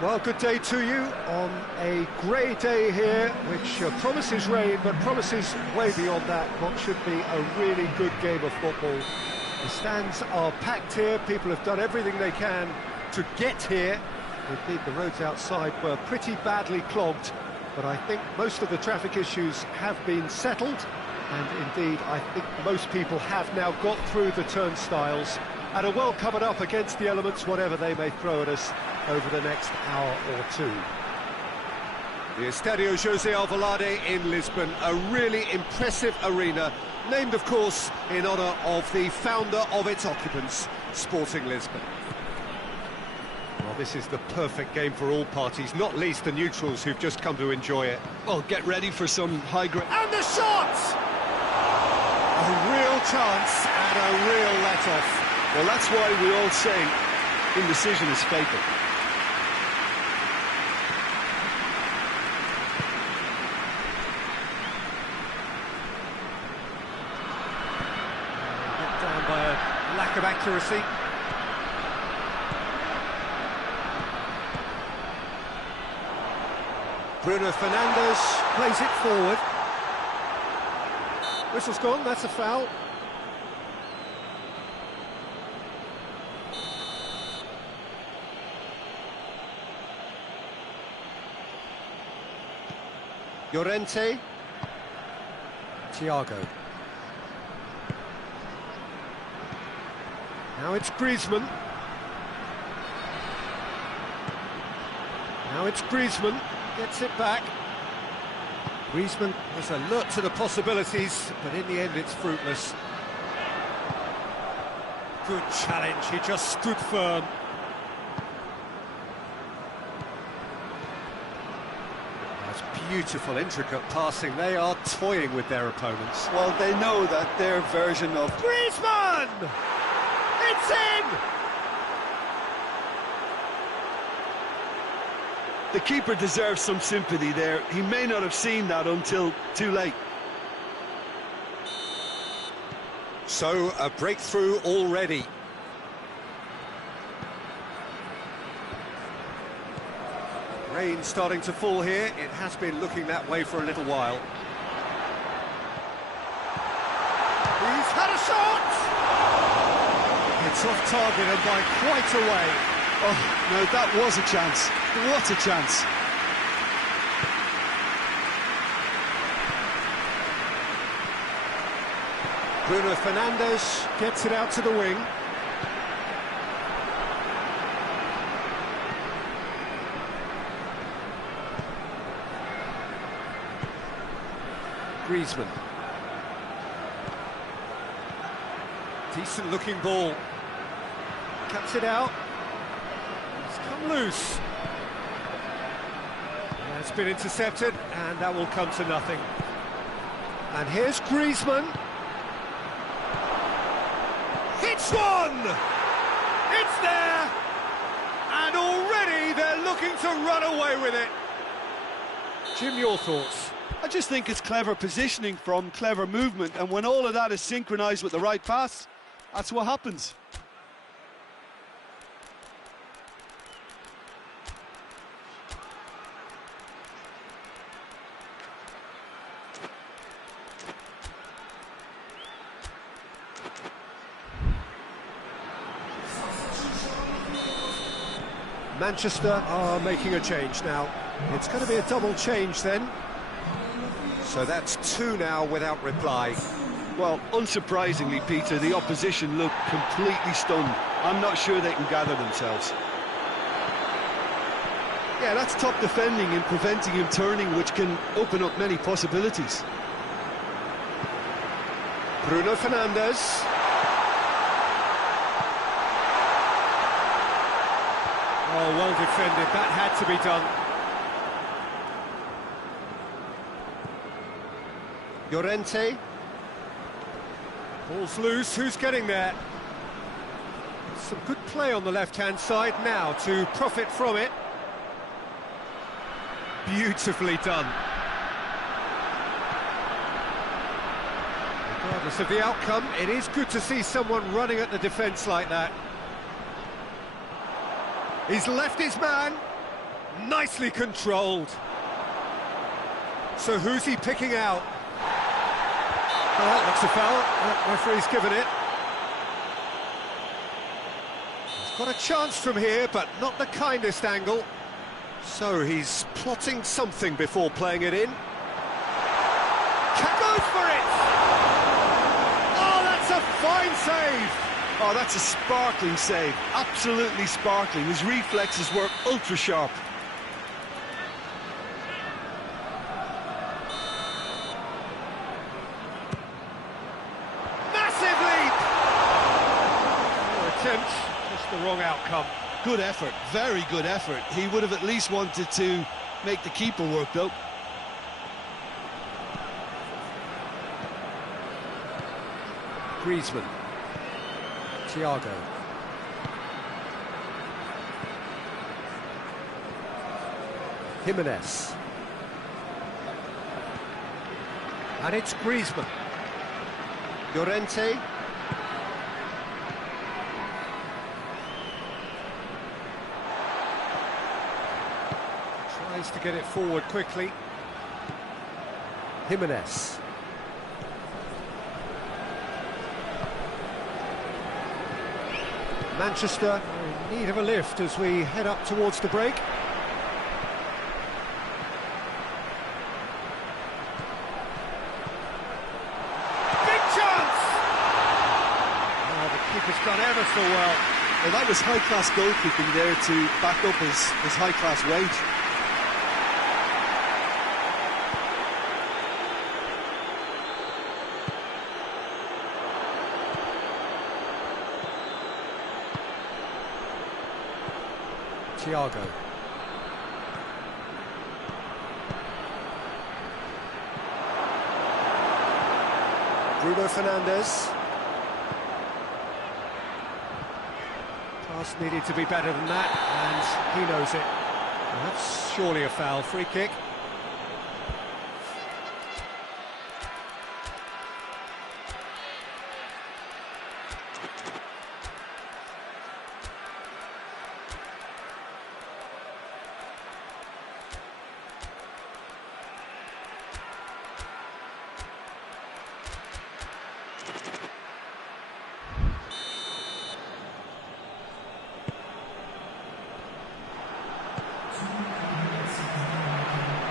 Well, good day to you on a grey day here, which promises rain, but promises way beyond that what should be a really good game of football. The stands are packed here, people have done everything they can to get here. Indeed, the roads outside were pretty badly clogged, but I think most of the traffic issues have been settled, and indeed, I think most people have now got through the turnstiles and are well covered up against the elements, whatever they may throw at us over the next hour or two. The Estadio José Alvalade in Lisbon, a really impressive arena, named, of course, in honour of the founder of its occupants, Sporting Lisbon. Well, this is the perfect game for all parties, not least the neutrals who've just come to enjoy it. Well, get ready for some high-grade... And the shot! A real chance and a real let-off. Well, that's why we all say indecision is fatal. Let down by a lack of accuracy. Bruno Fernandes plays it forward. Whistle's gone, that's a foul. Llorente. Thiago. Now it's Griezmann. Gets it back. Griezmann was alert to the possibilities, but in the end it's fruitless. Good challenge, he just stood firm. That's beautiful, intricate passing. They are toying with their opponents. Well, they know that their version of... Griezmann! It's in! The keeper deserves some sympathy there. He may not have seen that until too late. So, a breakthrough already. Rain starting to fall here. It has been looking that way for a little while. He's had a shot! It's off target and by quite a way. Oh, no, that was a chance. What a chance. Bruno Fernandes gets it out to the wing. Griezmann. Decent looking ball. Cuts it out. It's come loose. And it's been intercepted, and that will come to nothing. And here's Griezmann. Hits one! It's there! And already they're looking to run away with it. Jim, your thoughts? I just think it's clever positioning from clever movement, and when all of that is synchronised with the right pass, that's what happens. Manchester are making a change now. It's going to be a double change then. So that's two now without reply. Well, unsurprisingly, Peter, the opposition look completely stunned. I'm not sure they can gather themselves. Yeah, that's top defending and preventing him turning, which can open up many possibilities. Bruno Fernandes. Oh, well defended. That had to be done. Llorente. Ball's loose. Who's getting there? Some good play on the left-hand side now to profit from it. Beautifully done. Regardless of the outcome, it is good to see someone running at the defence like that. He's left his man. Nicely controlled. So who's he picking out? Oh, that looks a foul. Referee's given it. He's got a chance from here, but not the kindest angle. So he's plotting something before playing it in. Goes for it! Oh, that's a fine save! Oh, that's a sparkling save. Absolutely sparkling. His reflexes were ultra sharp. Massive leap! Poor attempt, just the wrong outcome. Good effort, very good effort. He would have at least wanted to make the keeper work, though. Griezmann. Thiago. Jimenez. And it's Griezmann. Llorente. Tries to get it forward quickly. Jimenez. Manchester in need of a lift as we head up towards the break. Big chance! Oh, the keeper's done ever so well. Well, that was high-class goalkeeping there to back up his high-class wage. Thiago. Bruno Fernandes. Pass needed to be better than that, and he knows it. And that's surely a foul. Free kick.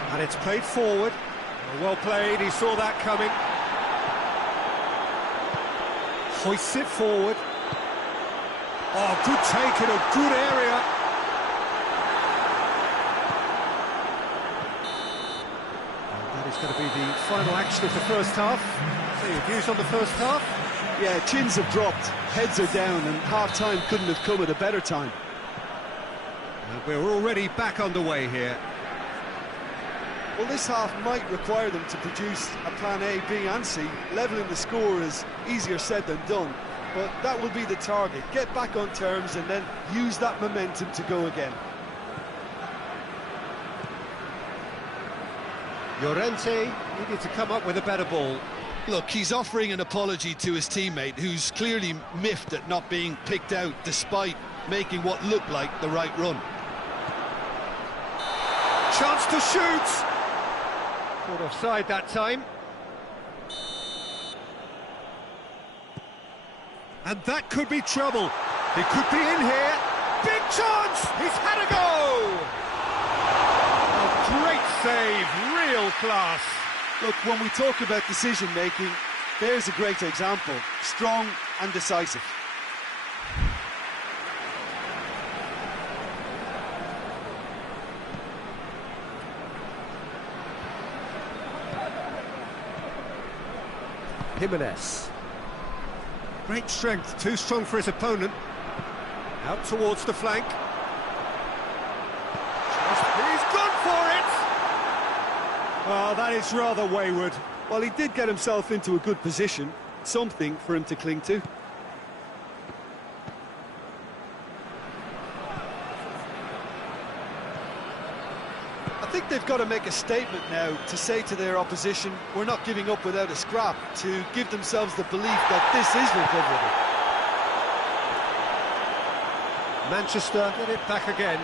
And it's played forward. Well played, he saw that coming. Hoists it forward. Oh, good take in a good area. And that is going to be the final action of the first half. So your views on the first half? Yeah, chins have dropped, heads are down, and half-time couldn't have come at a better time. And we're already back underway here. Well, this half might require them to produce a plan A, B and C. Levelling the score is easier said than done, but that will be the target. Get back on terms and then use that momentum to go again. Llorente needed to come up with a better ball. Look, he's offering an apology to his teammate, who's clearly miffed at not being picked out despite making what looked like the right run. Chance to shoot! Caught offside that time. And that could be trouble. He could be in here. Big chance! He's had a go! A great save, real class. Look, when we talk about decision-making, there's a great example. Strong and decisive. Jimenez. Great strength, too strong for his opponent. Out towards the flank. He's gone for it! Well, that is rather wayward. Well, he did get himself into a good position, something for him to cling to. I think they've got to make a statement now to say to their opposition, we're not giving up without a scrap, to give themselves the belief that this is recoverable. Manchester get it back again.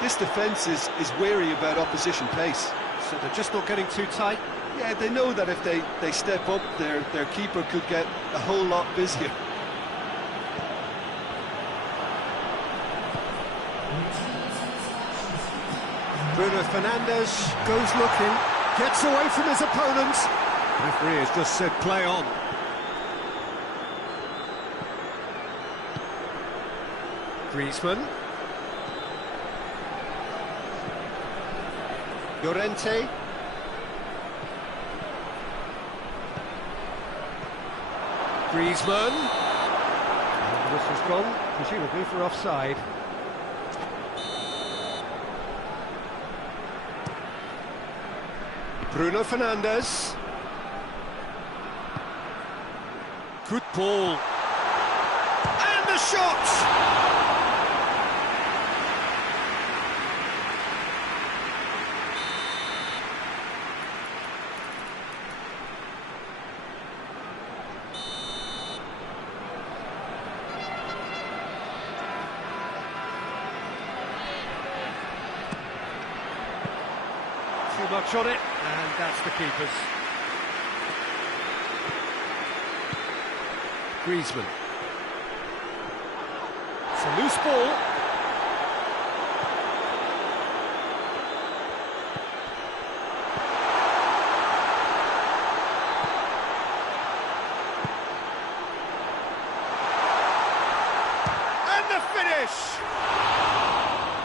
This defence is wary about opposition pace. So they're just not getting too tight. Yeah, they know that if they step up, their keeper could get a whole lot busier. Bruno Fernandes goes looking, gets away from his opponent. The referee has just said play on. Griezmann. Llorente. Griezmann. And the whistle's gone, presumably for offside. Bruno Fernandes. Good ball. And the shot! Too much on it, and that's the keeper's. Griezmann. It's a loose ball. And the finish!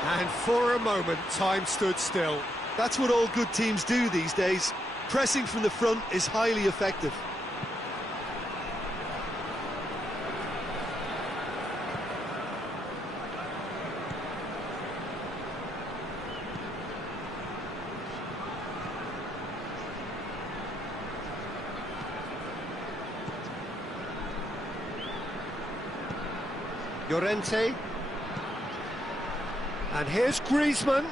And for a moment, time stood still. That's what all good teams do these days. Pressing from the front is highly effective. Llorente. And here's Griezmann.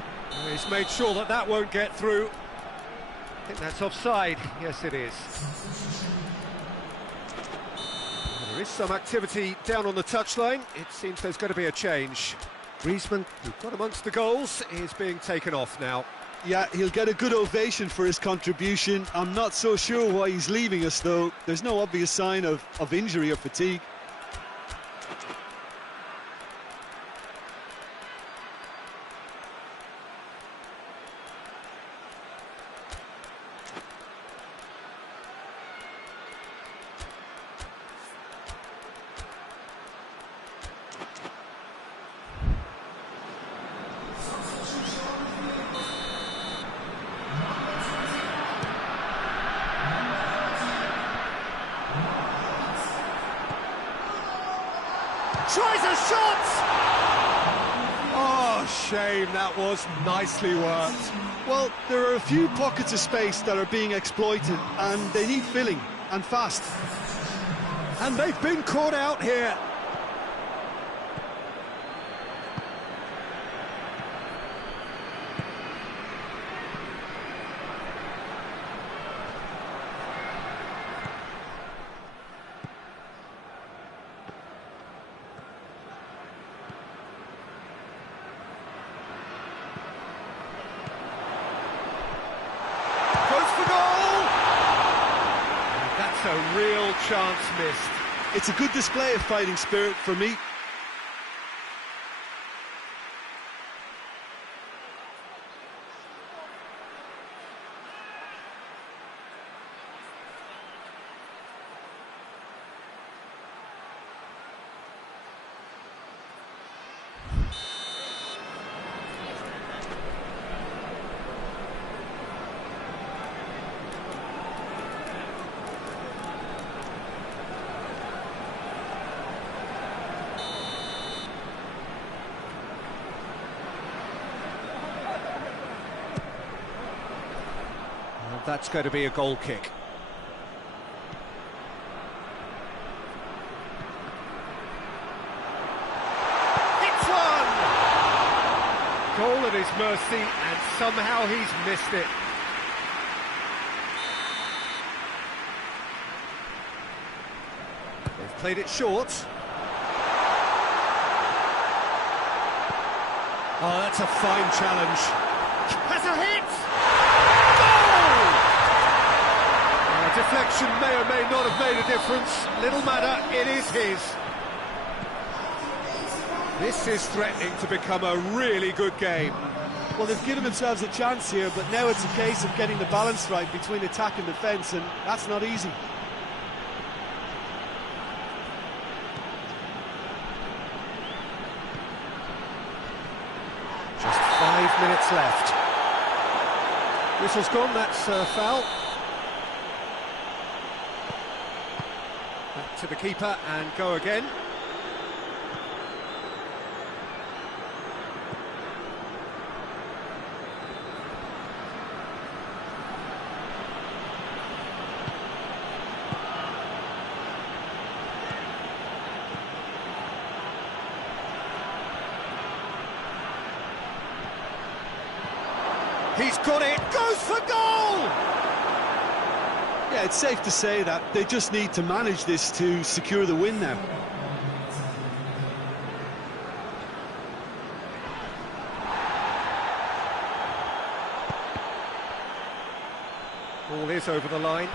He's made sure that that won't get through. I think that's offside. Yes, it is. Well, there is some activity down on the touchline. It seems there's going to be a change. Griezmann, who got amongst the goals, is being taken off now. Yeah, he'll get a good ovation for his contribution. I'm not so sure why he's leaving us, though. There's no obvious sign of injury or fatigue. Tries a shot! Oh, shame, that was nicely worked. Well, there are a few pockets of space that are being exploited, and they need filling, and fast. And they've been caught out here. A real chance missed. It's a good display of fighting spirit for me. That's going to be a goal kick. It's one! Goal at his mercy, and somehow he's missed it. They've played it short. Oh, that's a fine challenge. Has a hit! Goal! Deflection may or may not have made a difference. Little matter, it is his. This is threatening to become a really good game. Well, they've given themselves a chance here, but now it's a case of getting the balance right between attack and defence, and that's not easy. Just 5 minutes left. Whistle's gone, that's a foul. Back to the keeper and go again. He's got it, goes for goal! Yeah, it's safe to say that they just need to manage this to secure the win now. Ball is over the line.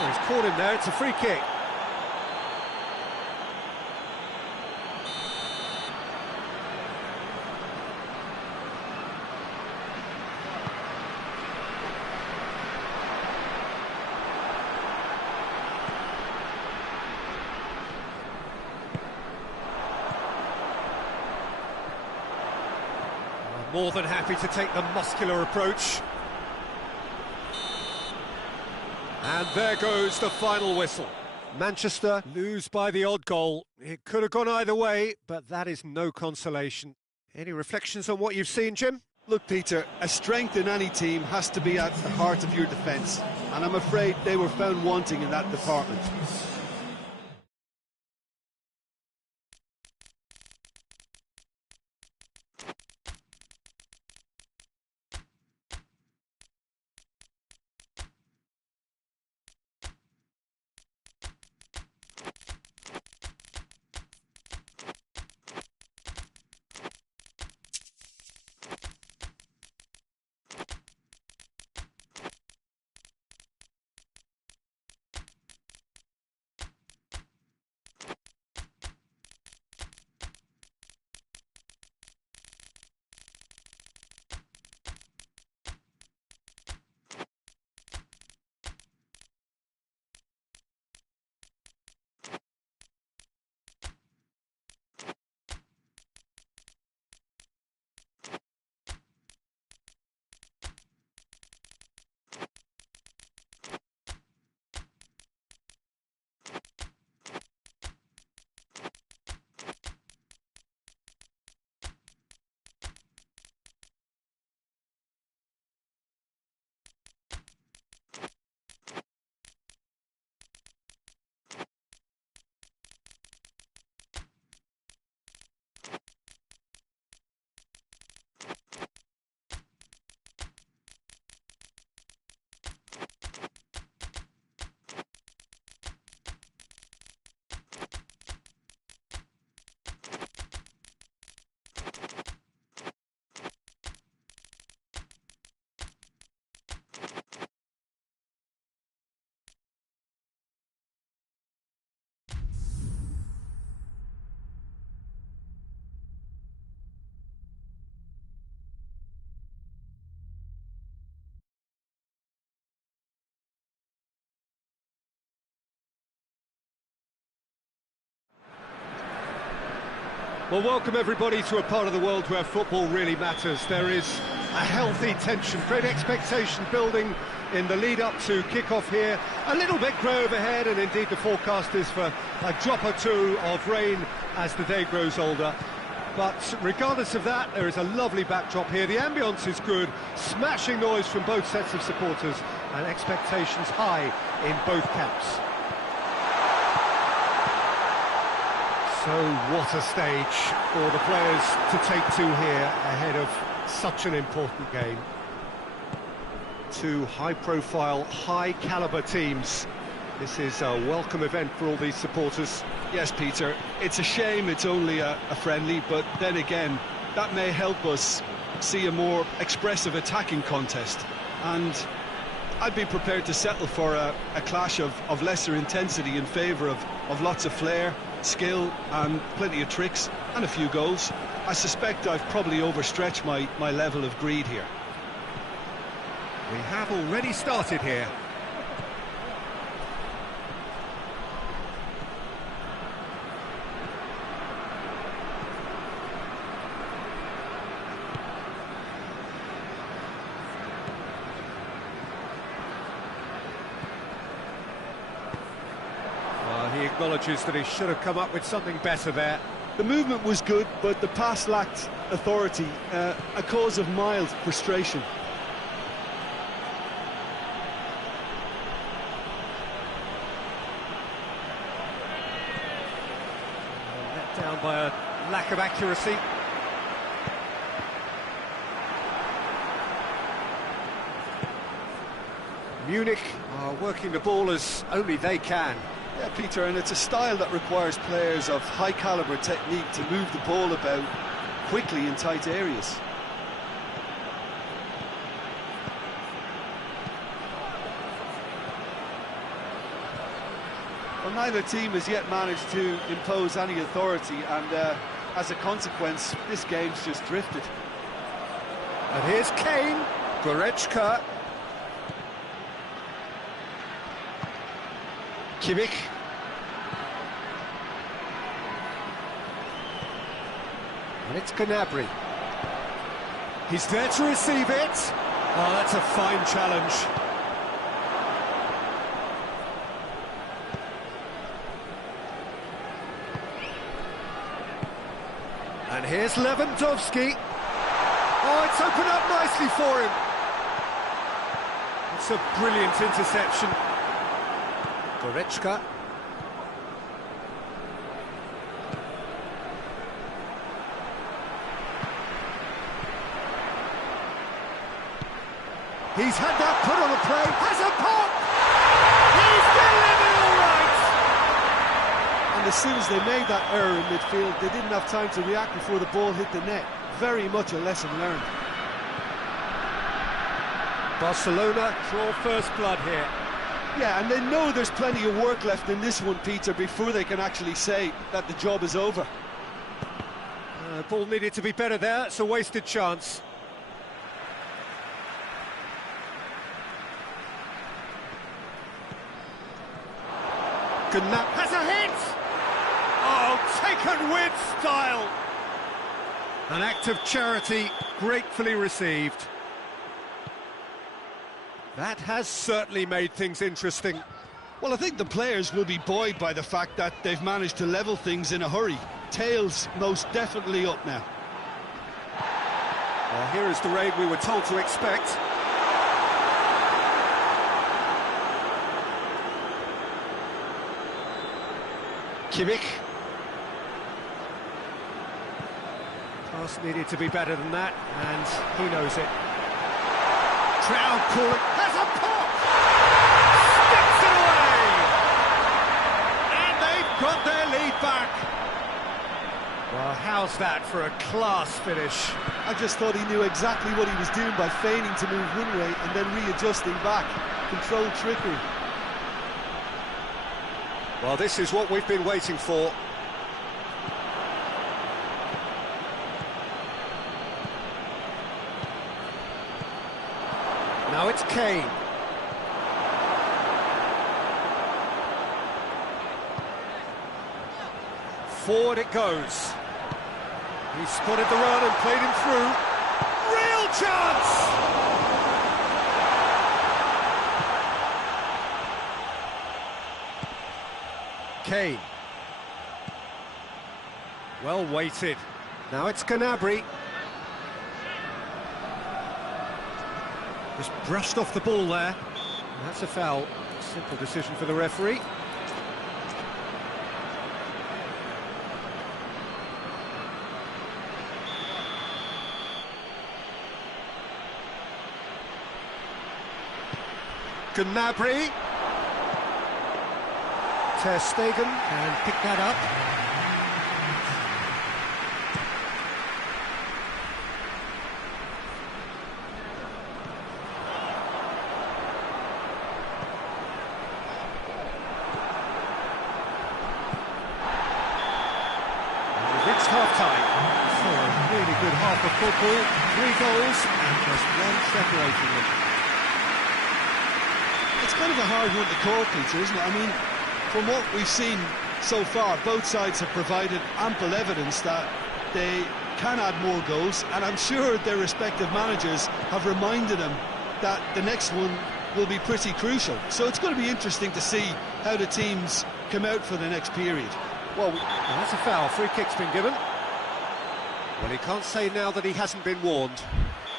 Oh, he's caught him there, it's a free kick. More than happy to take the muscular approach. And there goes the final whistle. Manchester lose by the odd goal. It could have gone either way, but that is no consolation. Any reflections on what you've seen, Jim? Look, Peter, a strength in any team has to be at the heart of your defence, and I'm afraid they were found wanting in that department. Well, welcome everybody to a part of the world where football really matters. There is a healthy tension, great expectation building in the lead-up to kick-off here. A little bit grey overhead, and indeed the forecast is for a drop or two of rain as the day grows older. But regardless of that, there is a lovely backdrop here. The ambience is good, smashing noise from both sets of supporters, and expectations high in both camps. So what a stage for the players to take to here ahead of such an important game. Two high-profile, high-caliber teams. This is a welcome event for all these supporters. Yes, Peter, it's a shame it's only a friendly, but then again, that may help us see a more expressive attacking contest. And I'd be prepared to settle for a clash of lesser intensity in favour of lots of flair, skill and plenty of tricks and a few goals. I suspect I've probably overstretched my level of greed here. We have already started here. He acknowledges that he should have come up with something better there. The movement was good, but the pass lacked authority, a cause of mild frustration. Let down by a lack of accuracy. Munich are working the ball as only they can. Yeah, Peter, and it's a style that requires players of high-caliber technique to move the ball about quickly in tight areas. Well, neither team has yet managed to impose any authority, and as a consequence, this game's just drifted. And here's Kane, Goretzka. Kimmich. And it's Gnabry. He's there to receive it. Oh, that's a fine challenge. And here's Lewandowski. Oh, it's opened up nicely for him. It's a brilliant interception. Goretzka. He's had that put on a play, has a pop! He's delivered all right! And as soon as they made that error in midfield, they didn't have time to react before the ball hit the net. Very much a lesson learned. Barcelona draw first blood here. Yeah, and they know there's plenty of work left in this one, Peter, before they can actually say that the job is over. Ball needed to be better there, it's a wasted chance. Gnabry has a hit! Oh, taken with style! An act of charity, gratefully received. That has certainly made things interesting. Well, I think the players will be buoyed by the fact that they've managed to level things in a hurry. Tails most definitely up now. Well, here is the raid we were told to expect. Kimmich. Pass needed to be better than that, and he knows it. Crowd calling, has a pop! Sticks it away! And they've got their lead back. Well, how's that for a class finish? I just thought he knew exactly what he was doing by feigning to move one way and then readjusting back. Controlled trickery. Well, this is what we've been waiting for. Now it's Kane. Forward it goes. He spotted the run and played him through. Real chance! Kane. Well weighted. Now it's Gnabry. Just brushed off the ball there. And that's a foul. Simple decision for the referee. Gnabry. Ter Stegen can pick that up. We've reached half-time. So a really good half of football. 3 goals and just one separating them. It's kind of a hard one to call, Peter, isn't it? I mean, from what we've seen so far, both sides have provided ample evidence that they can add more goals, and I'm sure their respective managers have reminded them that the next one will be pretty crucial. So it's going to be interesting to see how the teams come out for the next period. Well, that's a foul. Free kick's been given. Well, he can't say now that he hasn't been warned.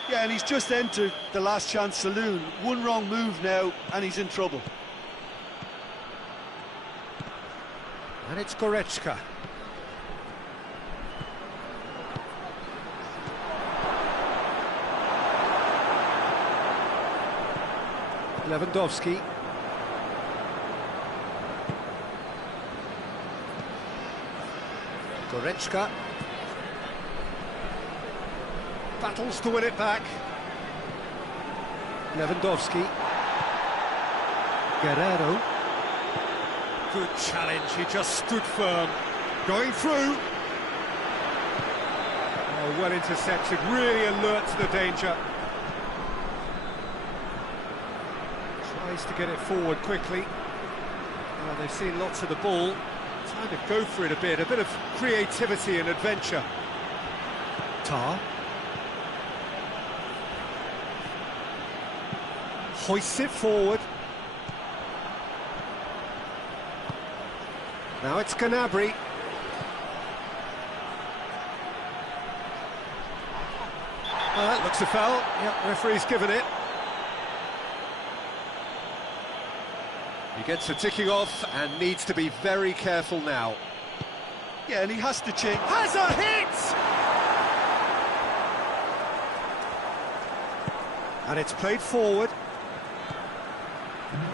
Yeah, and he's just entered the last chance saloon. One wrong move now, and he's in trouble. And it's Goretzka. Lewandowski. Goretzka. Battles to win it back. Lewandowski. Guerrero. Good challenge, he just stood firm. Going through. Oh, well intercepted, really alert to the danger. Tries to get it forward quickly. Well, they've seen lots of the ball. Time to go for it a bit of creativity and adventure. Tar. Hoists it forward. Now it's Gnabry. Well, that looks a foul. Yep, referee's given it. He gets the ticking off and needs to be very careful now. Yeah, and he has to change. Has a hit! And it's played forward.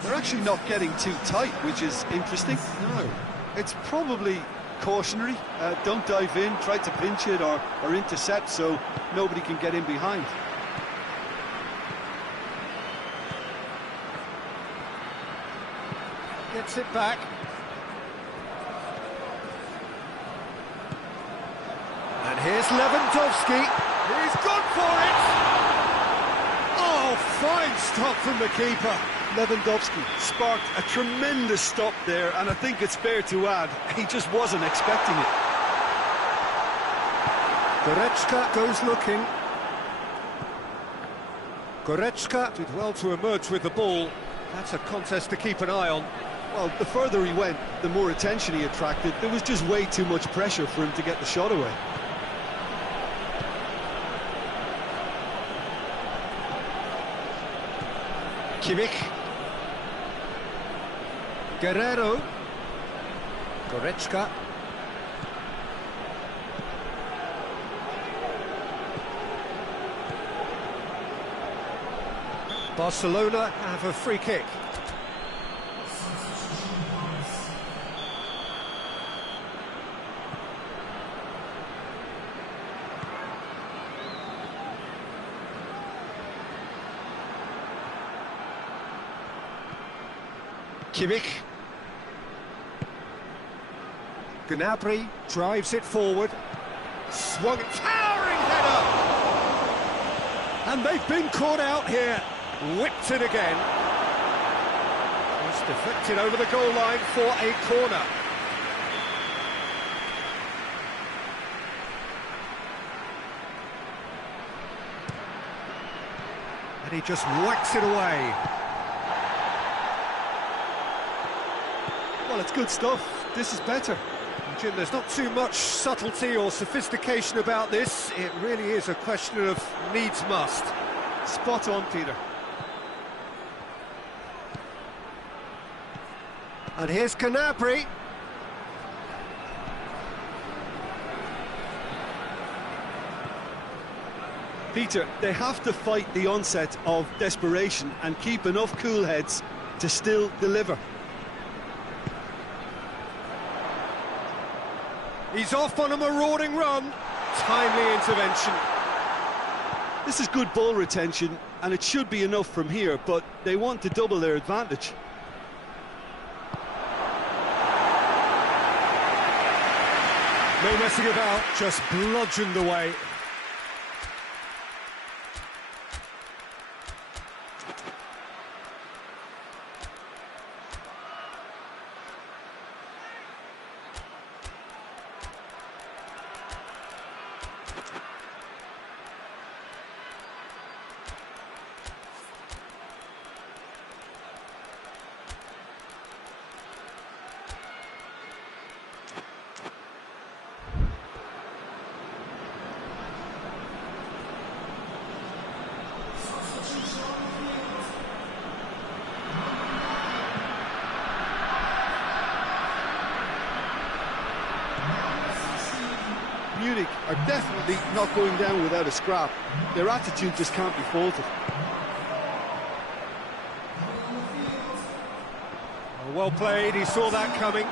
They're actually not getting too tight, which is interesting. No. It's probably cautionary. Don't dive in, try to pinch it or intercept so nobody can get in behind. Gets it back. And here's Lewandowski. He's gone for it! Oh, fine stop from the keeper. Lewandowski sparked a tremendous stop there, and I think it's fair to add, he just wasn't expecting it. Goretzka goes looking. Goretzka did well to emerge with the ball. That's a contest to keep an eye on. Well, the further he went, the more attention he attracted. There was just way too much pressure for him to get the shot away. Kimmich. Guerrero. Goretzka. Barcelona have a free kick. Kimmich. Gnabry drives it forward. Swung, towering header! And they've been caught out here. Whipped it again. Just deflected over the goal line for a corner. he just whacks it away. Well, it's good stuff. This is better. Jim, there's not too much subtlety or sophistication about this. It really is a question of needs must. Spot on, Peter. And here's Gnabry. Peter, they have to fight the onset of desperation and keep enough cool heads to still deliver. He's off on a marauding run. Timely intervention. This is good ball retention, and it should be enough from here, but they want to double their advantage. No messing about, just bludgeoned away. Munich are definitely not going down without a scrap. Their attitude just can't be faulted. Well played, he saw that coming.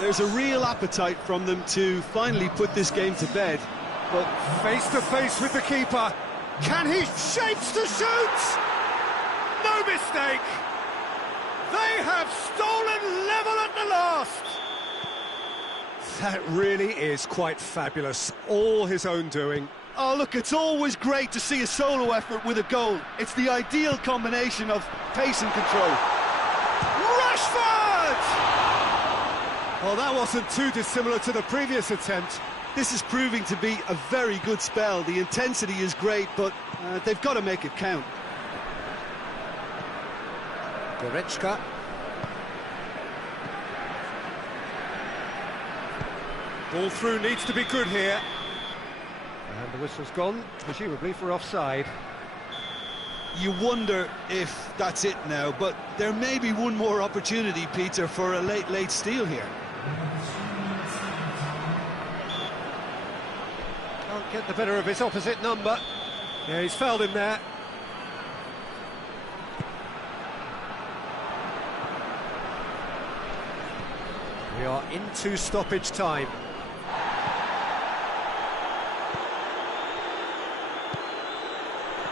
There's a real appetite from them to finally put this game to bed, but Face to face with the keeper. Can he shapes to shoot? No mistake. They have stolen level at the last. That really is quite fabulous. All his own doing. oh look, it's always great to see a solo effort with a goal. It's the ideal combination of pace and control. Rashford! Well, that wasn't too dissimilar to the previous attempt. This is proving to be a very good spell. The intensity is great, but they've got to make it count. Goretzka. Ball through needs to be good here. And the whistle's gone, presumably for offside. You wonder if that's it now, but there may be one more opportunity, Peter, for a late steal here. Can't get the better of his opposite number. Yeah, he's fouled him there. We are into stoppage time.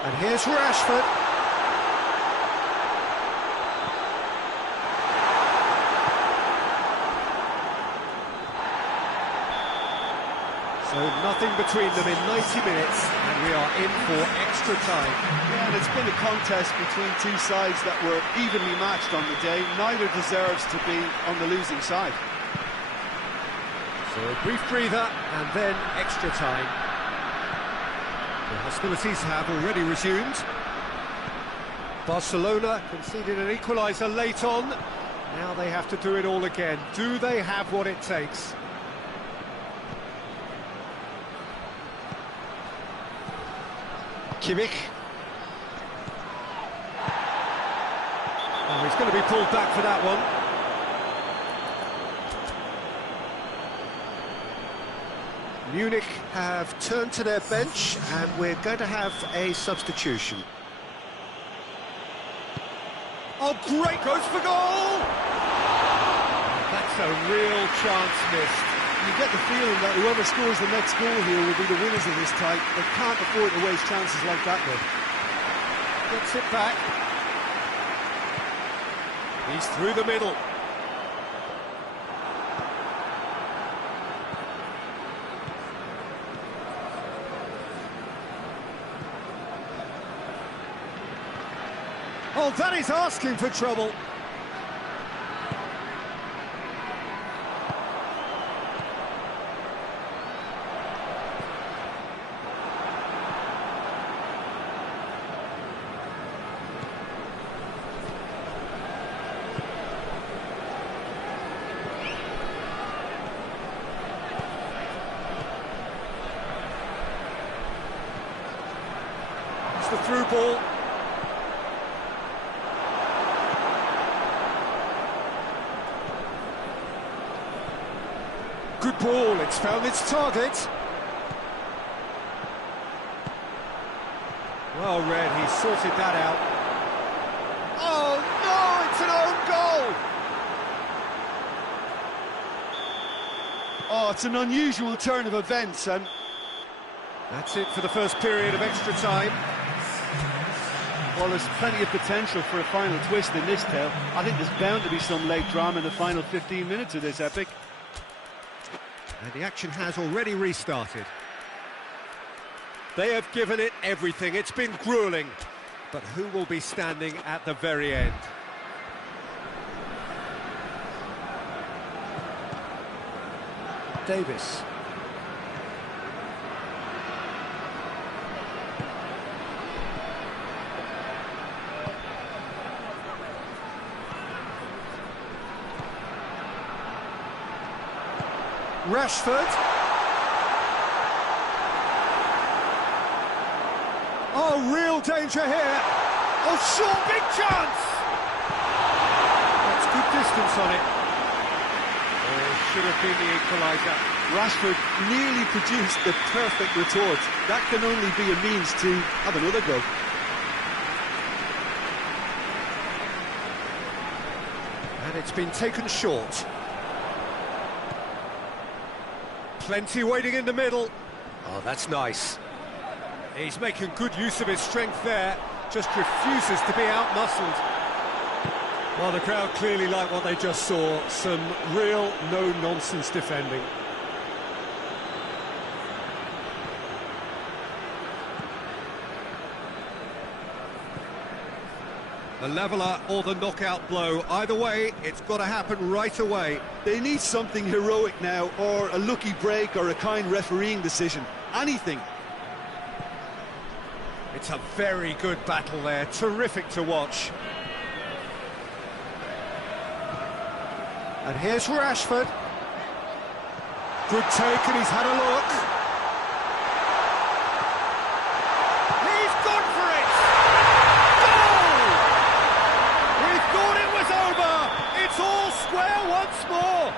And here's Rashford. So nothing between them in 90 minutes, and we are in for extra time. Yeah, and it's been a contest between two sides that were evenly matched on the day. Neither deserves to be on the losing side. So a brief breather, and then extra time. The hostilities have already resumed. Barcelona conceded an equaliser late on. Now they have to do it all again. Do they have what it takes? Kimmich. Oh, he's going to be pulled back for that one. Munich have turned to their bench, and we're going to have a substitution. Oh, great, goes for goal! That's a real chance missed. You get the feeling that whoever scores the next goal here will be the winners of this tie. They can't afford to waste chances like that, though. Gets it back. He's through the middle. Oh, that is asking for trouble. the through ball. Good ball, it's found its target. Well read, he sorted that out. Oh no, it's an own goal! Oh, it's an unusual turn of events, and that's it for the first period of extra time. well, there's plenty of potential for a final twist in this tale. I think there's bound to be some late drama in the final 15 minutes of this epic. And the action has already restarted. They have given it everything. It's been gruelling. But who will be standing at the very end? Davis. Rashford. Oh, real danger here. Oh, short, big chance. That's good distance on it. Oh, should have been the equaliser. Rashford nearly produced the perfect retort. That can only be a means to have another go. And it's been taken short. Plenty waiting in the middle. Oh, that's nice. He's making good use of his strength there, just refuses to be out-muscled. Well, the crowd clearly like what they just saw, some real no-nonsense defending. The leveller or the knockout blow, either way, it's got to happen right away. They need something heroic now, or a lucky break, or a kind refereeing decision. Anything. It's a very good battle there, terrific to watch. And here's Rashford. Good take, and he's had a look. He's gone for it! Goal! We thought it was over! It's all square once more!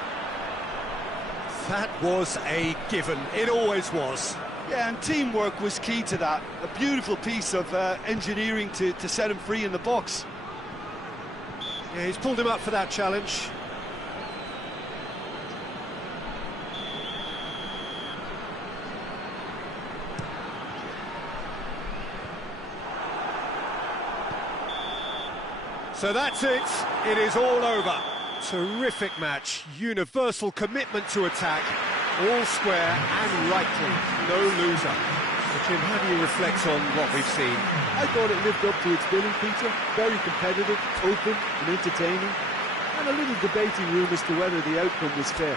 That was a given, it always was. Yeah, and teamwork was key to that. A beautiful piece of engineering to set him free in the box. Yeah, he's pulled him up for that challenge. So that's it. It is all over. Terrific match. Universal commitment to attack. All square and rightly. No loser. So Jim, how do you reflect on what we've seen? I thought it lived up to its billing, Peter. Very competitive, open and entertaining. And a little debating room as to whether the outcome was fair.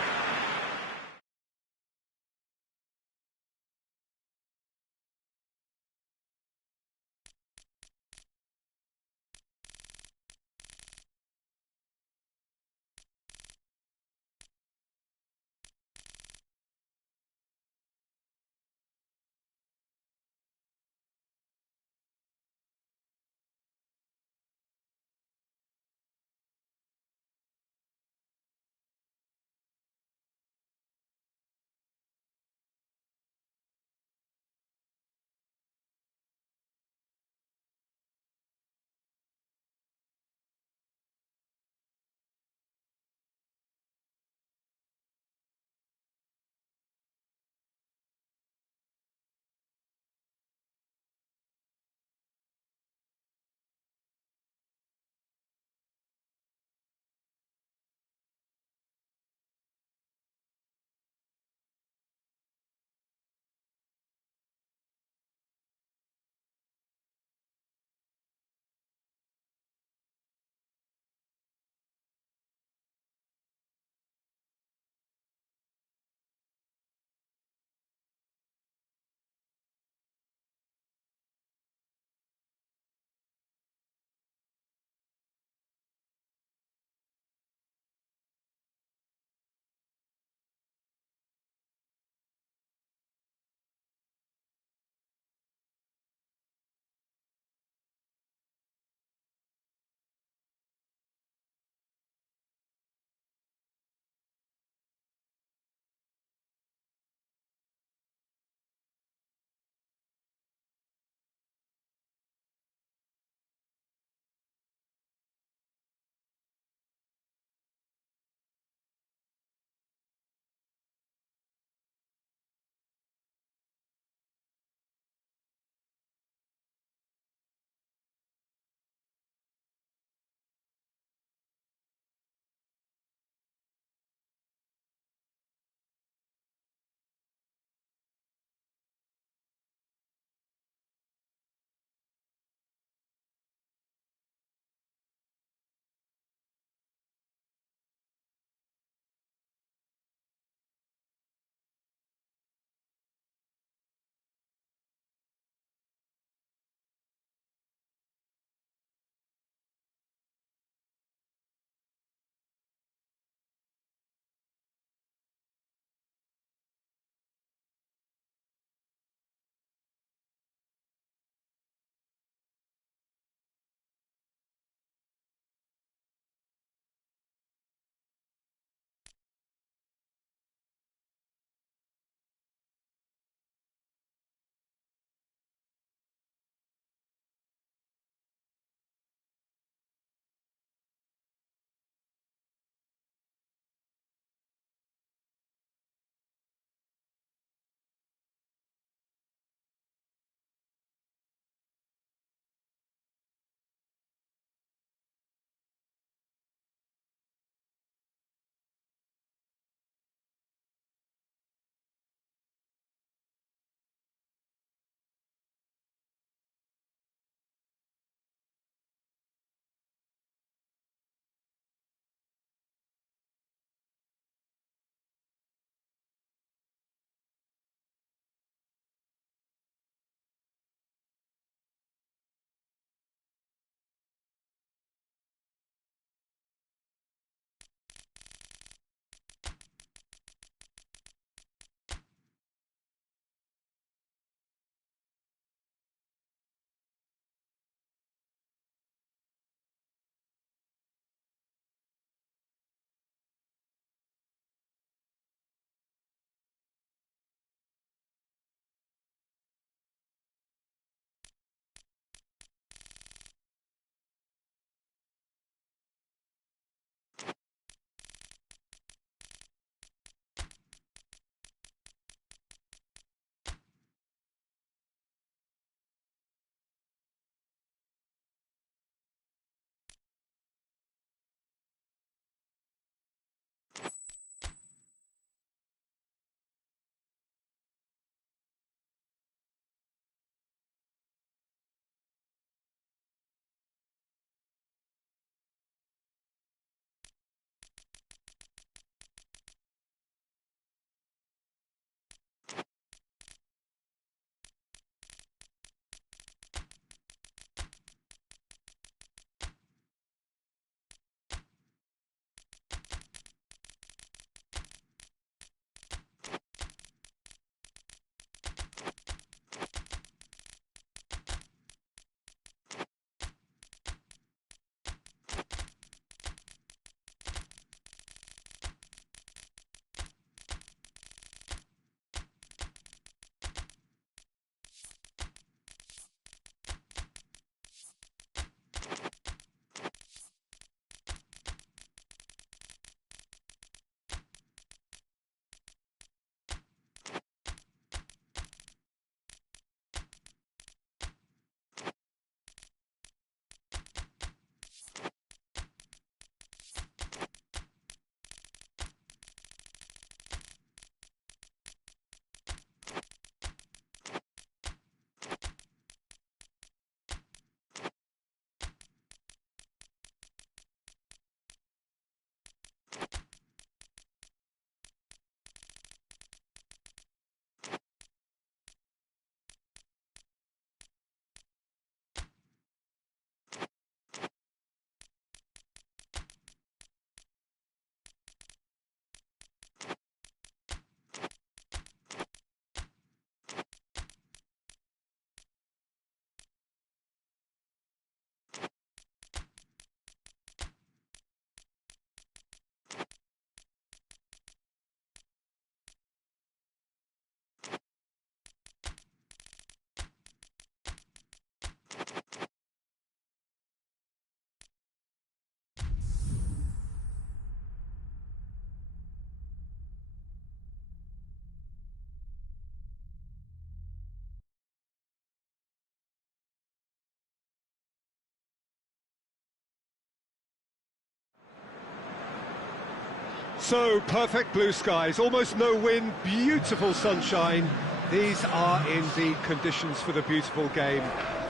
So, perfect blue skies, almost no wind, beautiful sunshine. These are indeed conditions for the beautiful game.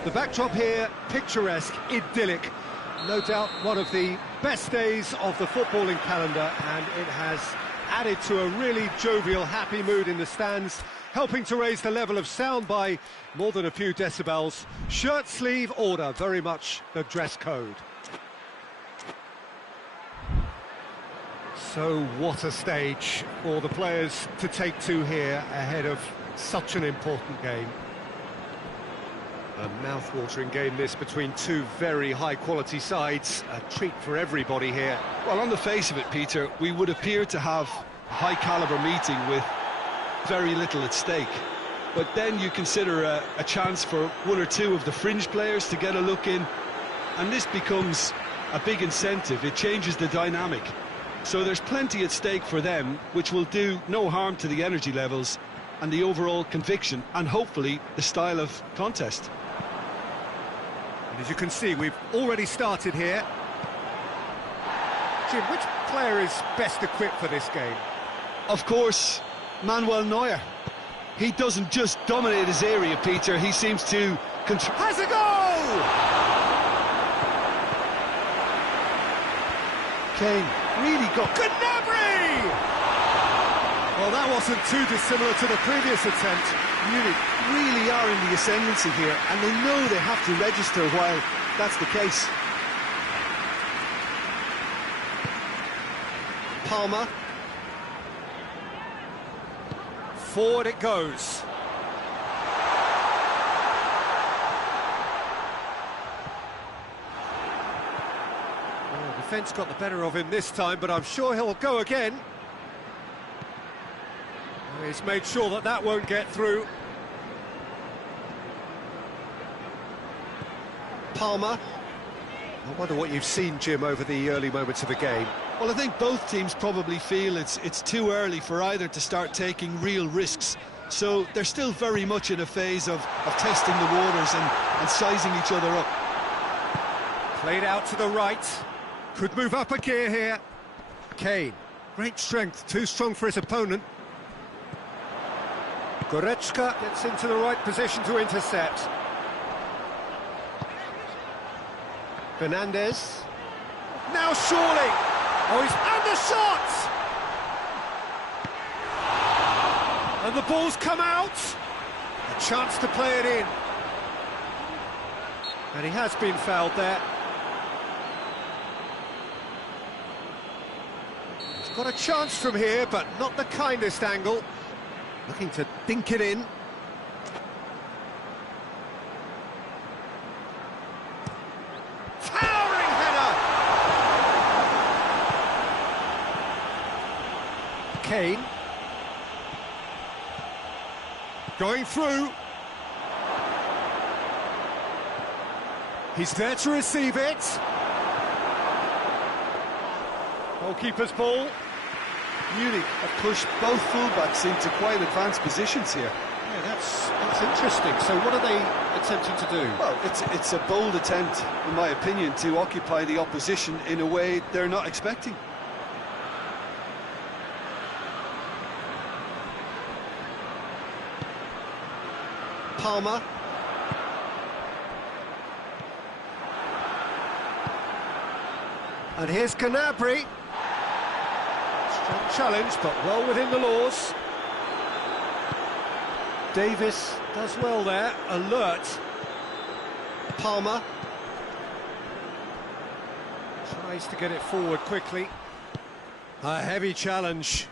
The backdrop here, picturesque, idyllic. No doubt one of the best days of the footballing calendar, and it has added to a really jovial, happy mood in the stands, helping to raise the level of sound by more than a few decibels. Shirt sleeve order, very much the dress code. So what a stage for the players to take to here ahead of such an important game. A mouth-watering game this between two very high-quality sides. A treat for everybody here. Well, on the face of it, Peter, we would appear to have a high-caliber meeting with very little at stake. But then you consider a chance for one or two of the fringe players to get a look in, and this becomes a big incentive. It changes the dynamic. So there's plenty at stake for them, which will do no harm to the energy levels and the overall conviction, and hopefully the style of contest. And as you can see, we've already started here. Jim, which player is best equipped for this game? Of course, Manuel Neuer. He doesn't just dominate his area, Peter, he seems to control. Has a goal! Kane really got... Gnabry! Well, that wasn't too dissimilar to the previous attempt. Munich really are in the ascendancy here, and they know they have to register while that's the case. Palmer. Forward it goes. Well, defence got the better of him this time, but I'm sure he'll go again. He's made sure that that won't get through. Palmer. I wonder what you've seen, Jim, over the early moments of the game. Well, I think both teams probably feel it's too early for either to start taking real risks. So they're still very much in a phase of testing the waters and sizing each other up. Played out to the right. Could move up a gear here. Kane. Great strength, too strong for his opponent. Goretzka gets into the right position to intercept. Fernandes. Now surely! Oh, he's... and the shot! And the ball's come out! A chance to play it in. And he has been fouled there. He's got a chance from here, but not the kindest angle. Looking to dink it in. Towering header! Kane. Going through. He's there to receive it. Goalkeeper's ball. Munich have pushed both fullbacks into quite advanced positions here. Yeah, that's interesting. So what are they attempting to do? Well, it's a bold attempt, in my opinion, to occupy the opposition in a way they're not expecting. Palmer. And here's Gnabry. Strong challenge, but well within the laws. Davis does well there, alert. Palmer. Tries to get it forward quickly. A heavy challenge.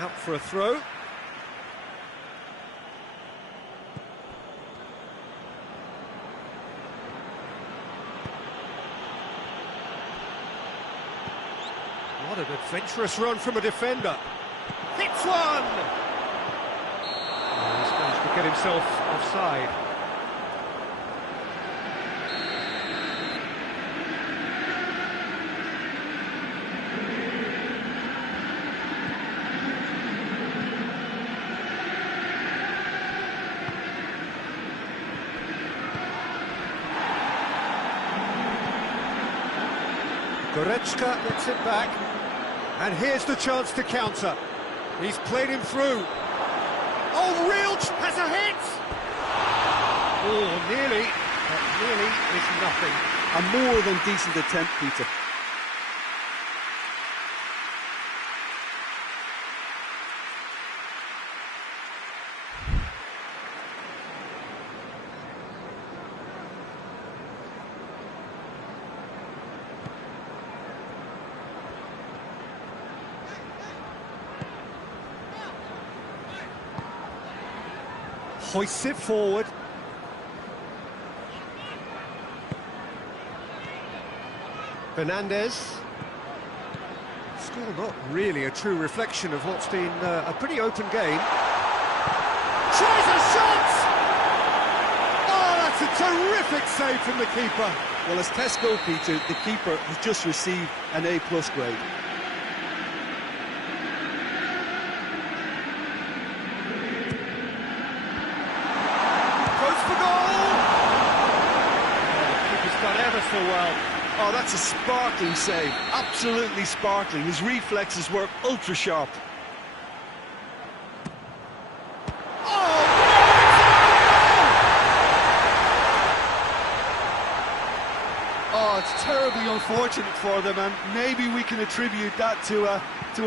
Out for a throw. What an adventurous run from a defender. hits one! Oh, he's managed to get himself offside. Goretzka gets it back, and here's the chance to counter. He's played him through. Oh, real has a hit! Oh, nearly, but nearly is nothing. A more than decent attempt, Peter. Hoists it forward. Fernandez. Score not really a true reflection of what's been a pretty open game. Tries a shot! Oh, that's a terrific save from the keeper. Well, as tests go, Peter, the keeper has just received an A+ grade. So well. Oh, that's a sparkling save. Absolutely sparkling. His reflexes were ultra sharp. Oh, it's terribly unfortunate for them, and maybe we can attribute that to a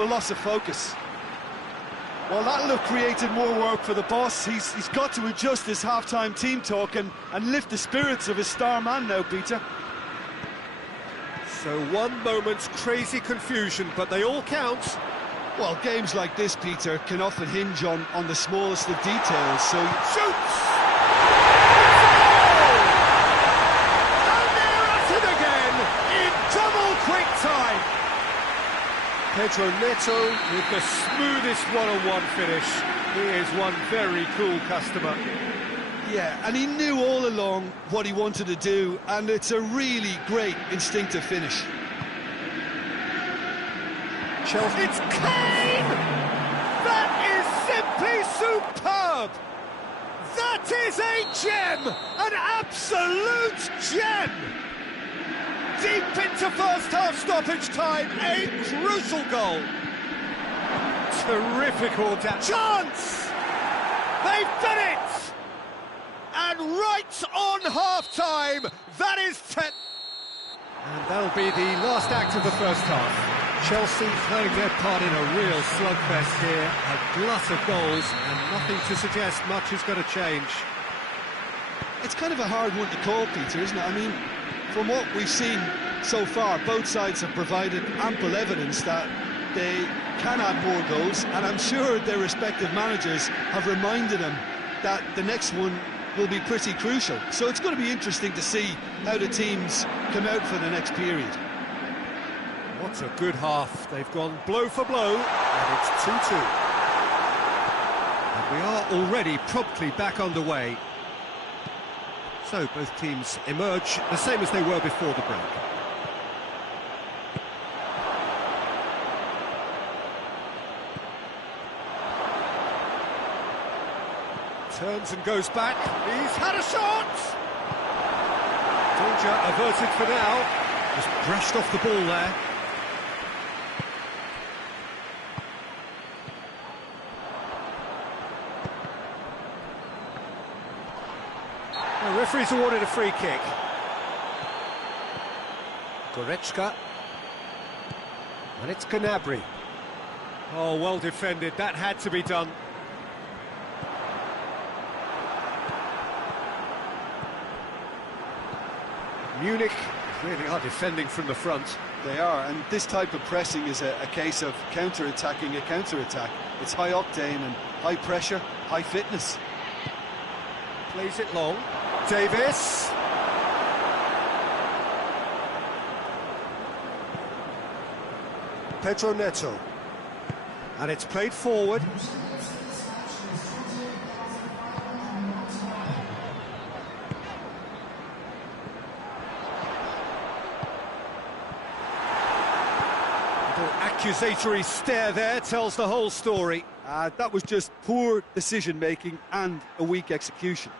loss of focus. Well, that'll have created more work for the boss. He's got to adjust his half-time team talk and lift the spirits of his star man now, Peter. So one moment's crazy confusion, but they all count. Well, games like this, Peter, can often hinge on the smallest of details, so... Shoots! And they're at it again, in double quick time. Pedro Neto with the smoothest one-on-one finish. He is one very cool customer. Yeah, and he knew all along what he wanted to do, and it's a really great instinctive finish. Chelsea. It's Kane! That is simply superb! That is a gem! An absolute gem! Deep into first half stoppage time, a crucial goal. Terrific order. Chance! They've done it! And right on half-time, that is 10. And that'll be the last act of the first half. Chelsea playing their part in a real slugfest here, a glut of goals, and nothing to suggest much is going to change. It's kind of a hard one to call, Peter, isn't it? I mean, from what we've seen so far, both sides have provided ample evidence that they can add more goals, and I'm sure their respective managers have reminded them that the next one will be pretty crucial. So it's going to be interesting to see how the teams come out for the next period. What a good half. They've gone blow for blow, and it's 2-2. And we are already promptly back underway. So both teams emerge the same as they were before the break. Turns and goes back. He's had a shot! Danger averted for now. Just brushed off the ball there. The referee's awarded a free kick. Goretzka. And it's Gnabry. Oh, well defended. That had to be done. Munich really are defending from the front. They are, and this type of pressing is a case of counter-attacking a counter-attack. It's high octane and high pressure, high fitness. Plays it long. Davis. Pedro Neto. And it's played forward. Little accusatory stare there tells the whole story. That was just poor decision-making and a weak execution.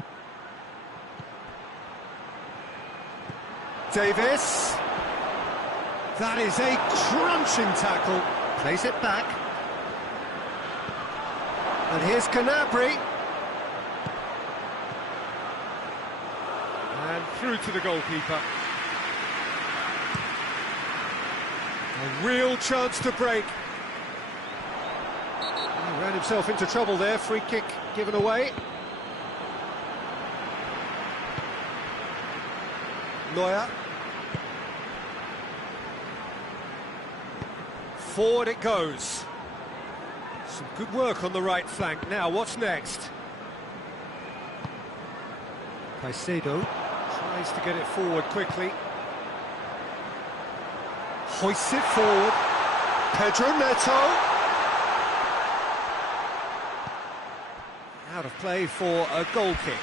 Davis. That is a crunching tackle. Plays it back. And here's Gnabry. And through to the goalkeeper. A real chance to break. He ran himself into trouble there. Free kick given away. Neuer. Forward it goes. Some good work on the right flank. Now, what's next? Caicedo tries to get it forward quickly. Hoists it forward. Pedro Neto. Out of play for a goal kick.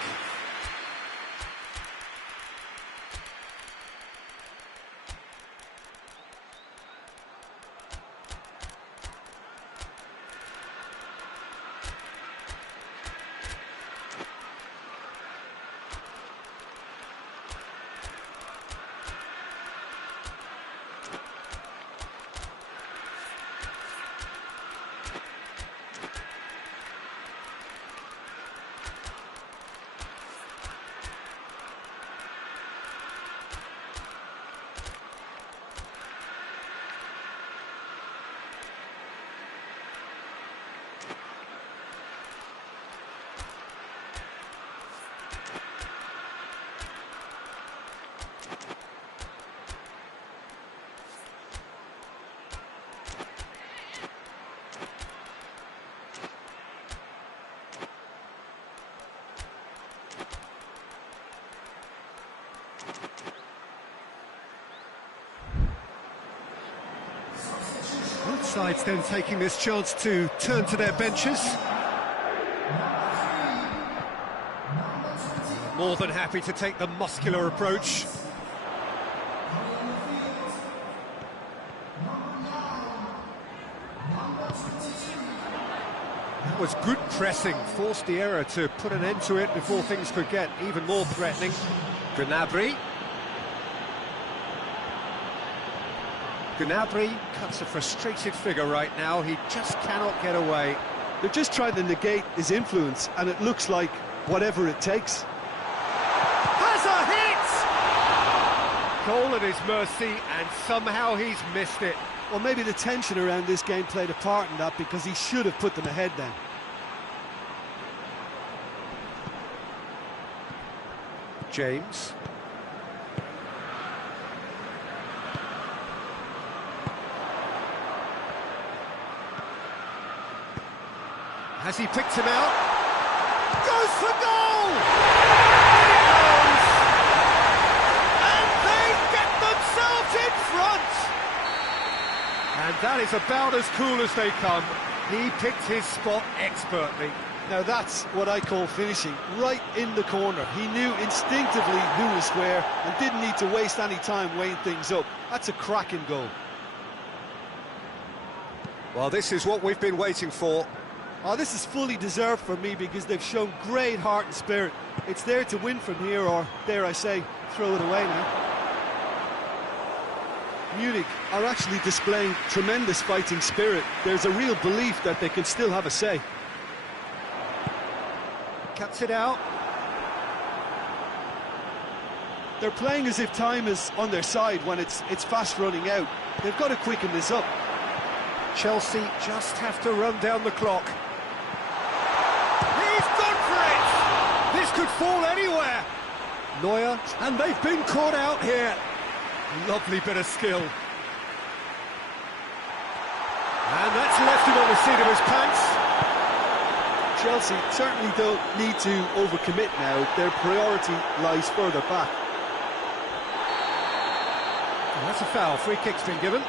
Both sides then taking this chance to turn to their benches. More than happy to take the muscular approach. That was good pressing, forced the error to put an end to it before things could get even more threatening. Gnabry. Gnabry cuts a frustrated figure right now. He just cannot get away. They're just trying to negate his influence, and it looks like whatever it takes. Has a hit! Goal at his mercy, and somehow he's missed it. Well, maybe the tension around this game played a part in that, because he should have put them ahead then. James. Has he picked him out? Goes for goal! In it goes! And they get themselves in front! And that is about as cool as they come. He picked his spot expertly. Now that's what I call finishing, right in the corner. He knew instinctively who was where and didn't need to waste any time weighing things up. That's a cracking goal. Well, this is what we've been waiting for. Oh, this is fully deserved for me, because they've shown great heart and spirit. It's there to win from here, or, dare I say, throw it away now. Munich are actually displaying tremendous fighting spirit. There's a real belief that they can still have a say. Cuts it out. They're playing as if time is on their side when it's fast running out. They've got to quicken this up. Chelsea just have to run down the clock. He's gone for it! This could fall anywhere. Neuer, and they've been caught out here. Lovely bit of skill. And that's left him on the seat of his pants. Chelsea certainly don't need to overcommit now. Their priority lies further back. And that's a foul. Free kick's been given.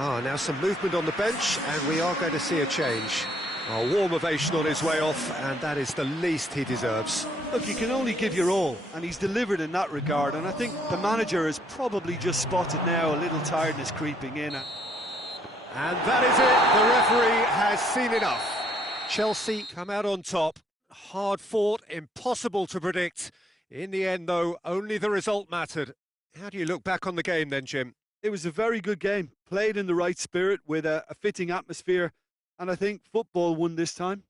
Now some movement on the bench, and we are going to see a change. A warm ovation on his way off, and that is the least he deserves. Look, you can only give your all, and he's delivered in that regard, and I think the manager has probably just spotted now a little tiredness creeping in. And that is it, the referee has seen enough. Chelsea come out on top, hard fought, impossible to predict. In the end, though, only the result mattered. How do you look back on the game then, Jim? It was a very good game, played in the right spirit with a fitting atmosphere, and I think football won this time.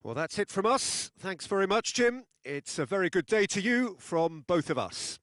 Well, that's it from us. Thanks very much, Jim. It's a very good day to you from both of us.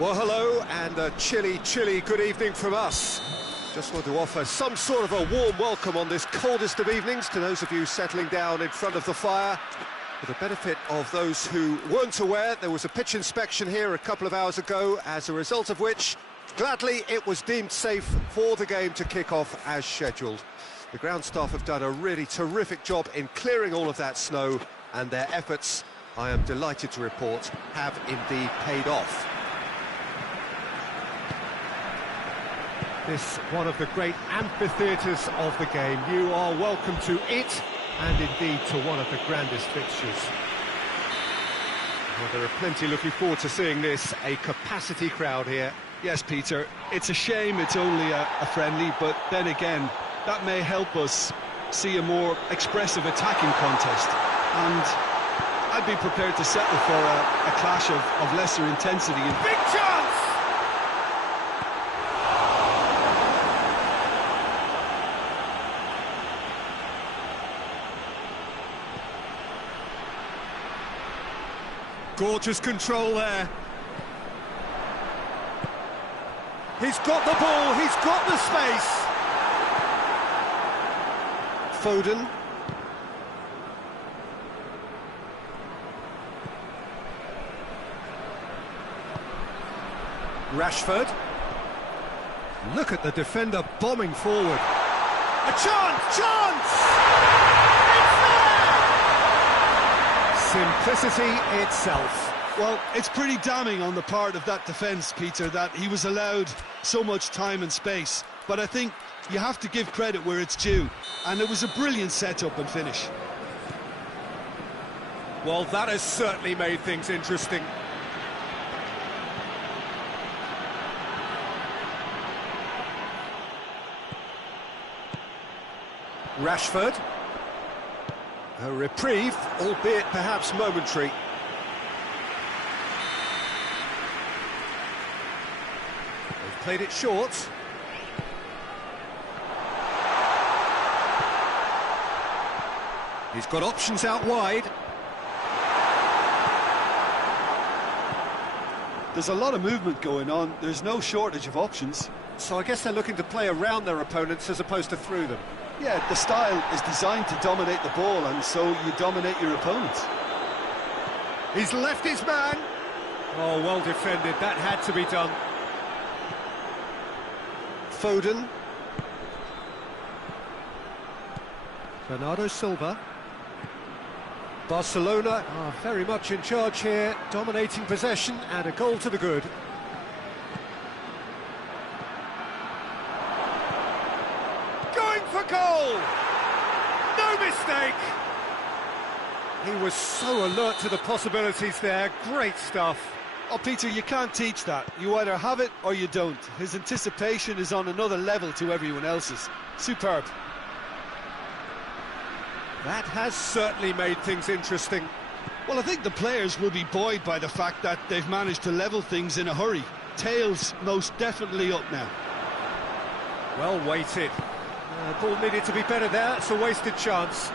Well, hello, and a chilly good evening from us. Just want to offer some sort of a warm welcome on this coldest of evenings to those of you settling down in front of the fire. For the benefit of those who weren't aware, there was a pitch inspection here a couple of hours ago, as a result of which, gladly, it was deemed safe for the game to kick off as scheduled. The ground staff have done a really terrific job in clearing all of that snow, and their efforts, I am delighted to report, have indeed paid off. This one of the great amphitheatres of the game. You are welcome to it, and indeed to one of the grandest fixtures. Well, there are plenty looking forward to seeing this, a capacity crowd here. Yes, Peter, it's a shame it's only a friendly, but then again, that may help us see a more expressive attacking contest. And I'd be prepared to settle for a clash of lesser intensity. Big chance! Gorgeous control there. He's got the ball, he's got the space. Foden. Rashford. Look at the defender bombing forward. A chance! It's there! Simplicity itself. Well, it's pretty damning on the part of that defence, Peter, that he was allowed so much time and space. But I think you have to give credit where it's due. And it was a brilliant set-up and finish. Well, that has certainly made things interesting. Rashford. A reprieve, albeit perhaps momentary. They've played it short. He's got options out wide. There's a lot of movement going on. There's no shortage of options. So I guess they're looking to play around their opponents as opposed to through them. Yeah, the style is designed to dominate the ball, and so you dominate your opponents. He's left his man. Oh, well defended. That had to be done. Foden. Bernardo Silva. Barcelona are very much in charge here, dominating possession and a goal to the good. Going for goal! No mistake! He was so alert to the possibilities there, great stuff. Oh, Peter, you can't teach that. You either have it or you don't. His anticipation is on another level to everyone else's. Superb. That has certainly made things interesting. Well, I think the players will be buoyed by the fact that they've managed to level things in a hurry. Tails most definitely up now. Well weighted. Ball needed to be better there, it's a wasted chance.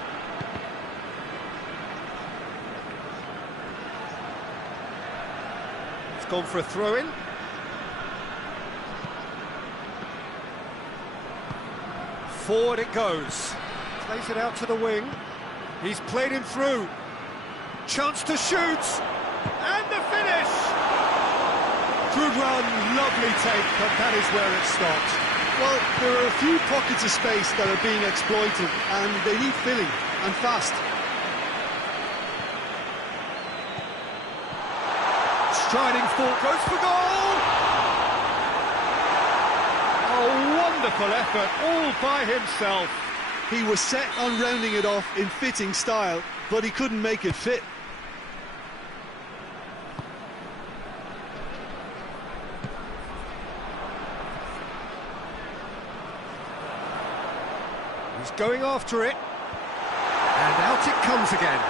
It's gone for a throw-in. Forward it goes. Plays it out to the wing. He's played him through. Chance to shoot. And the finish! Good run, lovely take, but that is where it stopped. Well, there are a few pockets of space that are being exploited, and they need filling, and fast. Striding forward, goes for goal! A wonderful effort, all by himself. He was set on rounding it off in fitting style, but he couldn't make it fit. He's going after it. And out it comes again.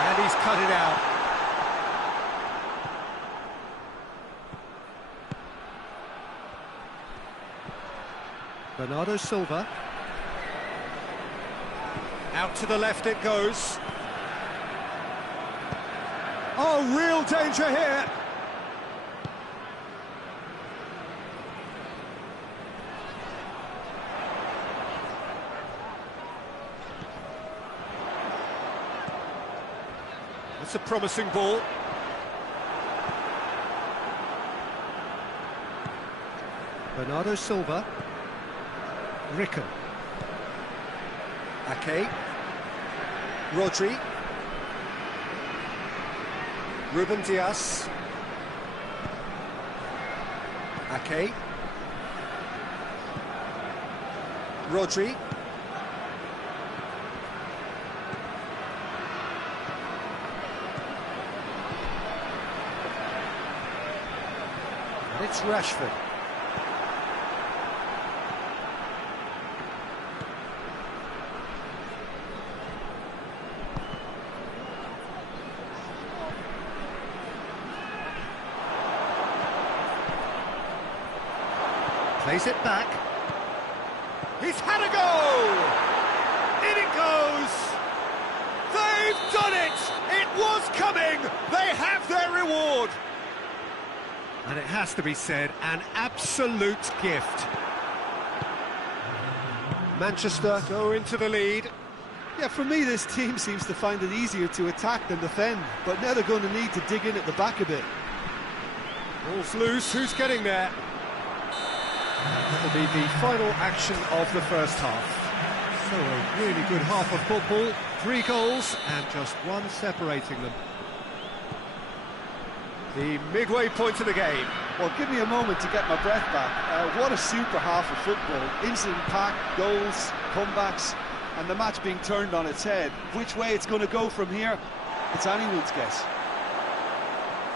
And he's cut it out. Bernardo Silva. Out to the left it goes. Oh, real danger here. It's a promising ball. Bernardo Silva. Ricken. Ake. Rodri. Ruben Dias. Ake. Rodri. And it's Rashford. Plays it back. He's had a go! In it goes! They've done it! It was coming! They have their reward! And it has to be said, an absolute gift. Manchester go into the lead. Yeah, for me, this team seems to find it easier to attack than defend, but now they're going to need to dig in at the back a bit. Ball's loose, who's getting there? That'll be the final action of the first half. So a really good half of football, 3 goals and just one separating them. The midway point of the game. Well, give me a moment to get my breath back. What a super half of football. Incident-packed, goals, comebacks, and the match being turned on its head. Which way it's going to go from here, it's anyone's guess.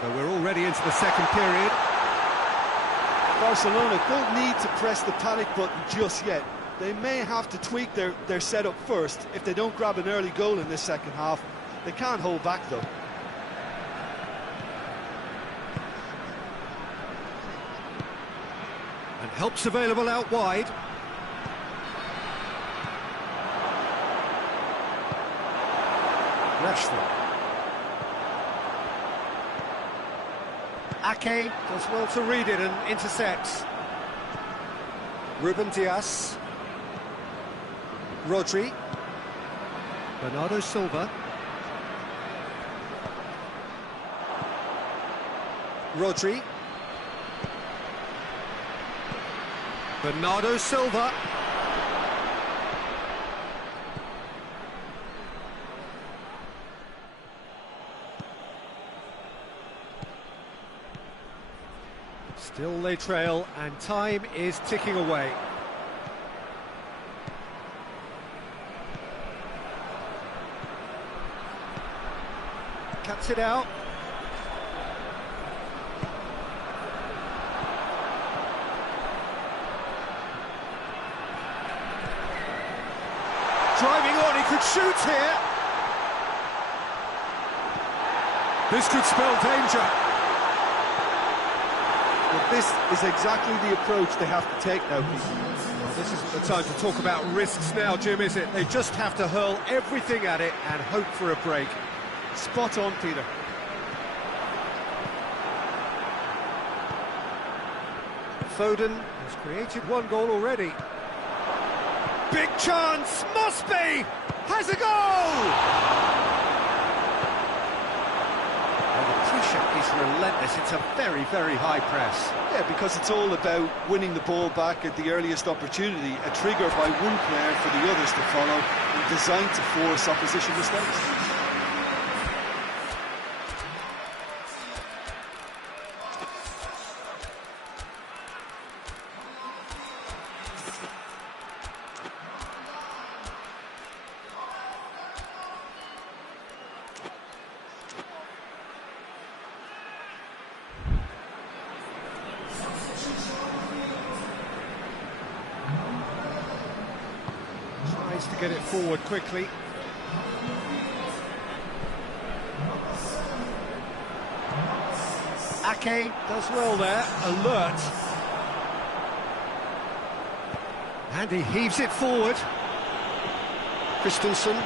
So we're already into the second period. Barcelona don't need to press the panic button just yet. They may have to tweak their setup first if they don't grab an early goal in this second half. They can't hold back though. And help's available out wide. Rashford. Ake does well to read it and intercepts. Ruben Dias. Rodri. Bernardo Silva. Rodri. Bernardo Silva. Still they trail, and time is ticking away. Cuts it out. Driving on, he could shoot here. This could spell danger. But this is exactly the approach they have to take now, Peter. Well, this isn't the time to talk about risks now, Jim, is it? They just have to hurl everything at it and hope for a break. Spot on, Peter. Foden has created 1 goal already. Big chance, must be! Has a goal! The pressure is relentless, it's a very, very high press. Yeah, because it's all about winning the ball back at the earliest opportunity, a trigger by one player for the others to follow, and designed to force opposition mistakes. Tries to get it forward quickly. Ake does well there, alert. And he heaves it forward. Christensen.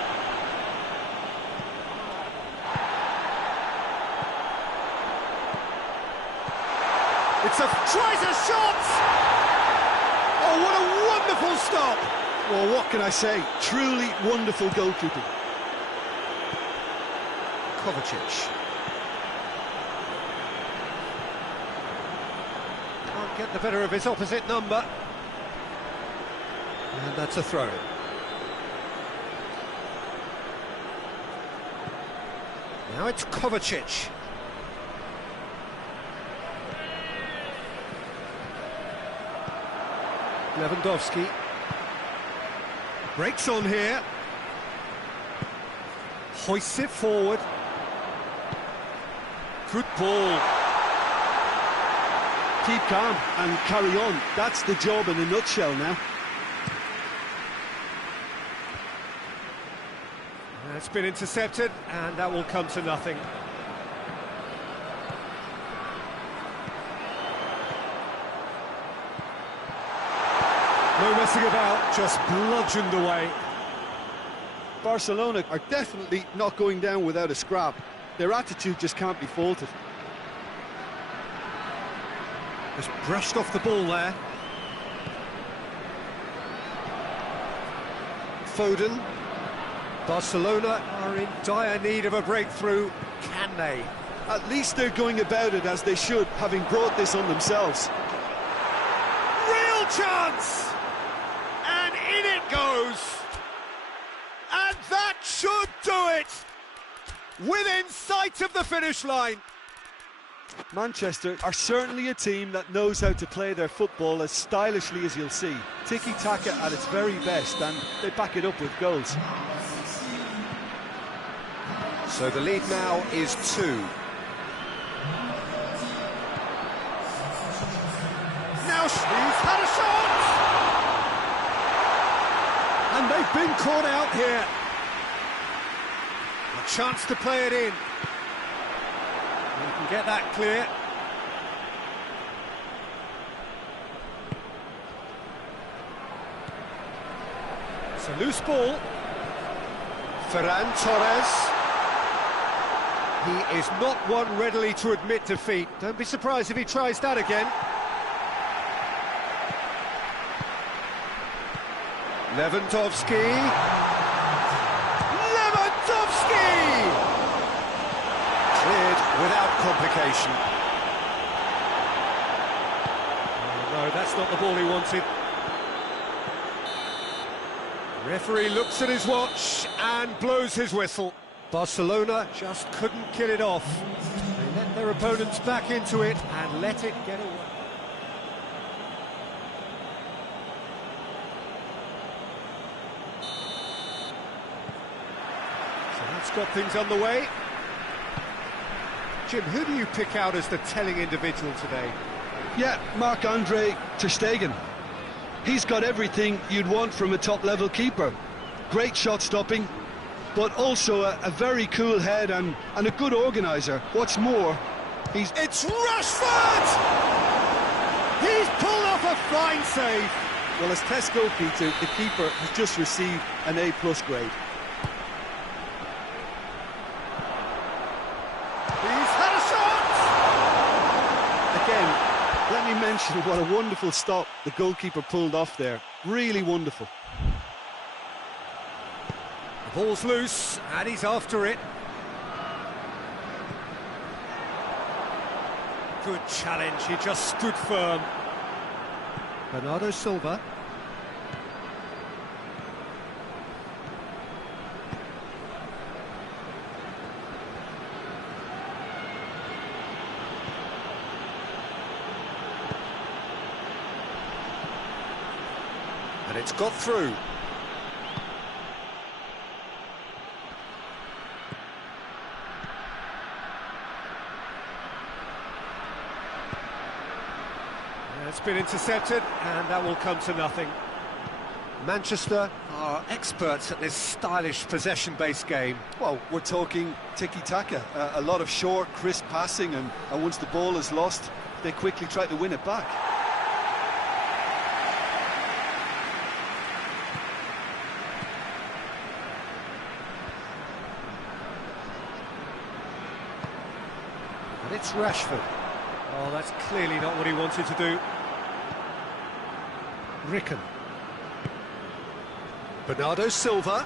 Tries a shot! Oh, what a wonderful stop! Well, what can I say? Truly wonderful goalkeeping. Kovacic. Can't get the better of his opposite number. And that's a throw. Now it's Kovacic. Lewandowski. Breaks on here. Hoists it forward. Good ball. Keep calm and carry on. That's the job in a nutshell now. It's been intercepted, and that will come to nothing. No messing about, just bludgeoned away. Barcelona are definitely not going down without a scrap. Their attitude just can't be faulted. Just brushed off the ball there. Foden. Barcelona are in dire need of a breakthrough. Can they? At least they're going about it as they should, having brought this on themselves. Real chance! And in it goes! And that should do it! Within sight of the finish line. Manchester are certainly a team that knows how to play their football as stylishly as you'll see. Tiki-taka at its very best, and they back it up with goals. So the lead now is 2. Now he's had a shot! And they've been caught out here. A chance to play it in. You can get that clear. It's a loose ball. Ferran Torres. He is not one readily to admit defeat. Don't be surprised if he tries that again. Lewandowski. Lewandowski! Cleared without complication. Oh, no, that's not the ball he wanted. Referee looks at his watch and blows his whistle. Barcelona just couldn't get it off. They let their opponents back into it and let it get away. So that's got things underway. Jim, who do you pick out as the telling individual today? Yeah, Marc-Andre ter Stegen. He's got everything you'd want from a top-level keeper. Great shot stopping, but also a very cool head and a good organiser. What's more, It's Rashford! He's pulled off a fine save. Well, as test goalkeeper, the keeper has just received an A+ grade. He's had a shot! Again, let me mention what a wonderful stop the goalkeeper pulled off there. Really wonderful. The ball's loose, and he's after it. Good challenge, he just stood firm. Bernardo Silva. And it's got through. It's been intercepted, and that will come to nothing. Manchester are experts at this stylish possession-based game. Well, we're talking tiki-taka, a lot of short, crisp passing, and once the ball is lost, they quickly try to win it back. And it's Rashford. Oh, that's clearly not what he wanted to do. Ricken. Bernardo Silva.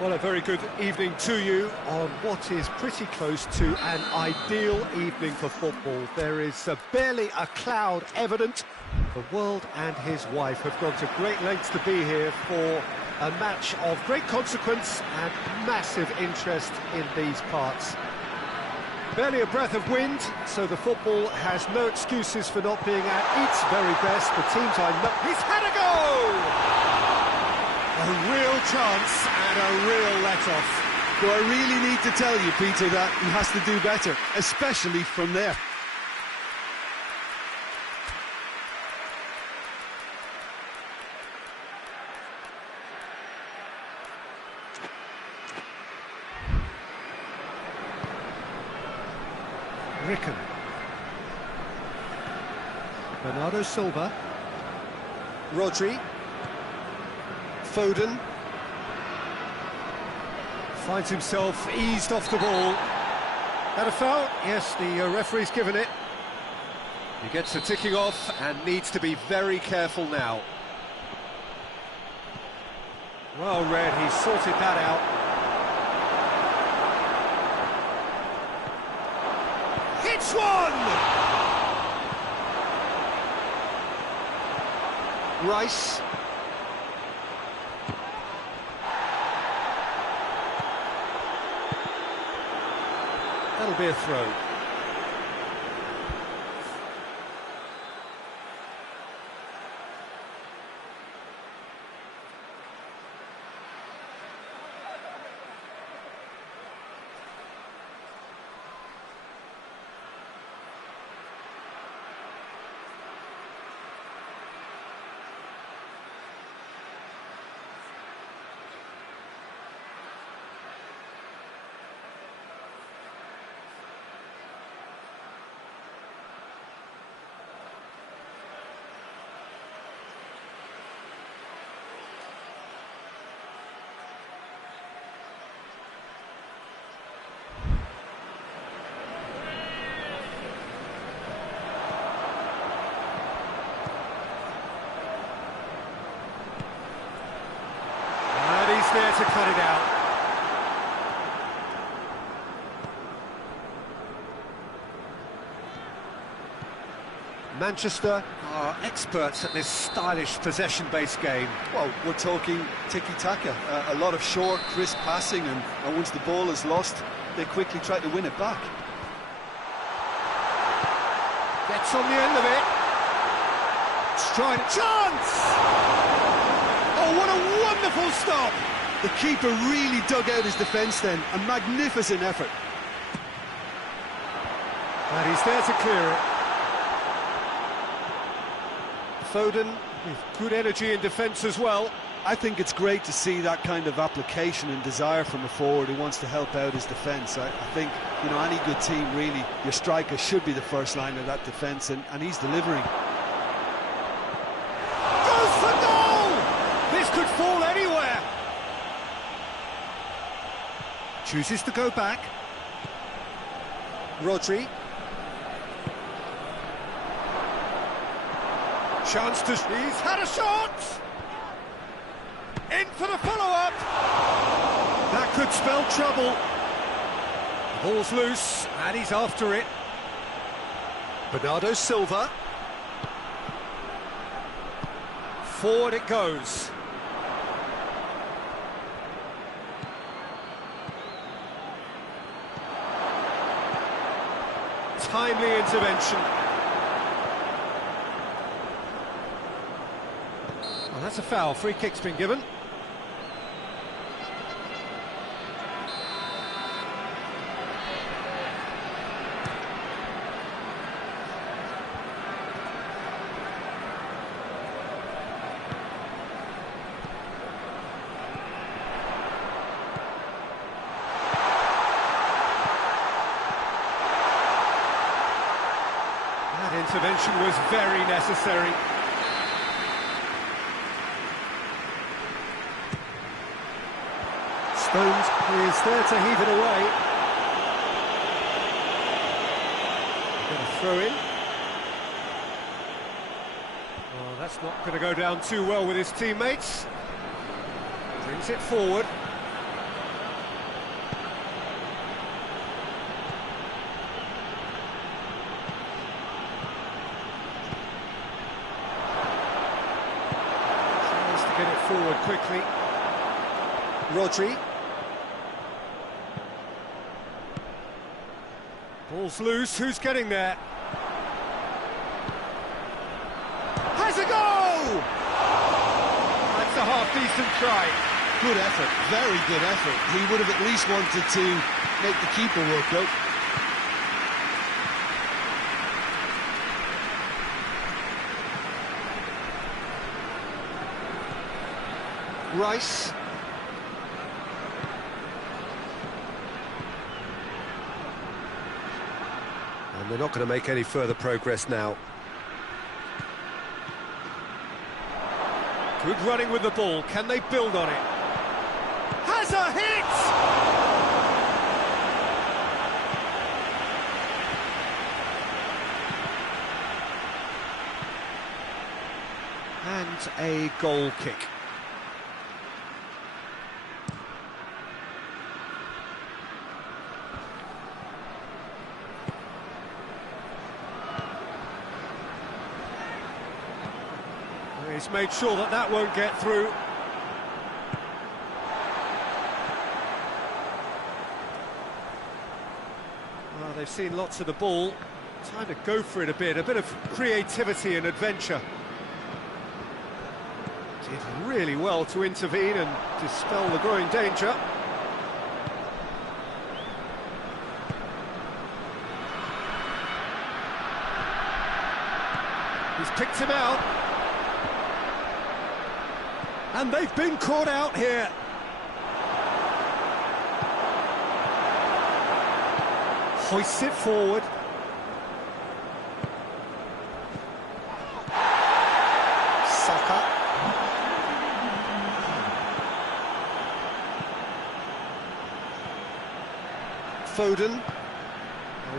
Well, a very good evening to you on what is pretty close to an ideal evening for football. There is barely a cloud evident. The world and his wife have gone to great lengths to be here for a match of great consequence and massive interest in these parts. Barely a breath of wind, so the football has no excuses for not being at its very best. The teams I know... He's had a go! A real chance and a real let-off. Do I really need to tell you, Peter, that he has to do better, especially from there? Ricken. Bernardo Silva. Rodri. Foden. Finds himself eased off the ball. Had a foul? Yes, the referee's given it. He gets the ticking off and needs to be very careful now. Well read, he's sorted that out. Hits one! Rice. That'll be a throw. There to cut it out. Manchester are experts at this stylish possession-based game. Well, we're talking tiki-taka, a lot of short, crisp passing, and once the ball is lost, they quickly try to win it back. Gets on the end of it. Stride, chance! Oh, what a wonderful stop! The keeper really dug out his defence then, a magnificent effort. And he's there to clear it. Foden with good energy in defence as well. I think it's great to see that kind of application and desire from a forward who wants to help out his defence. I think, you know, any good team really, your striker should be the first line of that defence, and he's delivering. Goes for goal! This could fall anywhere. Chooses to go back. Rodri. Chance to... He's had a shot! In for the follow-up! That could spell trouble. The ball's loose, and he's after it. Bernardo Silva. Forward it goes. Timely intervention. Well, that's a foul. Free kick's been given. Intervention was very necessary. Stones is there to heave it away. Going to throw in. Oh, that's not going to go down too well with his teammates. Brings it forward. forward quickly. Rodri. Ball's loose, who's getting there? Has a goal! That's a half-decent try. Good effort, very good effort. He would have at least wanted to make the keeper work out. Rice. And they're not going to make any further progress now. Good running with the ball. Can they build on it? Has a hit! And a goal kick. He's made sure that that won't get through. Well, they've seen lots of the ball. Time to go for it a bit of creativity and adventure. Did really well to intervene and dispel the growing danger. He's picked him out. And they've been caught out here. Hoists it forward. Saka. Foden.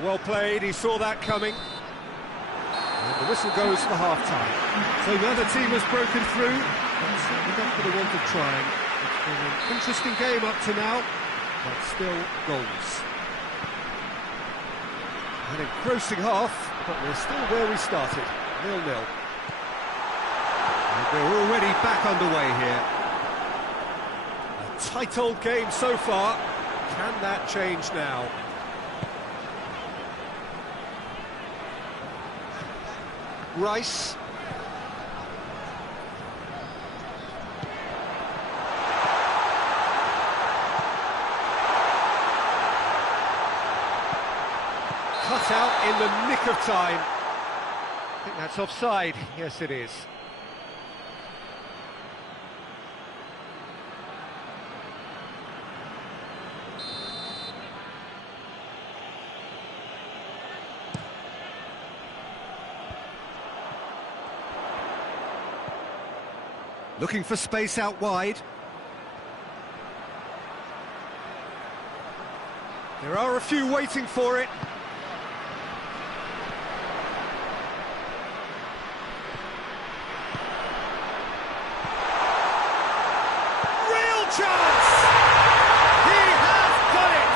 Well played, he saw that coming. And the whistle goes for half-time. So the other team has broken through. We're not going to want to try. It's been an interesting game up to now, but still goals. An engrossing half, but we're still where we started, 0-0. And we're already back underway here. A tight old game so far. Can that change now? Rice. Cut out in the nick of time. I think that's offside. Yes, it is. Looking for space out wide. There are a few waiting for it. Chance! He has done it!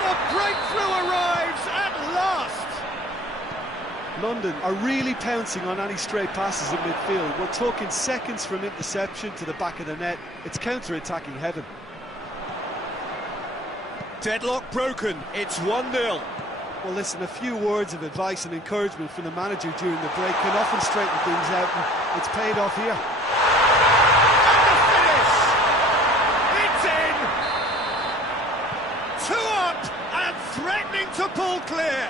The breakthrough arrives at last! London are really pouncing on any stray passes in midfield. We're talking seconds from interception to the back of the net. It's counter-attacking heaven. Deadlock broken, it's 1-0. Well, listen, a few words of advice and encouragement from the manager during the break can often straighten things out, and it's paid off here. To pull clear.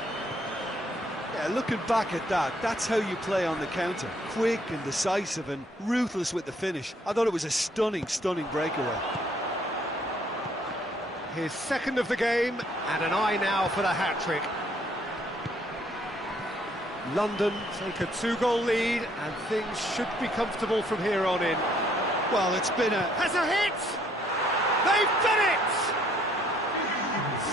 Yeah, looking back at that, that's how you play on the counter. Quick and decisive and ruthless with the finish. I thought it was a stunning, stunning breakaway. His second of the game, and an eye now for the hat-trick. London take a 2-goal lead, and things should be comfortable from here on in. Well, it's been a... Has a hit! They've done it!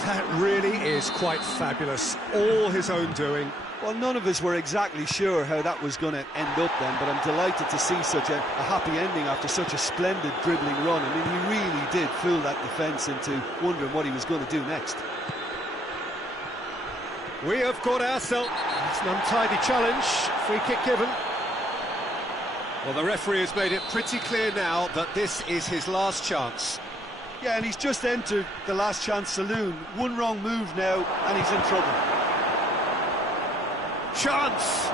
That really is quite fabulous. All his own doing. Well, none of us were exactly sure how that was going to end up then, but I'm delighted to see such a happy ending after such a splendid dribbling run. I mean, he really did fool that defence into wondering what he was going to do next. We have got ourselves... It's an untidy challenge. Free kick given. Well, the referee has made it pretty clear now that this is his last chance. Yeah, and he's just entered the last chance saloon. One wrong move now, and he's in trouble. Chance!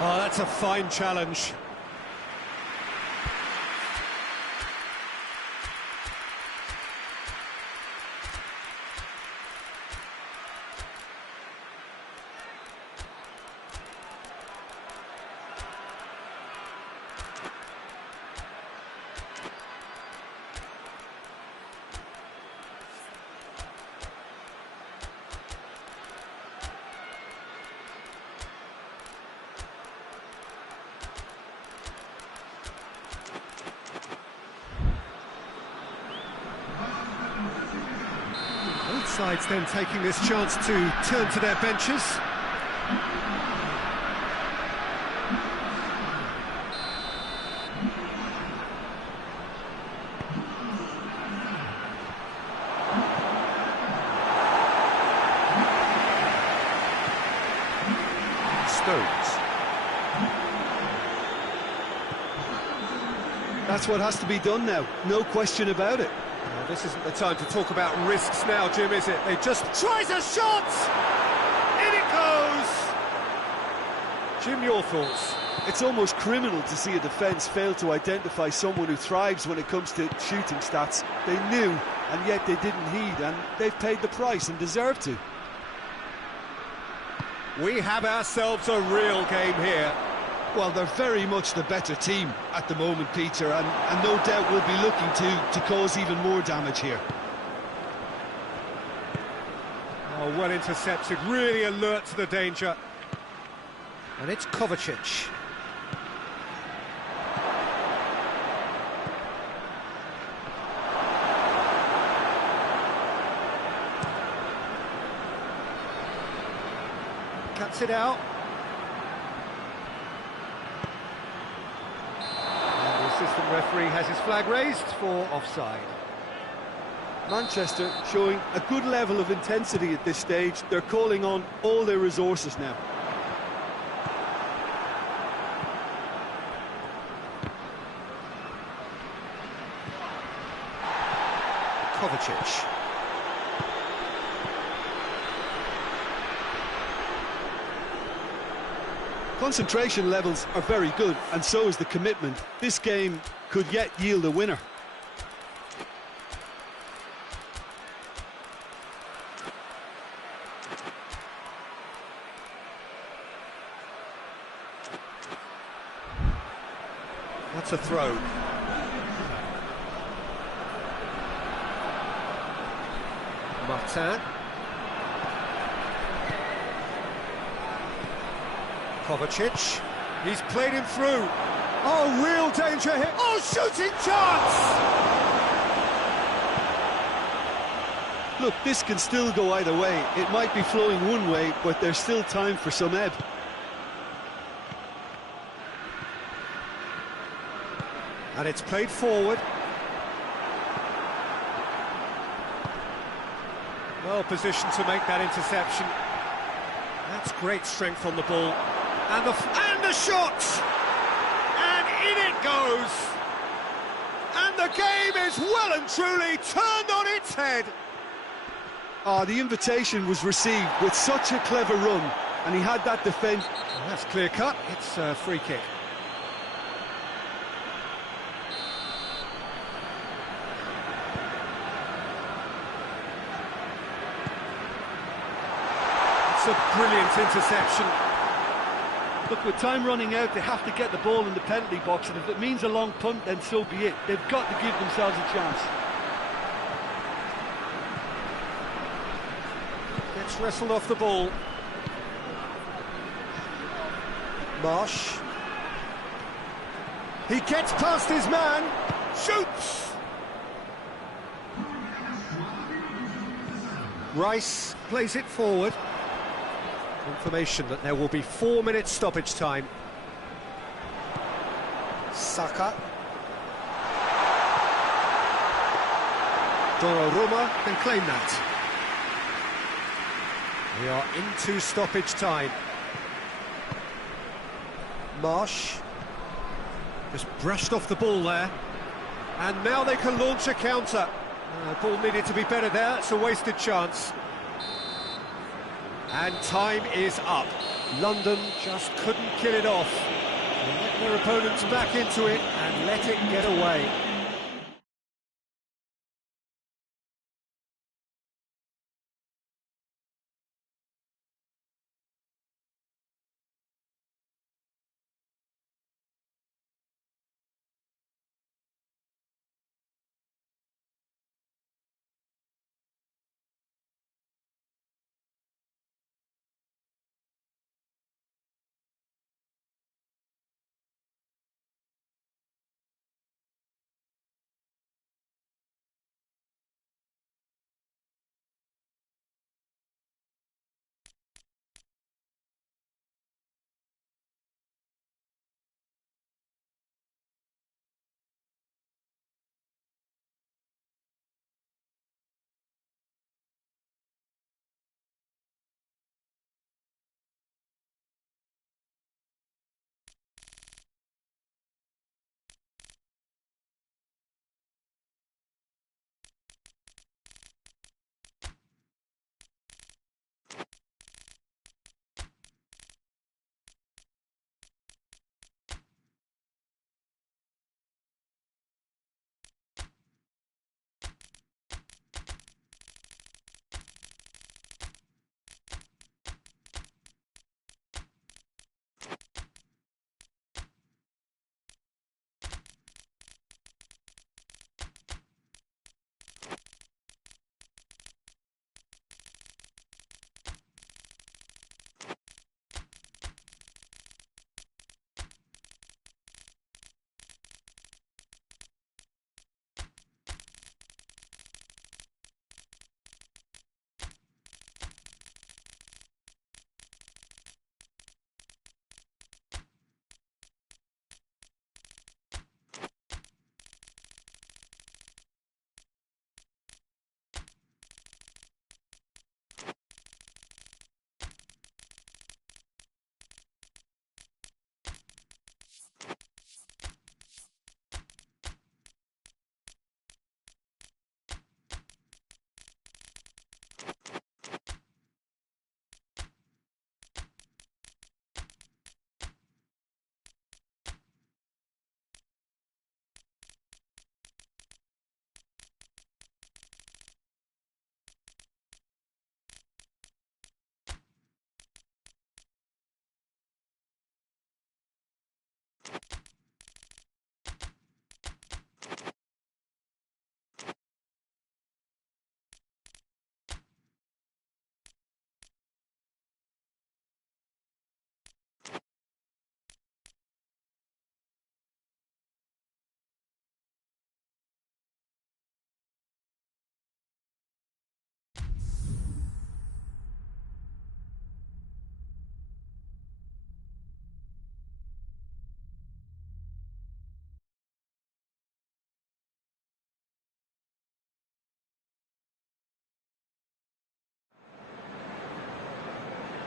Oh, that's a fine challenge. Both sides then taking this chance to turn to their benches. Stones. That's what has to be done now, no question about it. This isn't the time to talk about risks now, Jim, is it? They just tries a shot! In it goes! Jim, your thoughts? It's almost criminal to see a defence fail to identify someone who thrives when it comes to shooting stats. They knew, and yet they didn't heed, and they've paid the price and deserve to. We have ourselves a real game here. Well, they're very much the better team at the moment, Peter, and no doubt will be looking to cause even more damage here. Oh, well intercepted, really alert to the danger. And it's Kovacic. Cuts it out. Assistant referee has his flag raised for offside. Manchester showing a good level of intensity at this stage. They're calling on all their resources now. Kovacic. Concentration levels are very good, and so is the commitment. This game could yet yield a winner. That's a throw. Martin. Kovacic, he's played him through. Oh, real danger here. Oh, shooting chance! Look, this can still go either way. It might be flowing one way, but there's still time for some ebb. And it's played forward. Well positioned to make that interception. That's great strength on the ball. And the shot! And in it goes! And the game is well and truly turned on its head. Oh, the invitation was received with such a clever run, and he had that defence. Well, that's clear cut. It's a free kick. It's a brilliant interception. Look, with time running out, they have to get the ball in the penalty box, and if it means a long punt, then so be it. They've got to give themselves a chance. Gets wrestled off the ball. Marsh. He gets past his man. Shoots! Rice plays it forward. Confirmation that there will be 4 minutes stoppage time. Saka. Donnarumma can claim that. We are into stoppage time. Marsh. Just brushed off the ball there. And now they can launch a counter. Ball needed to be better there, it's a wasted chance. And time is up. London just couldn't kill it off. They let their opponents back into it and let it get away.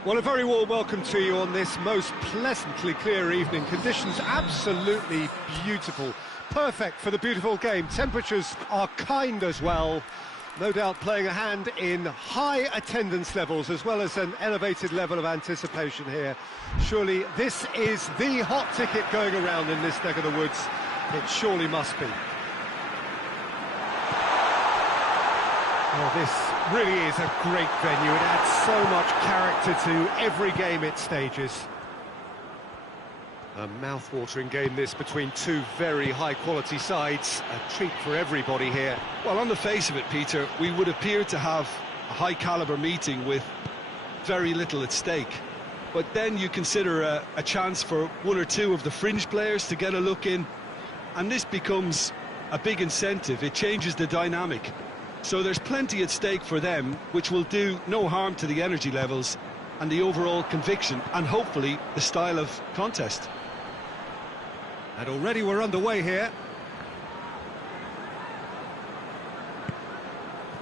Well, a very warm welcome to you on this most pleasantly clear evening. Conditions absolutely beautiful. Perfect for the beautiful game. Temperatures are kind as well. No doubt playing a hand in high attendance levels as well as an elevated level of anticipation here. Surely this is the hot ticket going around in this neck of the woods. It surely must be. Oh, this really is a great venue. It adds so much character to every game it stages. A mouth-watering game this between two very high-quality sides. A treat for everybody here. Well, on the face of it, Peter, we would appear to have a high-caliber meeting with very little at stake. But then you consider a chance for one or two of the fringe players to get a look in, and this becomes a big incentive. It changes the dynamic. So there's plenty at stake for them, which will do no harm to the energy levels and the overall conviction and hopefully the style of contest. And already we're underway here.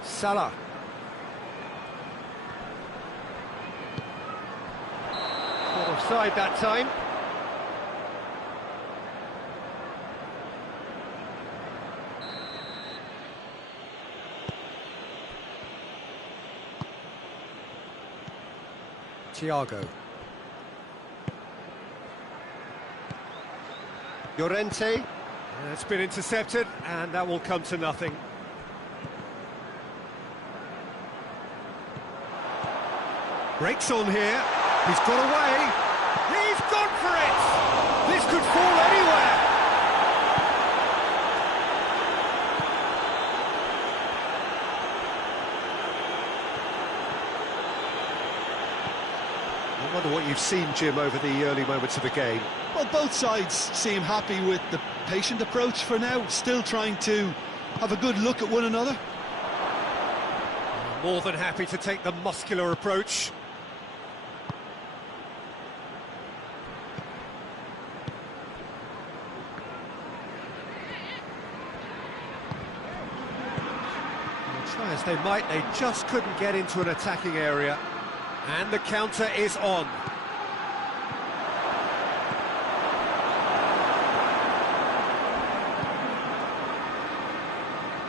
Salah. Not offside that time. Thiago. Llorente. It's been intercepted, and that will come to nothing. Breaks on here. He's got away. He's gone for it! This could fall anywhere. I wonder what you've seen, Jim, over the early moments of the game. Well, both sides seem happy with the patient approach for now, still trying to have a good look at one another. More than happy to take the muscular approach. Try as they might, they just couldn't get into an attacking area. And the counter is on.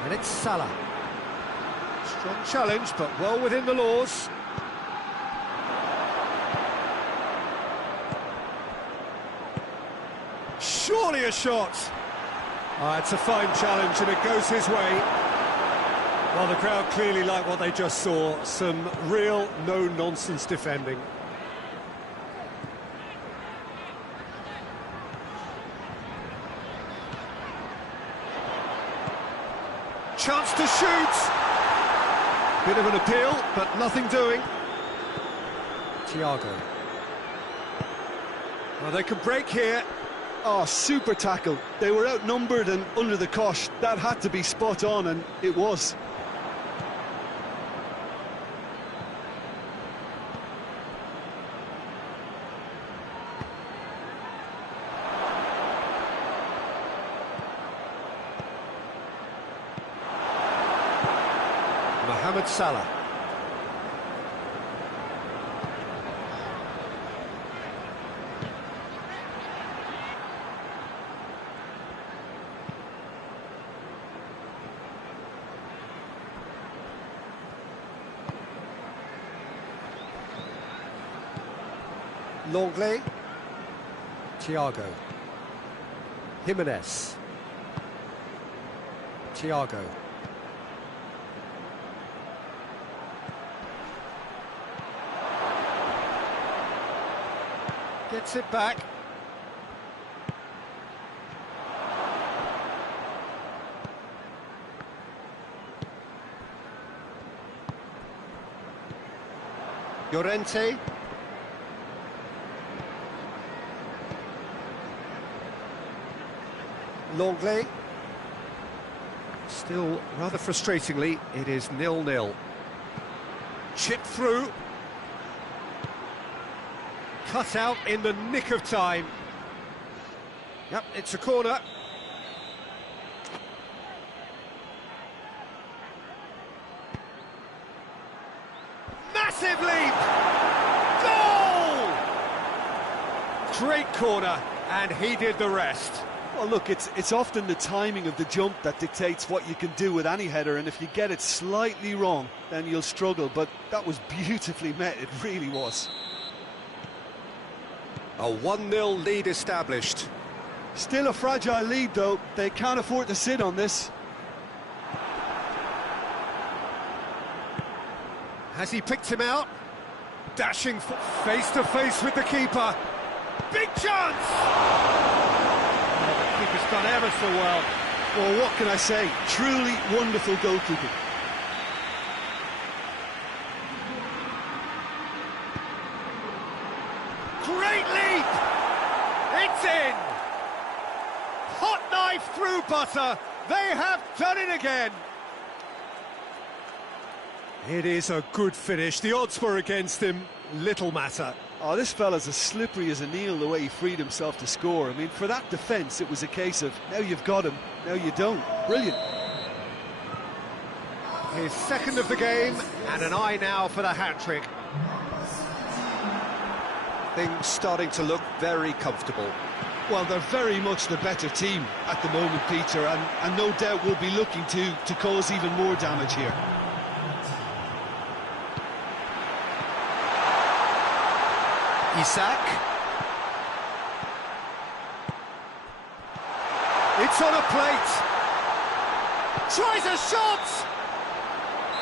And it's Salah. Strong challenge, but well within the laws. Surely a shot. It's a fine challenge, and it goes his way. Well, the crowd clearly like what they just saw. Some real no-nonsense defending. Chance to shoot! Bit of an appeal, but nothing doing. Thiago. Well, they can break here. Oh, super tackle. They were outnumbered and under the cosh. That had to be spot on, and it was. Mohamed Salah. Longley. Thiago. Jimenez. Thiago. Gets it back. Llorente. Longley. Still, rather frustratingly, it is 0-0. Chip through. Cut out in the nick of time. Yep, it's a corner. Massive leap! Goal! Great corner, and he did the rest. Well, look, it's often the timing of the jump that dictates what you can do with any header, and if you get it slightly wrong, then you'll struggle, but that was beautifully met, it really was. A 1-0 lead established. Still a fragile lead, though. They can't afford to sit on this. Has he picked him out? Dashing face to face with the keeper. Big chance! Oh, the keeper's done ever so well. Well, what can I say? Truly wonderful goalkeeping. Great leap! It's in! Hot knife through butter. They have done it again. It is a good finish. The odds were against him. Little matter. Oh, this fella's as slippery as a needle the way he freed himself to score. I mean, for that defence, it was a case of, now you've got him, now you don't. Brilliant. His second of the game, and an eye now for the hat-trick. Things starting to look very comfortable. Well, they're very much the better team at the moment, Peter, and no doubt will be looking to cause even more damage here. Isak. It's on a plate. Tries a shot!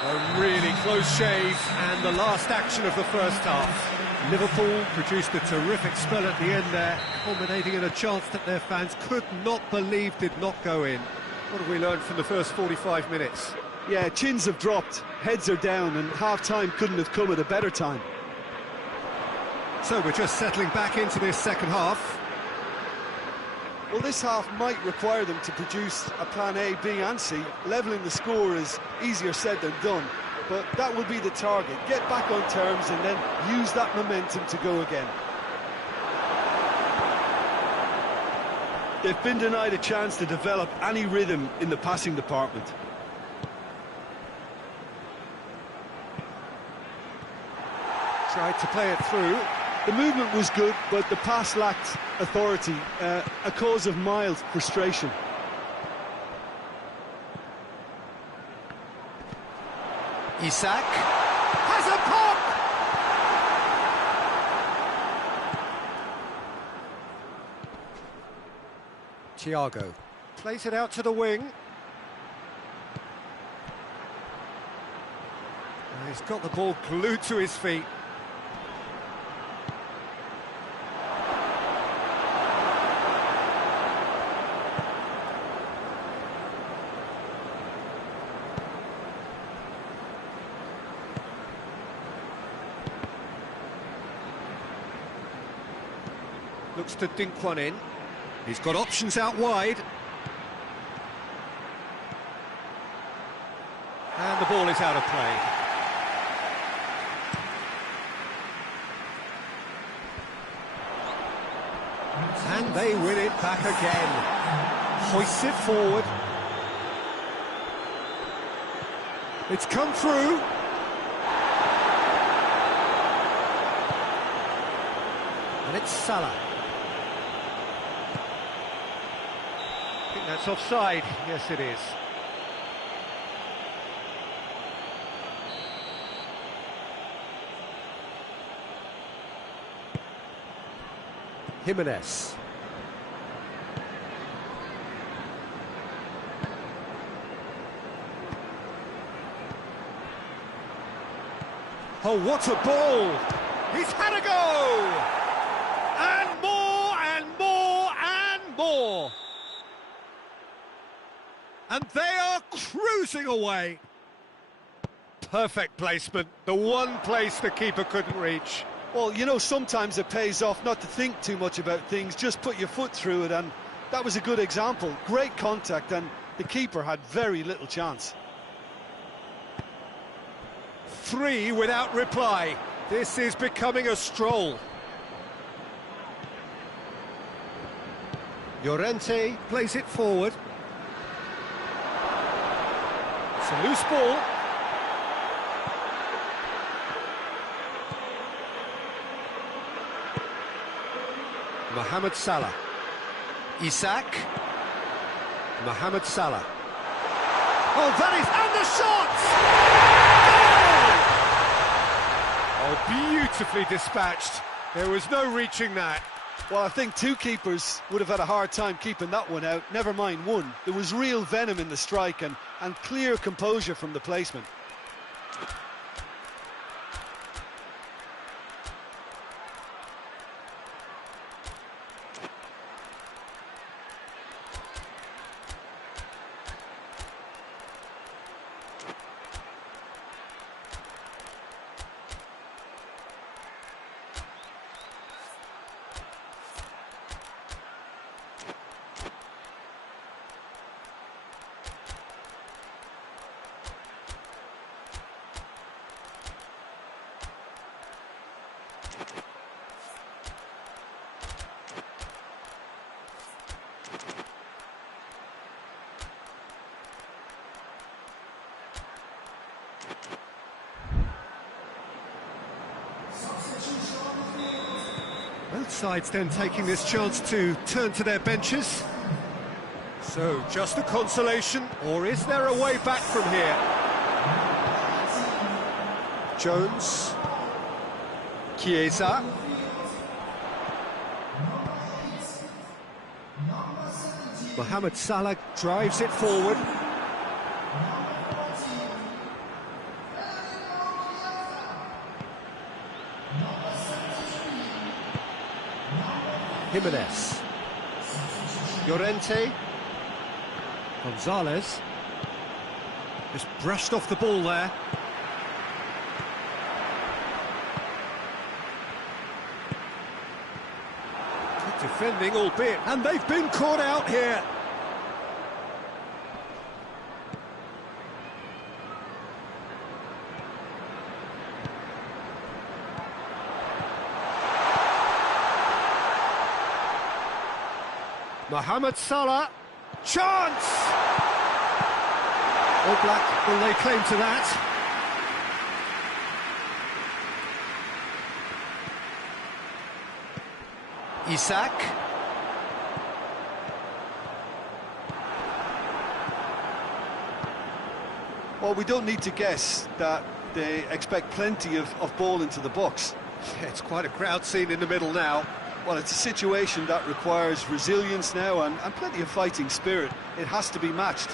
A really close shave, and the last action of the first half. Liverpool produced a terrific spell at the end there, culminating in a chance that their fans could not believe did not go in. What have we learned from the first 45 minutes? Yeah, chins have dropped, heads are down, and half-time couldn't have come at a better time. So we're just settling back into this second half. Well, this half might require them to produce a plan A, B and C. Levelling the score is easier said than done, but that will be the target. Get back on terms and then use that momentum to go again. They've been denied a chance to develop any rhythm in the passing department. Tried to play it through. The movement was good, but the pass lacked authority, a cause of mild frustration. Isak has a pop! Thiago plays it out to the wing. And he's got the ball glued to his feet. Looks to dink one in. He's got options out wide. And the ball is out of play. And they win it back again. Hoists it forward. It's come through. And it's Salah. I think that's offside. Yes, it is. Jimenez. Oh, what a ball! He's had a go! And more, and more, and more! And they are cruising away. Perfect placement, the one place the keeper couldn't reach. Well, you know, sometimes it pays off not to think too much about things, just put your foot through it, and that was a good example. Great contact, and the keeper had very little chance. 3 without reply. This is becoming a stroll. Llorente plays it forward. It's a loose ball. Mohamed Salah. Isak. Mohamed Salah. Oh, that is... and the shot! Goal! Oh, beautifully dispatched. There was no reaching that. Well, I think two keepers would have had a hard time keeping that one out, never mind one. There was real venom in the strike and clear composure from the placement. Both sides then taking this chance to turn to their benches. So, just a consolation, or is there a way back from here? Jones. Chiesa. Mohamed Salah drives it forward. Jimenez. Llorente. Gonzalez. Just brushed off the ball there. Good defending, albeit, and they've been caught out here. Mohamed Salah, chance! All Black will lay claim to that. Isak. Well, we don't need to guess that they expect plenty of ball into the box. Yeah, it's quite a crowd scene in the middle now. Well, it's a situation that requires resilience now and plenty of fighting spirit. It has to be matched.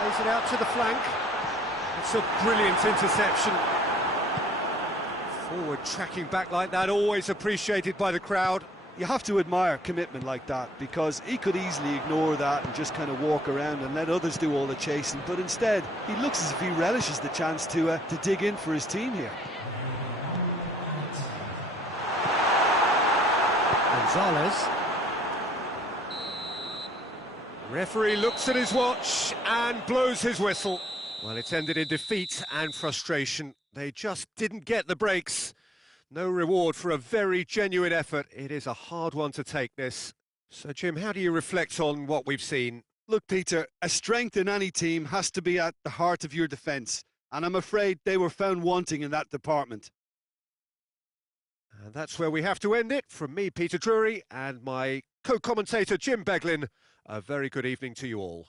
Plays it out to the flank. It's a brilliant interception. Forward tracking back like that, always appreciated by the crowd. You have to admire commitment like that, because he could easily ignore that and just kind of walk around and let others do all the chasing, but instead he looks as if he relishes the chance to dig in for his team here. Gonzalez. Referee looks at his watch and blows his whistle. Well, it's ended in defeat and frustration. They just didn't get the breaks. No reward for a very genuine effort. It is a hard one to take, this. So, Jim, how do you reflect on what we've seen? Look, Peter, a strength in any team has to be at the heart of your defence, and I'm afraid they were found wanting in that department. And that's where we have to end it. From me, Peter Drury, and my co-commentator, Jim Beglin, a very good evening to you all.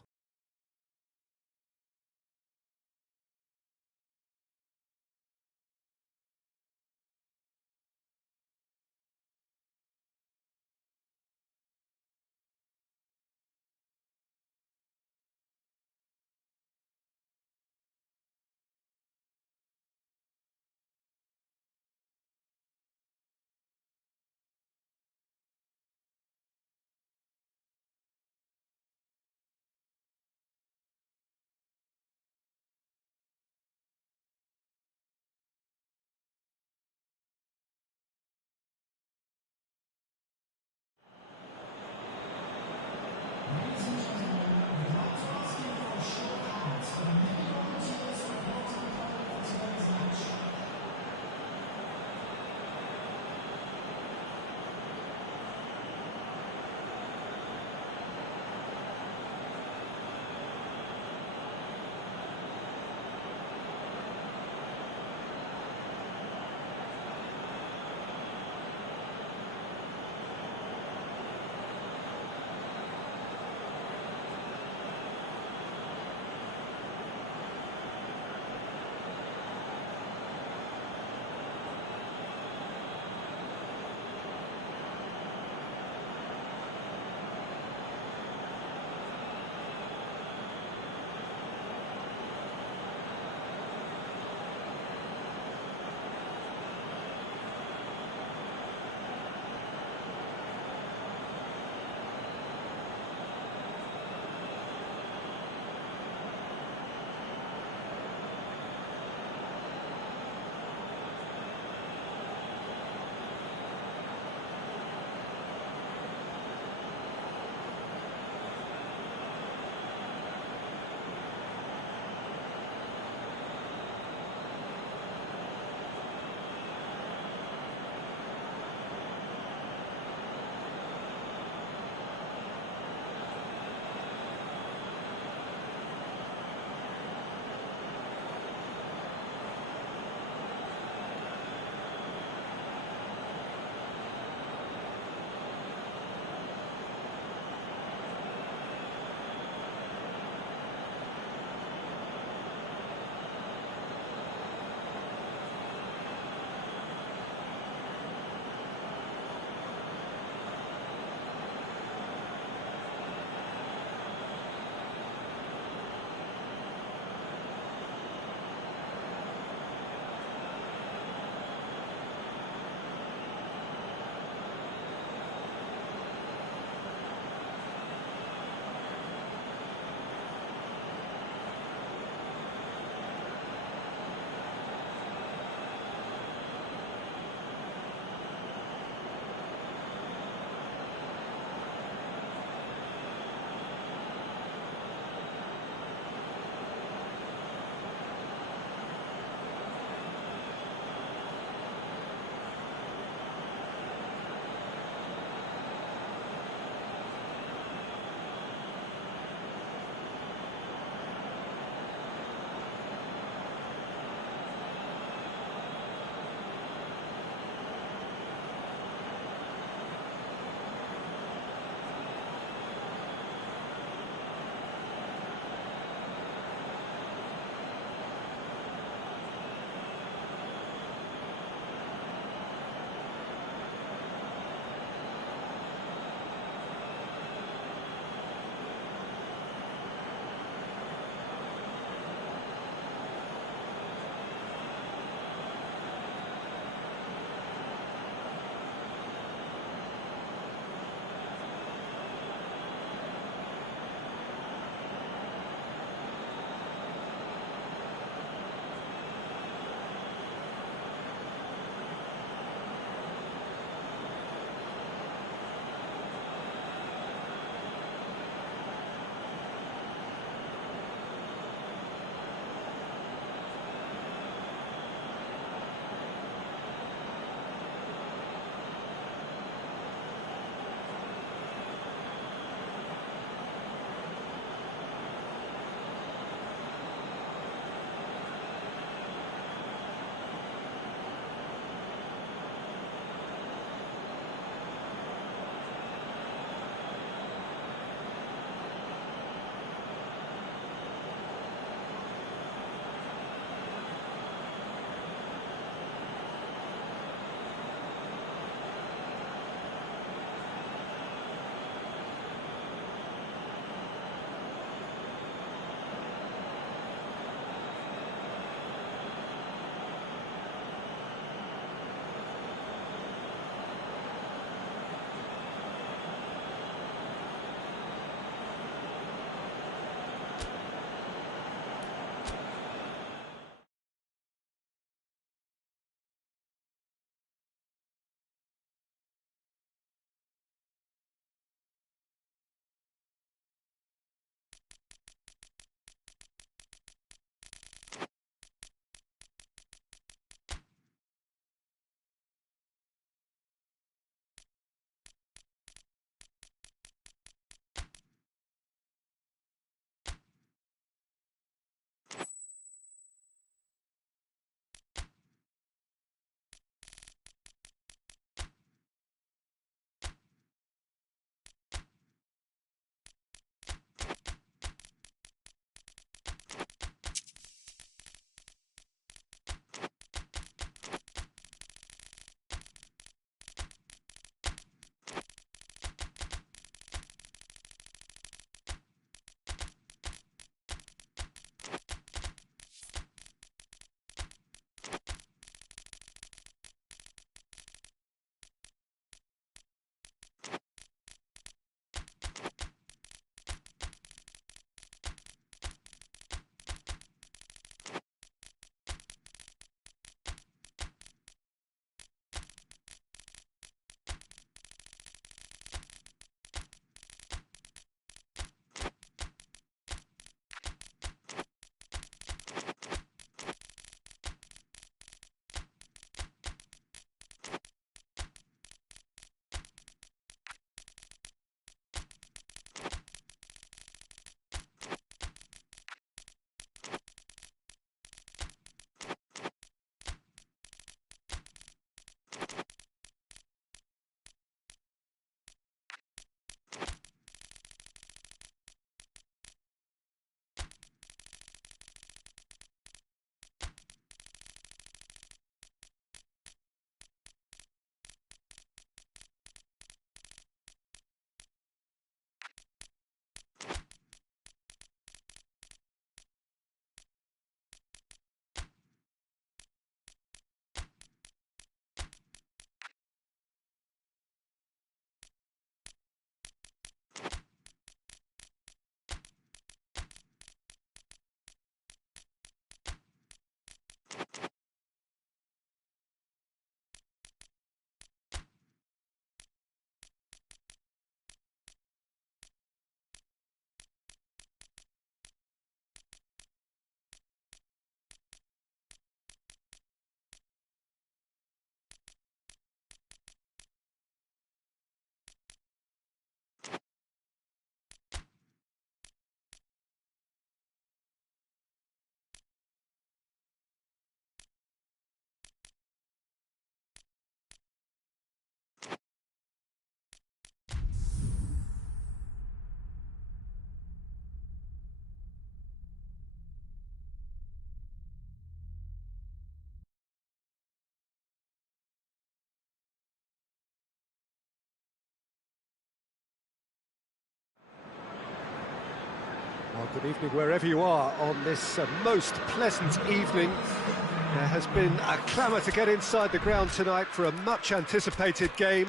Good evening wherever you are on this most pleasant evening. There has been a clamour to get inside the ground tonight for a much-anticipated game.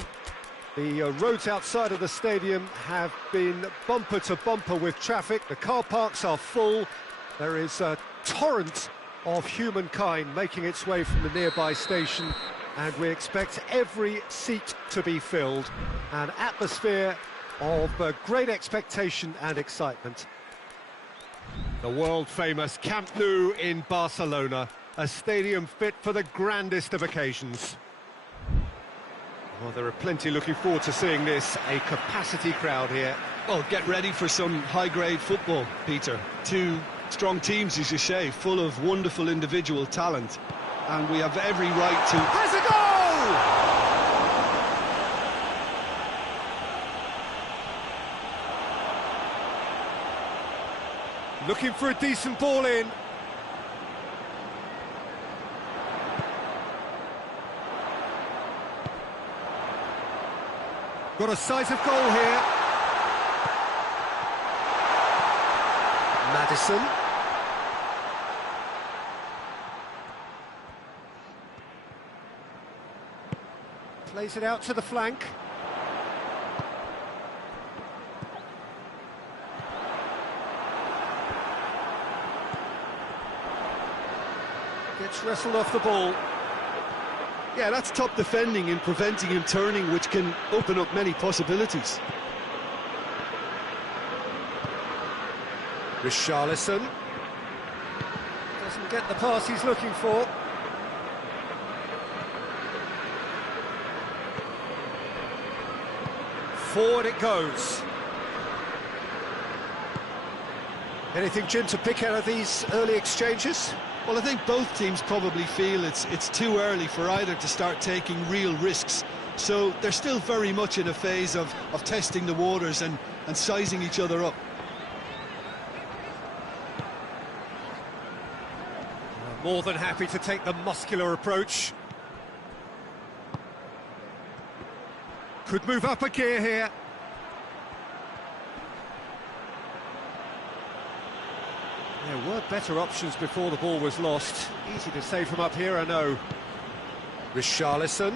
The roads outside of the stadium have been bumper to bumper with traffic. The car parks are full. There is a torrent of humankind making its way from the nearby station, and we expect every seat to be filled. An atmosphere of great expectation and excitement. The world-famous Camp Nou in Barcelona, a stadium fit for the grandest of occasions. Well, there are plenty looking forward to seeing this, a capacity crowd here. Well, get ready for some high-grade football, Peter. Two strong teams, as you say, full of wonderful individual talent. And we have every right to... Has a goal! Looking for a decent ball in. Got a sight of goal here. Maddison. Plays it out to the flank. Gets wrestled off the ball. Yeah, that's top defending and preventing him turning, which can open up many possibilities. Richarlison doesn't get the pass he's looking for. Forward it goes. Anything, Jim, to pick out of these early exchanges? Well, I think both teams probably feel it's too early for either to start taking real risks. So they're still very much in a phase of testing the waters and sizing each other up. More than happy to take the muscular approach. Could move up a gear here. There were better options before the ball was lost. Easy to save from up here, I know. Richarlison.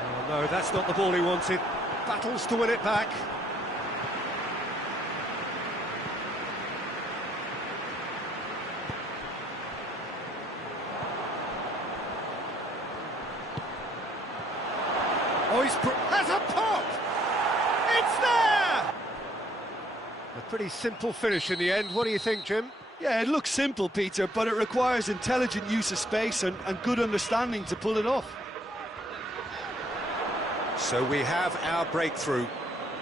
Oh no, that's not the ball he wanted. Battles to win it back. Oh, has a pop! It's there! A pretty simple finish in the end. What do you think, Jim? Yeah, it looks simple, Peter, but it requires intelligent use of space and good understanding to pull it off. So we have our breakthrough.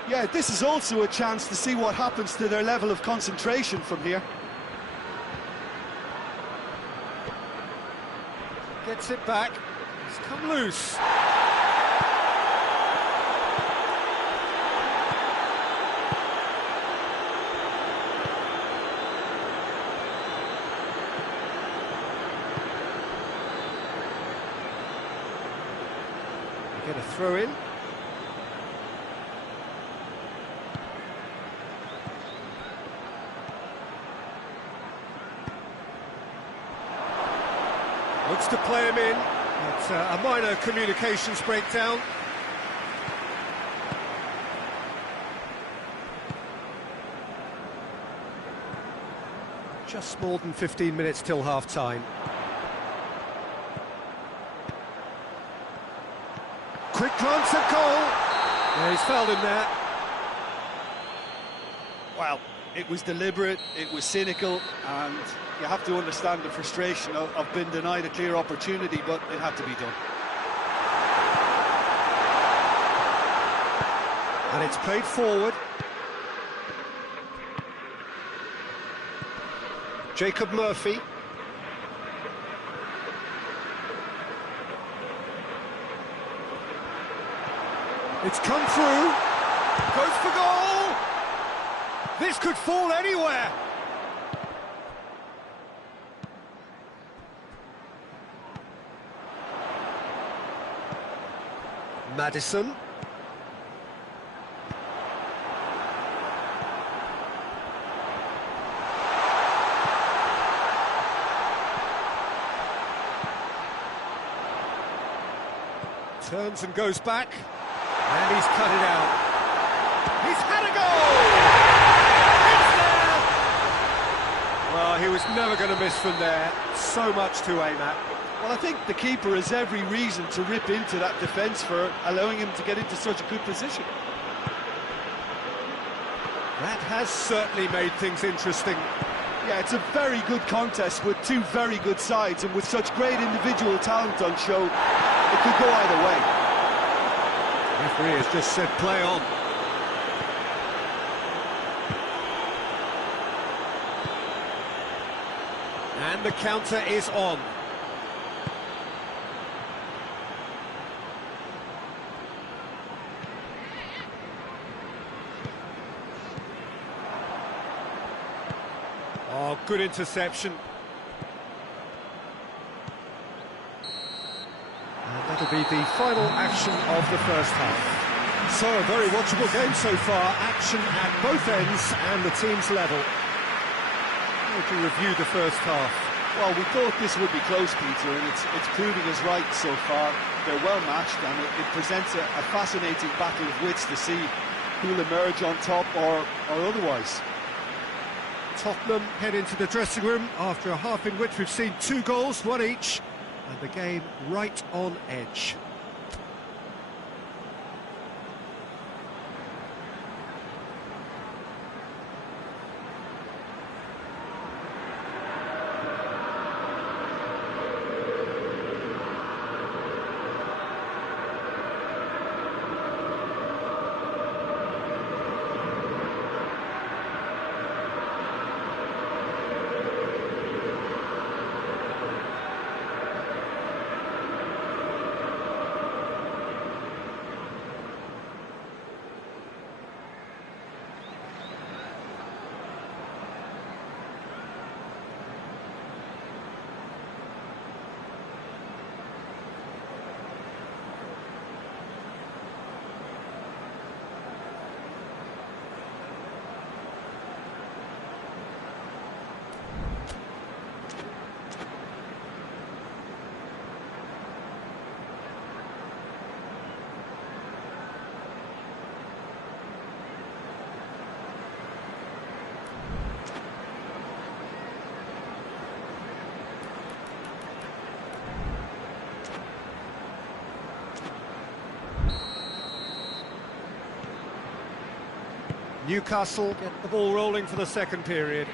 Yeah, this is also a chance to see what happens to their level of concentration from here. Gets it back. It's come loose. Get a throw in. Looks to play him in. It's a minor communications breakdown. Just more than 15 minutes till half-time. Quick glance at goal. Yeah, he's fouled him there. Well, it was deliberate, it was cynical, and you have to understand the frustration of being denied a clear opportunity, but it had to be done. And it's played forward. Jacob Murphy. It's come through. Goes for goal. This could fall anywhere. Maddison. Turns and goes back, and he's cut it out. He's had a goal! It's there! Well, he was never going to miss from there. So much to aim at. Well, I think the keeper has every reason to rip into that defence for allowing him to get into such a good position. That has certainly made things interesting. Yeah, it's a very good contest with two very good sides, and with such great individual talent on show, it could go either way. The referee has just said play on. And the counter is on. Oh, good interception. And that'll be the final action of the first half. So, a very watchable game so far. Action at both ends and the team's level. How would you review the first half? Well, we thought this would be close, Peter, and it's proving us right so far. They're well matched, and it presents a fascinating battle of wits to see who'll emerge on top or otherwise. Tottenham head into the dressing room after a half in which we've seen 2 goals, 1 each, and the game right on edge. Newcastle get the ball rolling for the second period.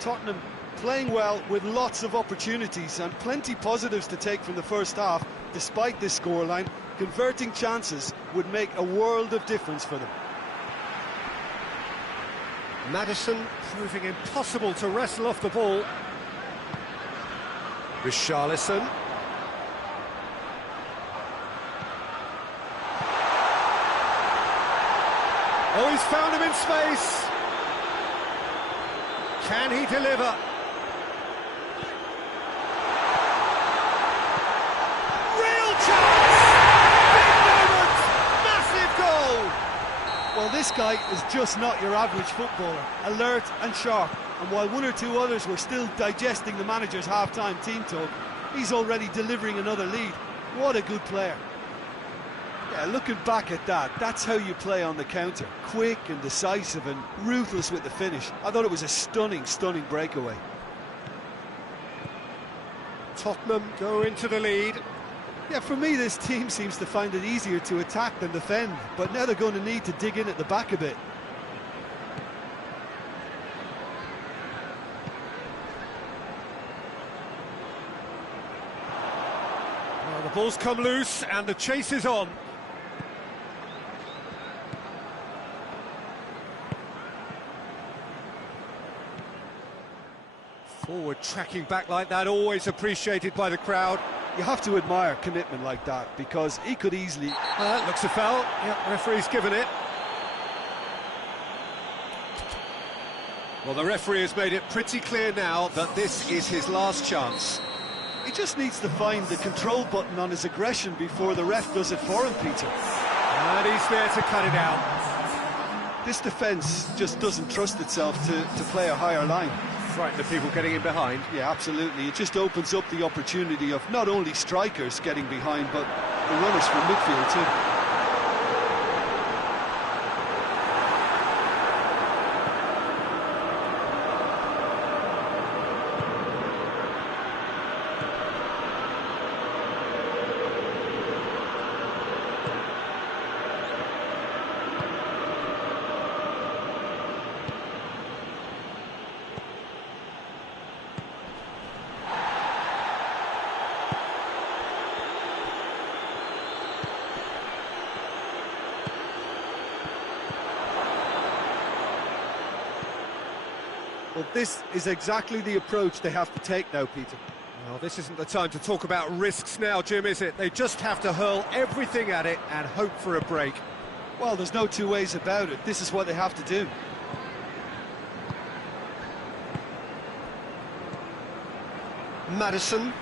Tottenham playing well with lots of opportunities and plenty positives to take from the first half. Despite this scoreline, converting chances would make a world of difference for them. Maddison proving impossible to wrestle off the ball. Richarlison. Oh, he's found him in space. Can he deliver? Real chance! Big moment! Massive goal! Well, this guy is just not your average footballer. Alert and sharp. And while 1 or 2 others were still digesting the manager's half-time team talk, he's already delivering another lead. What a good player. Yeah, looking back at that, that's how you play on the counter. Quick and decisive and ruthless with the finish. I thought it was a stunning, stunning breakaway. Tottenham go into the lead. Yeah, for me, this team seems to find it easier to attack than defend, but now they're going to need to dig in at the back a bit. Well, the ball's come loose and the chase is on. Forward tracking back like that, always appreciated by the crowd. You have to admire commitment like that, because he could easily... Looks a foul. Yeah, referee's given it. Well, the referee has made it pretty clear now that this is his last chance. He just needs to find the control button on his aggression before the ref does it for him, Peter. And he's there to cut it out. This defence just doesn't trust itself to play a higher line. frighten the people getting in behind. Yeah, absolutely. It just opens up the opportunity of not only strikers getting behind, but the runners from midfield too. Well, this is exactly the approach they have to take now, Peter. Well, this isn't the time to talk about risks now, Jim, is it? They just have to hurl everything at it and hope for a break. Well, there's no two ways about it. This is what they have to do. Maddison.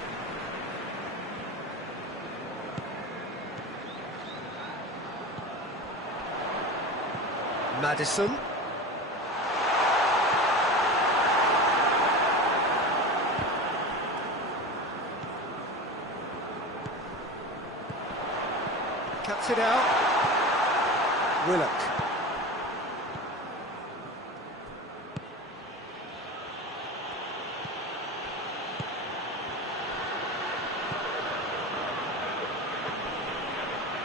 Maddison. Cuts it out. Willock.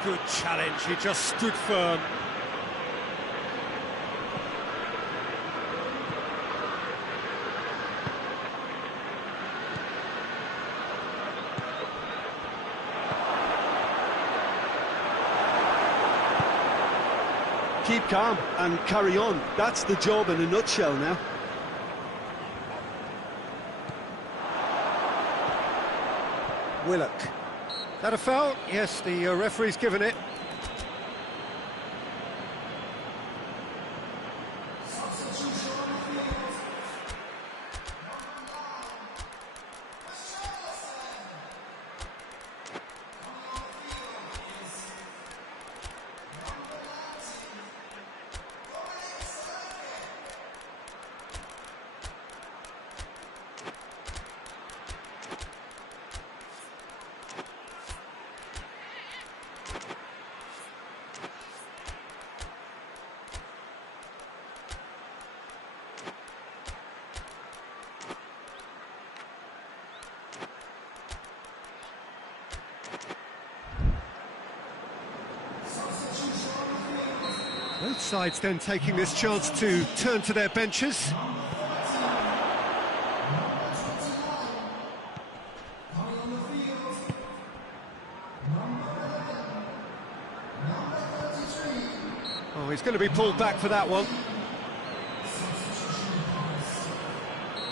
Good challenge, he just stood firm. Keep calm and carry on. That's the job in a nutshell now. Willock. That a foul? Yes, the referee's given it. Both sides then taking this chance to turn to their benches. Oh, he's going to be pulled back for that one.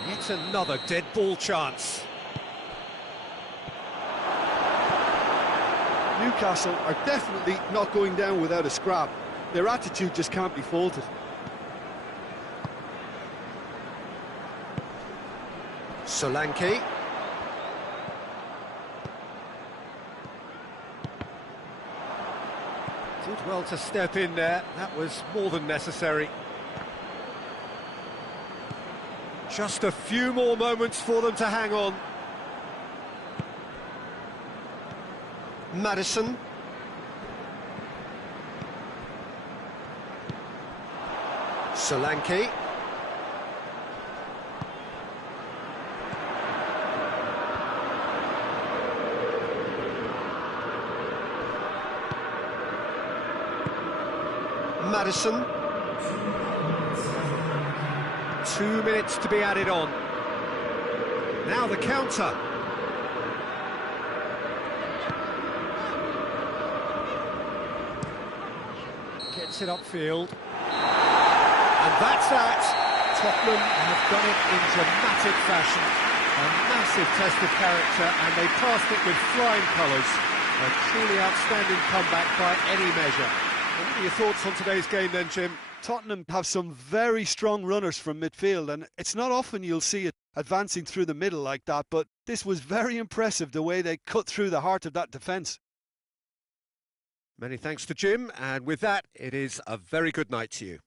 Yet another dead ball chance. Newcastle are definitely not going down without a scrap. Their attitude just can't be faulted. Solanke. Did well to step in there. That was more than necessary. Just a few more moments for them to hang on. Maddison. Solanke. Maddison. 2 minutes to be added on. Now the counter. Gets it upfield. And that's that. Tottenham have done it in dramatic fashion. A massive test of character, and they passed it with flying colours. A truly outstanding comeback by any measure. What are your thoughts on today's game then, Jim? Tottenham have some very strong runners from midfield, and it's not often you'll see it advancing through the middle like that, but this was very impressive, the way they cut through the heart of that defence. Many thanks to Jim, and with that, it is a very good night to you.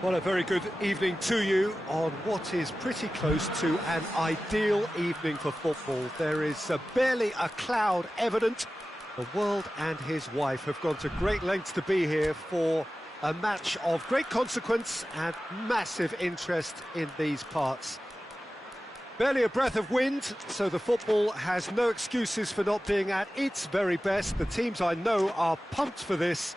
Well, a very good evening to you on what is pretty close to an ideal evening for football. There is barely a cloud evident. The world and his wife have gone to great lengths to be here for a match of great consequence and massive interest in these parts. Barely a breath of wind, so the football has no excuses for not being at its very best. The teams I know are pumped for this.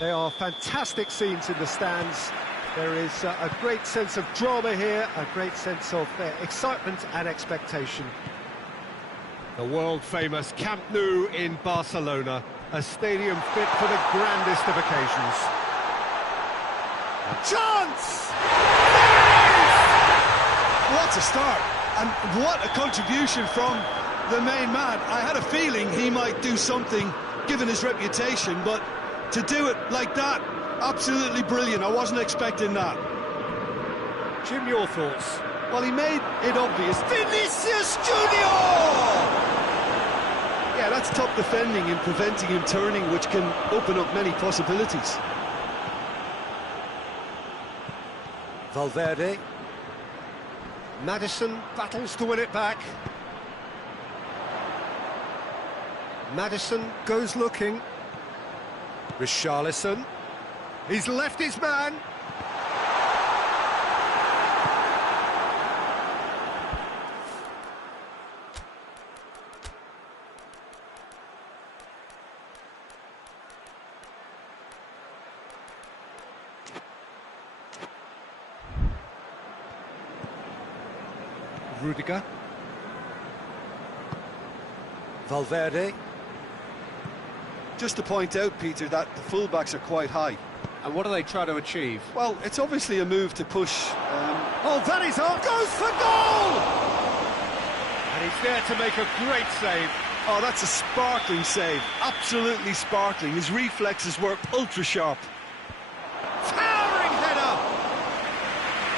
They are fantastic scenes in the stands. There is a great sense of drama here, a great sense of excitement and expectation. The world-famous Camp Nou in Barcelona, a stadium fit for the grandest of occasions. A chance! What a start, and what a contribution from the main man. I had a feeling he might do something, given his reputation, but to do it like that, absolutely brilliant. I wasn't expecting that. Jim, your thoughts? Well, he made it obvious. Vinicius Junior! Yeah, that's top defending and preventing him turning, which can open up many possibilities. Valverde. Maddison battles to win it back. Maddison goes looking. Richarlison. He's left his man. Rudiger. Valverde. Just to point out, Peter, that the fullbacks are quite high. And what do they try to achieve? Well, it's obviously a move to push. Oh, that is on, goes for goal! And he's there to make a great save. Oh, that's a sparkling save. Absolutely sparkling. His reflexes were ultra sharp. Towering header!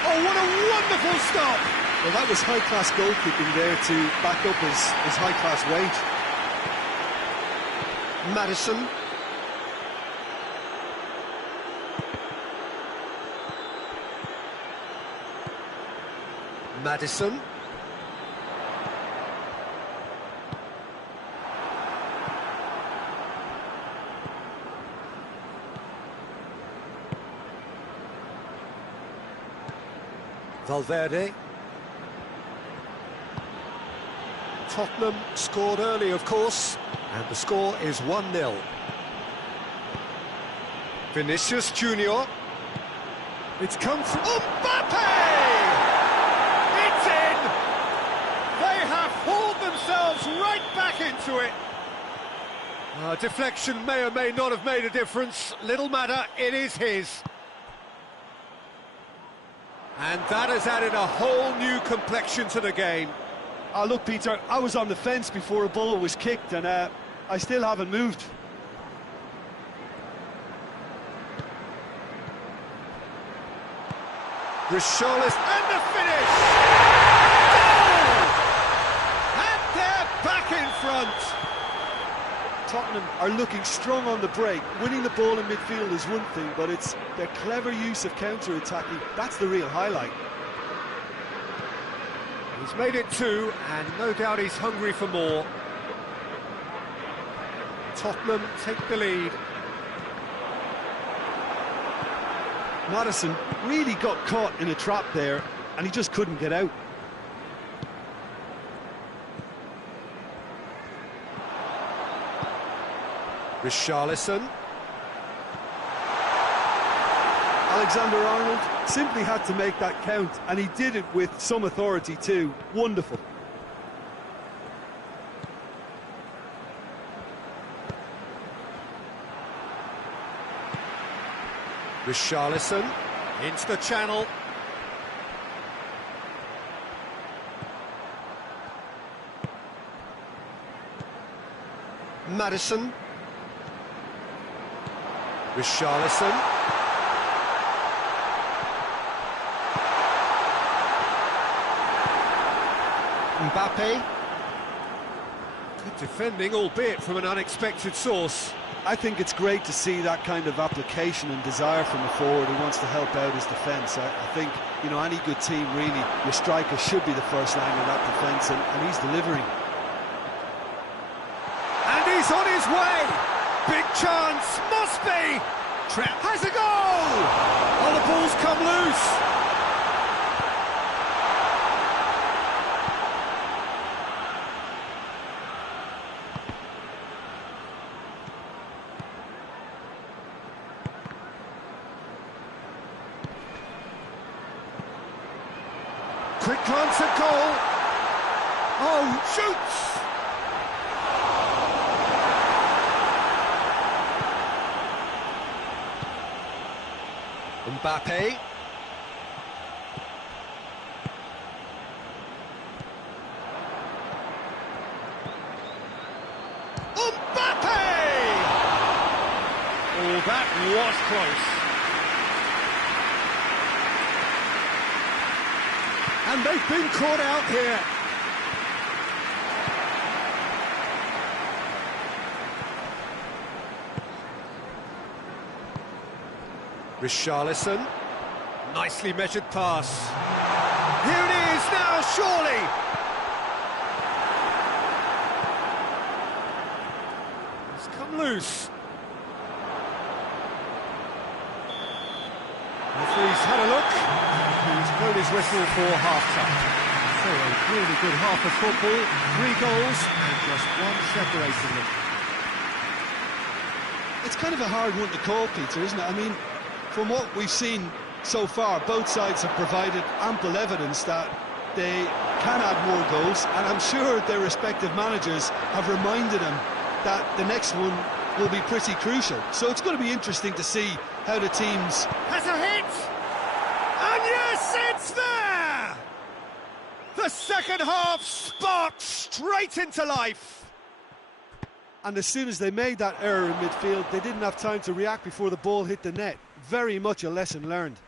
Oh, what a wonderful stop! Well, that was high-class goalkeeping there to back up his high-class weight. Maddison. Maddison. Valverde. Tottenham scored early, of course, and the score is 1-0. Vinicius Junior. It's come from Mbappe! It's in! They have hauled themselves right back into it. Deflection may or may not have made a difference. Little matter, it is his. And that has added a whole new complexion to the game. Look, Peter, I was on the fence before a ball was kicked, and I still haven't moved. Richarlison, and the finish! Goal! And they're back in front! Tottenham are looking strong on the break. Winning the ball in midfield is one thing, but it's their clever use of counter-attacking. That's the real highlight. He's made it two, and no doubt he's hungry for more. Tottenham take the lead. Maddison really got caught in a trap there, and he just couldn't get out. Richarlison. Alexander-Arnold simply had to make that count, and he did it with some authority too. Wonderful. Richarlison into the channel. Maddison. Richarlison. Mbappe. Good defending, albeit from an unexpected source. I think it's great to see that kind of application and desire from a forward who wants to help out his defence. I think, you know, any good team, really, your striker should be the first line of that defence, and he's delivering. And he's on his way! Big chance, must be! Trap has a goal! Oh, the ball's come loose! Quick glance at goal. Oh, shoots! Mbappe. Mbappe! Oh, that was close. And they've been caught out here. Richarlison. Nicely measured pass. Here it is now, surely. It's come loose. Referee's had a look. He's blown his whistle for half-time. So a really good half of football, 3 goals and just one separating them. It's kind of a hard one to call, Peter, isn't it? I mean, from what we've seen so far, both sides have provided ample evidence that they can add more goals, and I'm sure their respective managers have reminded them that the next one will be pretty crucial. So it's going to be interesting to see how the teams... Has a hit! And yes, it's there! The second half sparked straight into life. And as soon as they made that error in midfield, they didn't have time to react before the ball hit the net. Very much a lesson learned.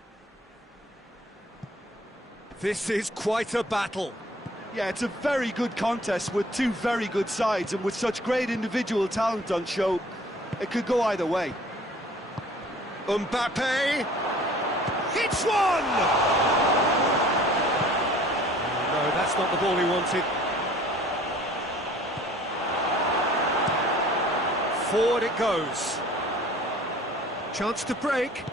This is quite a battle. Yeah, it's a very good contest with two very good sides, and with such great individual talent on show, it could go either way. Mbappe hits one! No, that's not the ball he wanted. Forward it goes. Chance to break.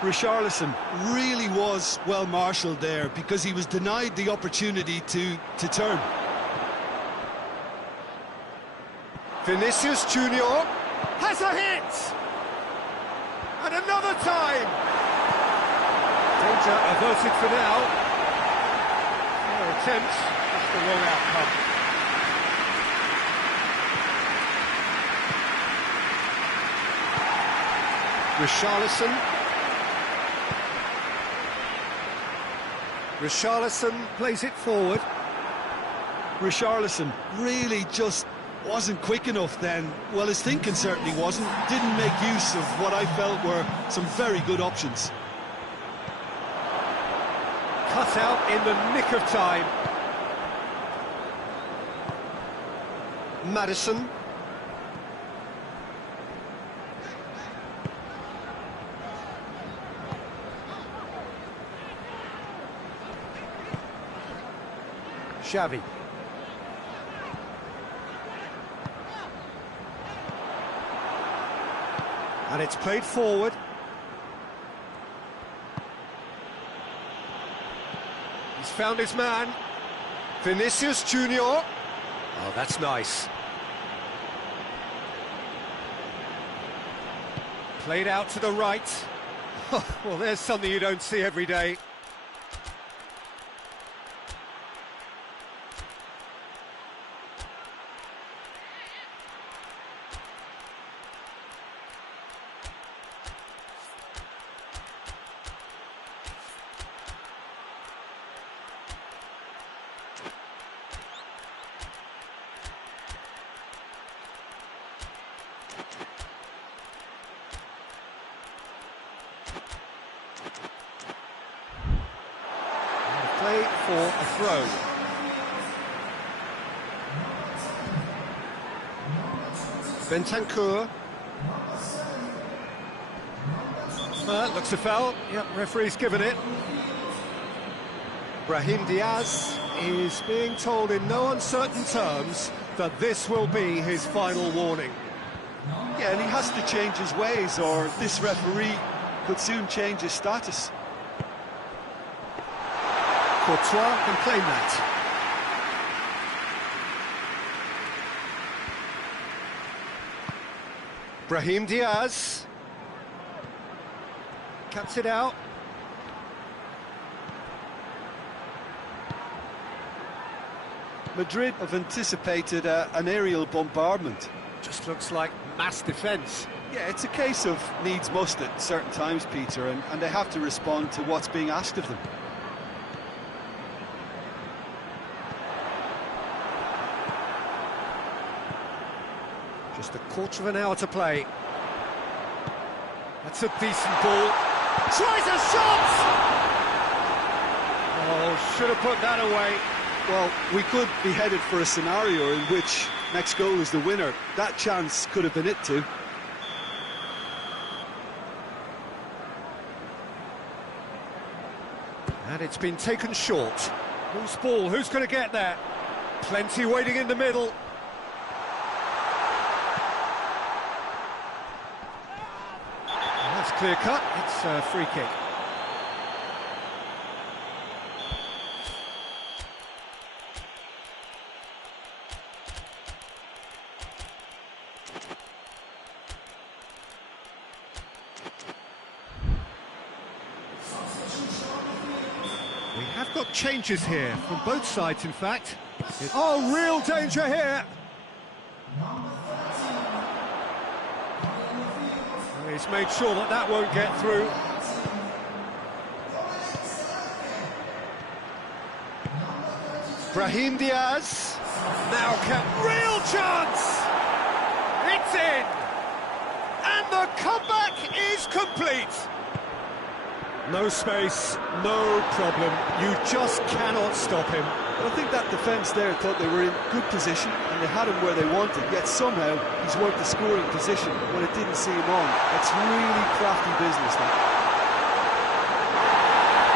Richarlison really was well marshalled there because he was denied the opportunity to turn. Vinicius Junior has a hit! And another time! Danger averted for now. Fair attempt, just the wrong outcome. Richarlison plays it forward. Richarlison really just wasn't quick enough then. Well, his thinking certainly wasn't. Didn't make use of what I felt were some very good options. Cut out in the nick of time. Maddison. Xavi. And it's played forward. He's found his man. Vinicius Junior. Oh, that's nice. Played out to the right. Well, there's something you don't see every day. for a throw. Bentancur. Looks a foul. Yep, referee's given it. Brahim Diaz is being told in no uncertain terms that this will be his final warning. Yeah, and he has to change his ways, or this referee could soon change his status. Courtois can claim that. Brahim Diaz cuts it out. Madrid have anticipated an aerial bombardment. Just looks like mass defence. Yeah, it's a case of needs must at certain times, Peter, and they have to respond to what's being asked of them. Just a quarter of an hour to play. That's a decent ball. Tries a shot! Oh, should have put that away. Well, we could be headed for a scenario in which next goal is the winner. That chance could have been it too. And it's been taken short. Whose ball? Who's going to get there? Plenty waiting in the middle. That's clear cut. It's a free kick. We have got changes here, from both sides in fact. Oh, real danger here! He's made sure that that won't get through. Brahim Diaz. Now real chance! It's in! And the comeback is complete! No space, no problem. You just cannot stop him. But I think that defence there thought they were in good position and they had him where they wanted, yet somehow he's worked the scoring position when it didn't see him on. It's really crafty business now.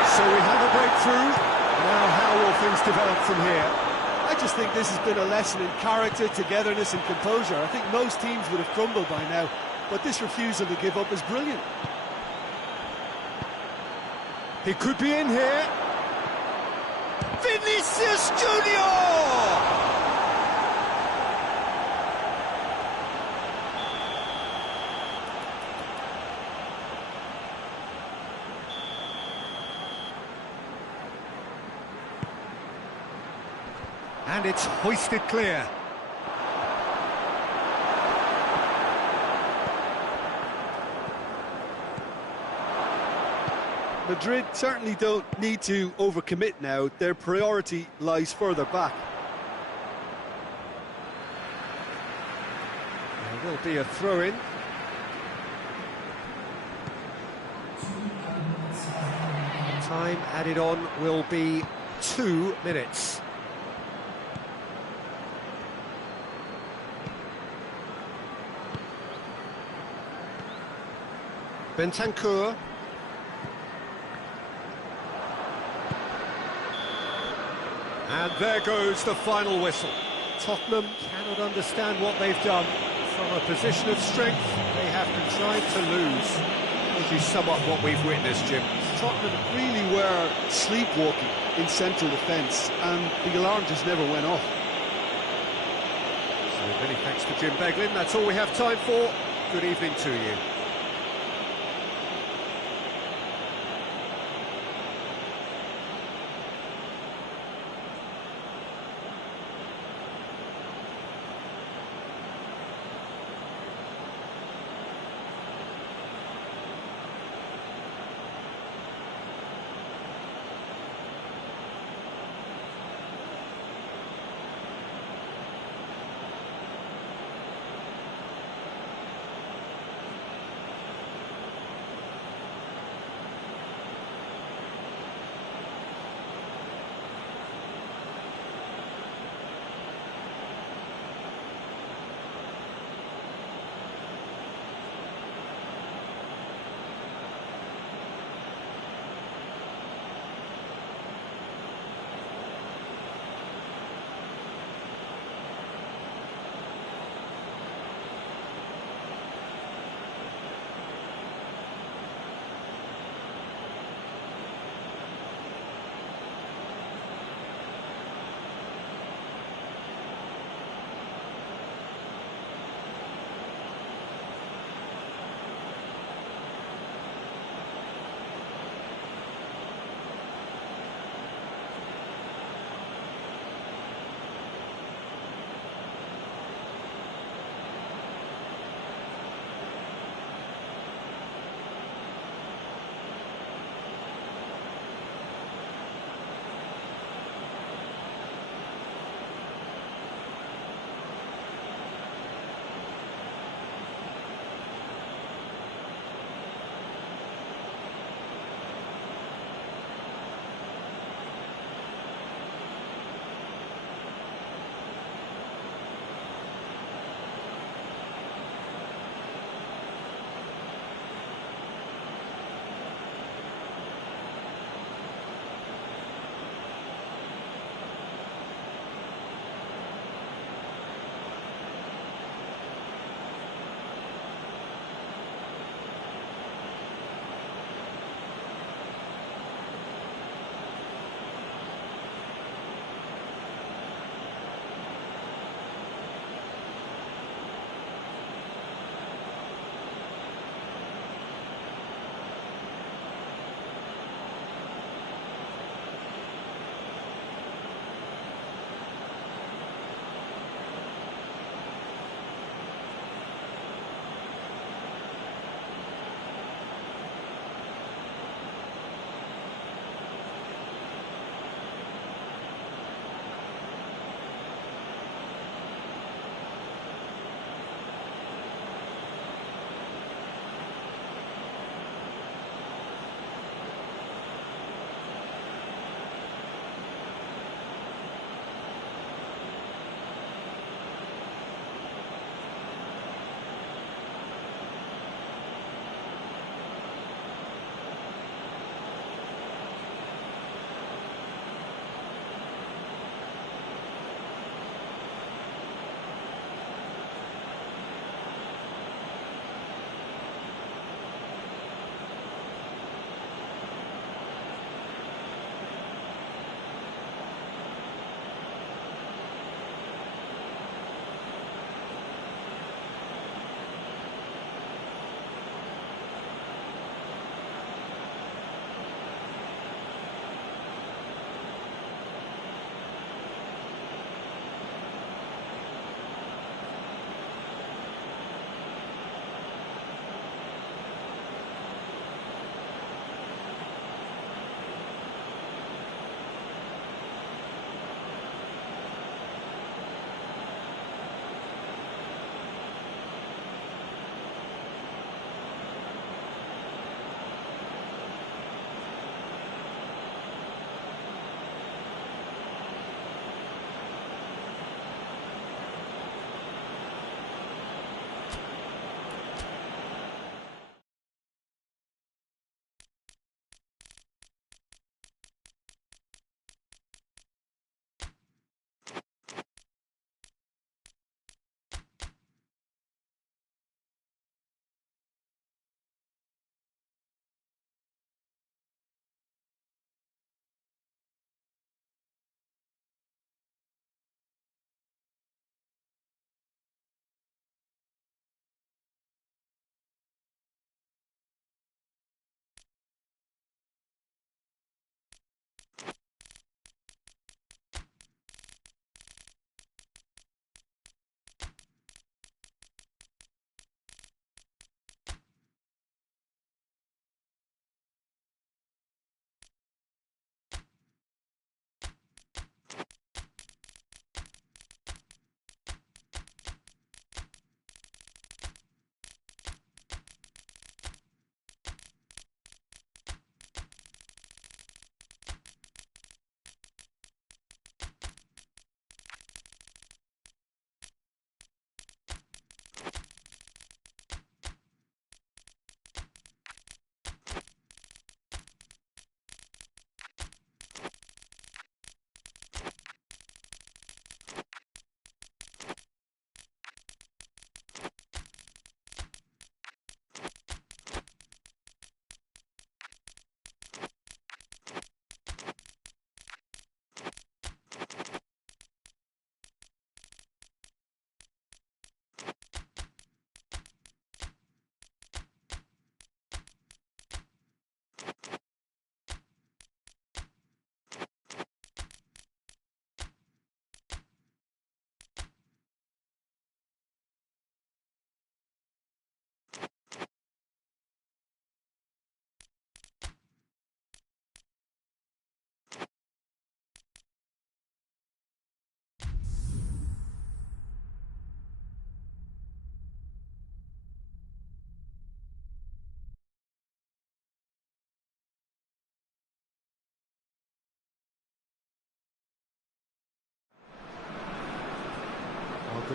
So we have a breakthrough. Now how will things develop from here? I just think this has been a lesson in character, togetherness and composure. I think most teams would have crumbled by now, but this refusal to give up is brilliant. He could be in here. Vinicius Junior! And it's hoisted clear. Madrid certainly don't need to overcommit now. Their priority lies further back. There will be a throw-in. Time added on will be 2 minutes. Bentancur. And there goes the final whistle. Tottenham cannot understand what they've done. From a position of strength, they have contrived to lose. Would you sum up what we've witnessed, Jim? Tottenham really were sleepwalking in central defence, and the alarm just never went off. So many thanks to Jim Beglin. That's all we have time for. Good evening to you.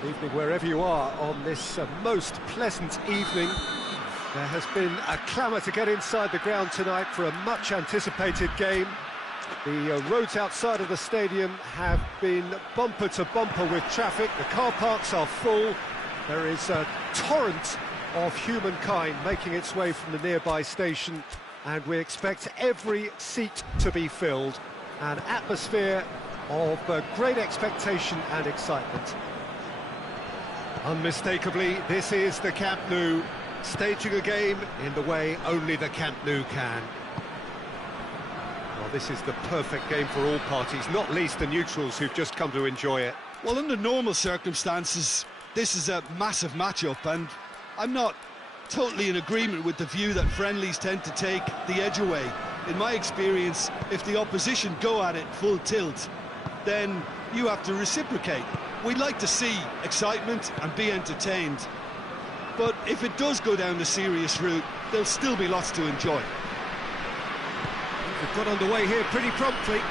Evening wherever you are on this most pleasant evening. There has been a clamour to get inside the ground tonight for a much anticipated game. The roads outside of the stadium have been bumper to bumper with traffic. The car parks are full. There is a torrent of humankind making its way from the nearby station, and we expect every seat to be filled. An atmosphere of great expectation and excitement. Unmistakably, this is the Camp Nou, staging a game in the way only the Camp Nou can. Well, this is the perfect game for all parties, not least the neutrals who've just come to enjoy it. Well, under normal circumstances, this is a massive matchup, and I'm not totally in agreement with the view that friendlies tend to take the edge away. In my experience, if the opposition go at it full tilt, then you have to reciprocate. We'd like to see excitement and be entertained, but if it does go down the serious route, there'll still be lots to enjoy. We've got underway here pretty promptly.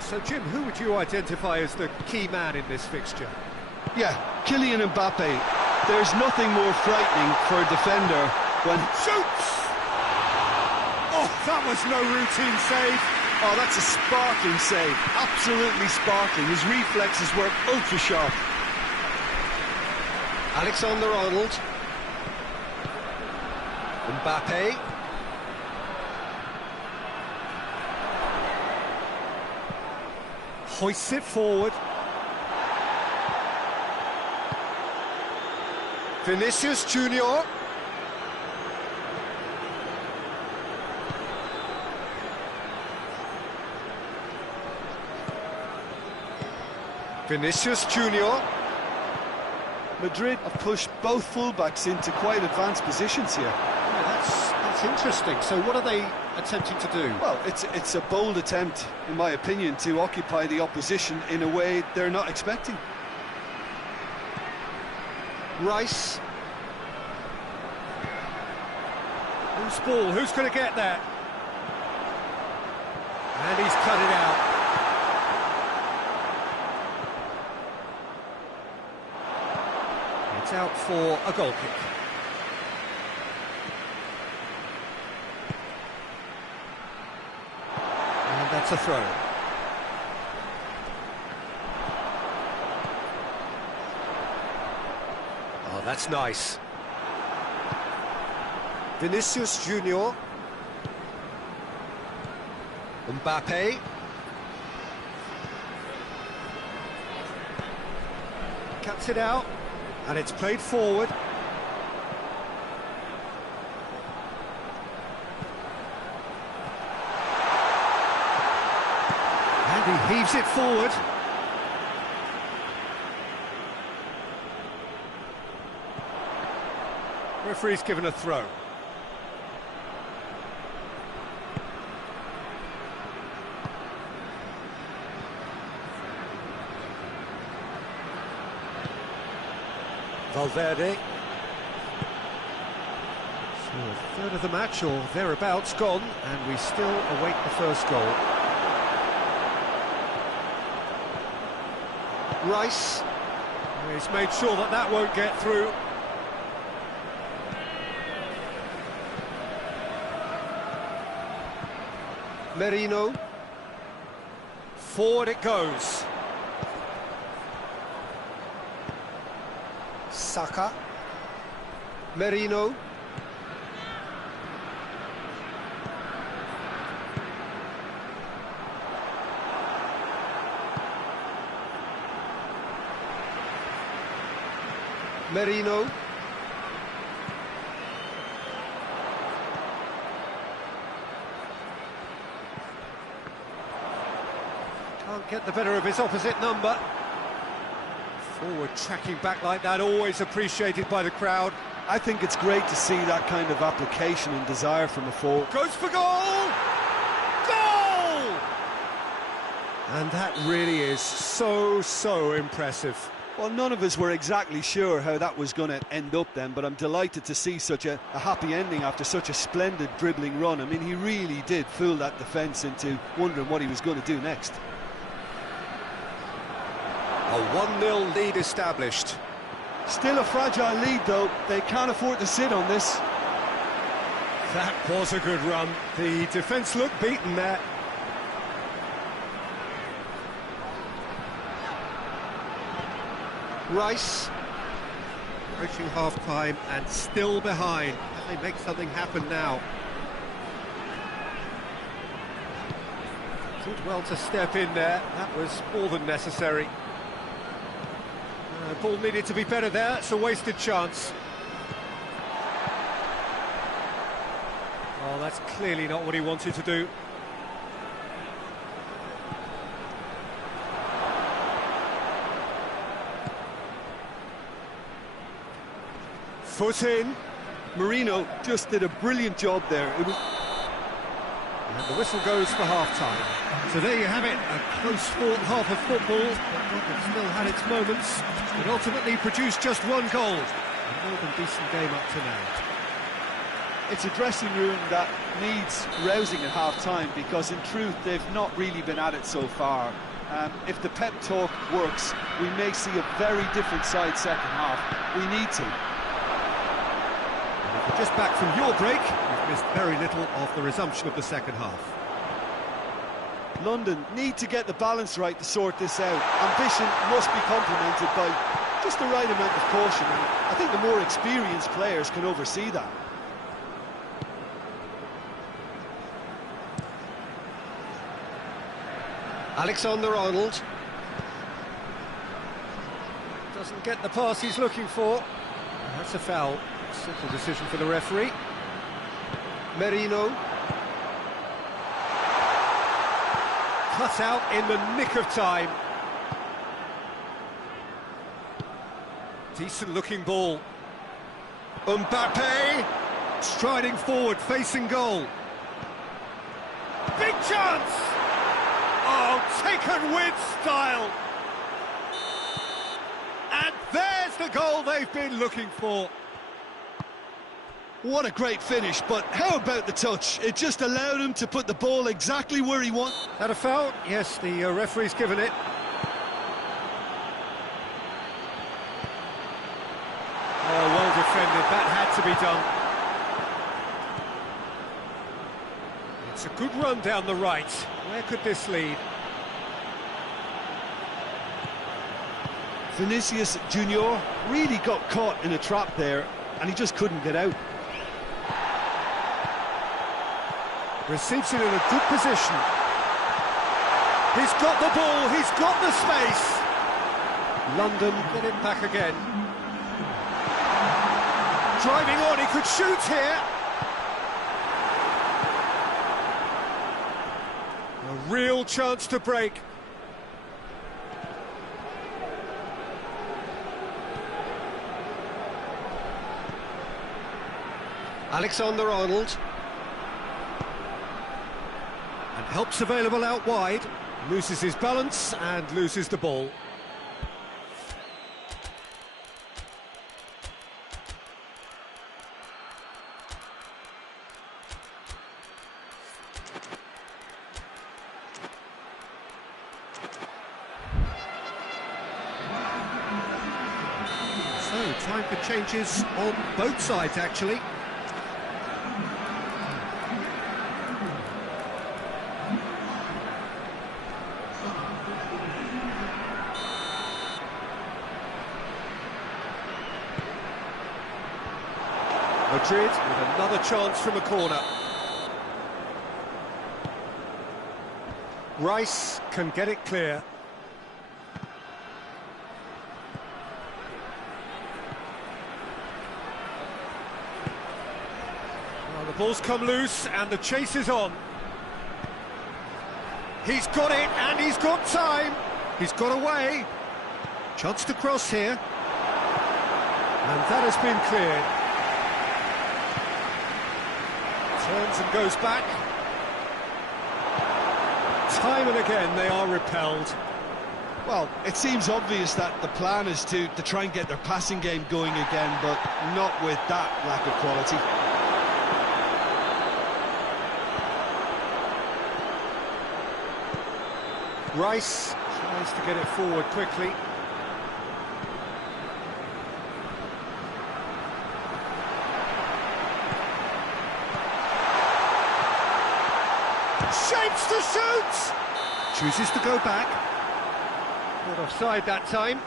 So, Jim, who would you identify as the key man in this fixture? Yeah, Kylian Mbappe. There's nothing more frightening for a defender when... Shoots! Oh, that was no routine save. Oh, that's a sparkling save, absolutely sparkling. His reflexes were ultra sharp. Alexander-Arnold. Mbappe. Hoists it forward. Vinicius Junior. Vinicius Junior. Madrid have pushed both fullbacks into quite advanced positions here. Yeah, that's interesting. So what are they attempting to do? Well, it's a bold attempt, in my opinion, to occupy the opposition in a way they're not expecting. Rice. Who's ball? Who's going to get that? And he's cut it out. It's out for a goal kick. And that's a throw. Oh, that's nice. Vinicius Junior. Mbappe. Cuts it out, and it's played forward. And he heaves it forward. Referee's given a throw. Valverde. So a third of the match or thereabouts gone, and we still await the first goal. Rice. He's made sure that that won't get through. Merino. Forward it goes. Saka. Merino. Merino. Can't get the better of his opposite number. Forward tracking back like that, always appreciated by the crowd. I think it's great to see that kind of application and desire from a forward. Goes for goal! Goal! And that really is so impressive. Well, none of us were exactly sure how that was going to end up then, but I'm delighted to see such a happy ending after such a splendid dribbling run. I mean, he really did fool that defence into wondering what he was going to do next. A 1-0 lead established. Still a fragile lead, though. They can't afford to sit on this. That was a good run. The defence looked beaten there. Rice approaching half-time and still behind. Can they make something happen now? Did well to step in there. That was more than necessary. Ball needed to be better there. It's a wasted chance. Oh, that's clearly not what he wanted to do. Foot in. Merino just did a brilliant job there. It was... And the whistle goes for half-time. So there you have it, a close-fought half of football, but it still had its moments. It ultimately produced just one goal. A more than decent game up to now. It's a dressing room that needs rousing at half-time, because in truth they've not really been at it so far. If the pep talk works, we may see a very different side second half. We need to. And if you're just back from your break, you've missed very little of the resumption of the second half. London need to get the balance right to sort this out. Ambition must be complemented by just the right amount of caution, and I think the more experienced players can oversee that. Alexander-Arnold doesn't get the pass he's looking for. That's a foul. Simple decision for the referee. Merino. Cut out in the nick of time. Decent looking ball. Mbappe striding forward, facing goal. Big chance! Oh, taken with style. And there's the goal they've been looking for. What a great finish, but how about the touch? It just allowed him to put the ball exactly where he wanted. That a foul? Yes, the referee's given it. Oh, well defended. That had to be done. It's a good run down the right. Where could this lead? Vinicius Junior really got caught in a trap there, and he just couldn't get out. Receives it in a good position. He's got the ball, he's got the space. London get it back again. Driving on, he could shoot here. A real chance to break. Alexander-Arnold. And help's available out wide. Loses his balance and loses the ball. So, time for changes on both sides, actually. Madrid with another chance from a corner. Rice can get it clear. Well, the ball's come loose and the chase is on. He's got it and he's got time. He's got away. Chance to cross here. And that has been cleared. Turns and goes back. Time and again they are repelled. Well, it seems obvious that the plan is to try and get their passing game going again, but not with that lack of quality. Rice tries to get it forward quickly. Shapes to shoot! Chooses to go back. Not offside that time.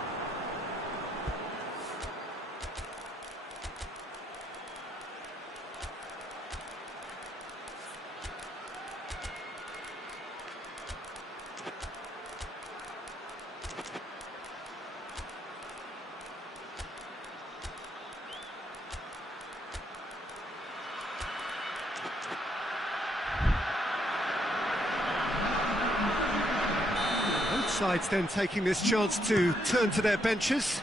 Both sides then taking this chance to turn to their benches.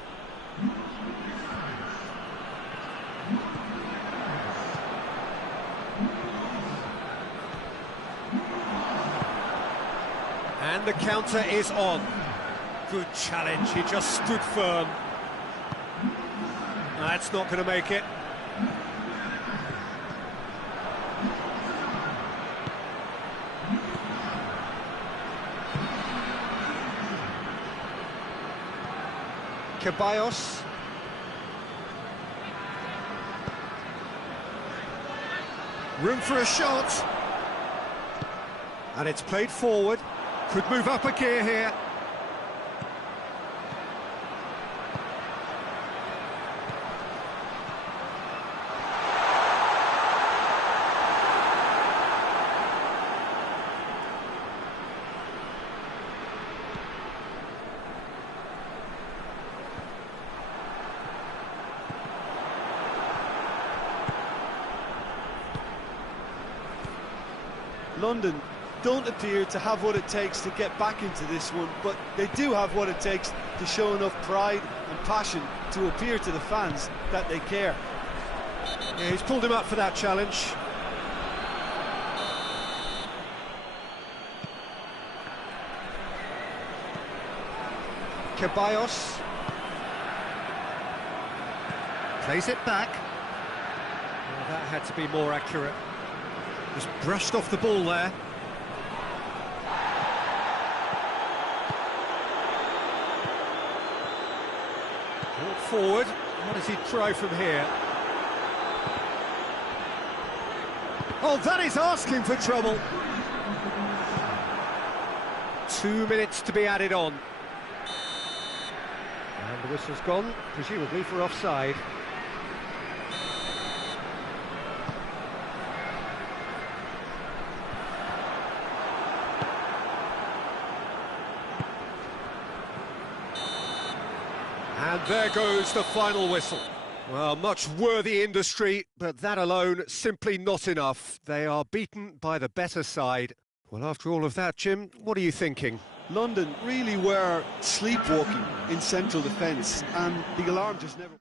And the counter is on. Good challenge, he just stood firm. That's not going to make it. Ceballos. Room for a shot. And it's played forward. Could move up a gear here. London don't appear to have what it takes to get back into this one, but they do have what it takes to show enough pride and passion to appear to the fans that they care. Yeah, he's pulled him up for that challenge. Ceballos plays it back. Well, that had to be more accurate. Just brushed off the ball there. Brought forward. What does he try from here? Oh, that is asking for trouble. 2 minutes to be added on. And the whistle's gone, presumably for offside. And there goes the final whistle. Well, much worthy industry, but that alone simply not enough. They are beaten by the better side. Well, after all of that, Jim, what are you thinking? London really were sleepwalking in central defence, and the alarm just never...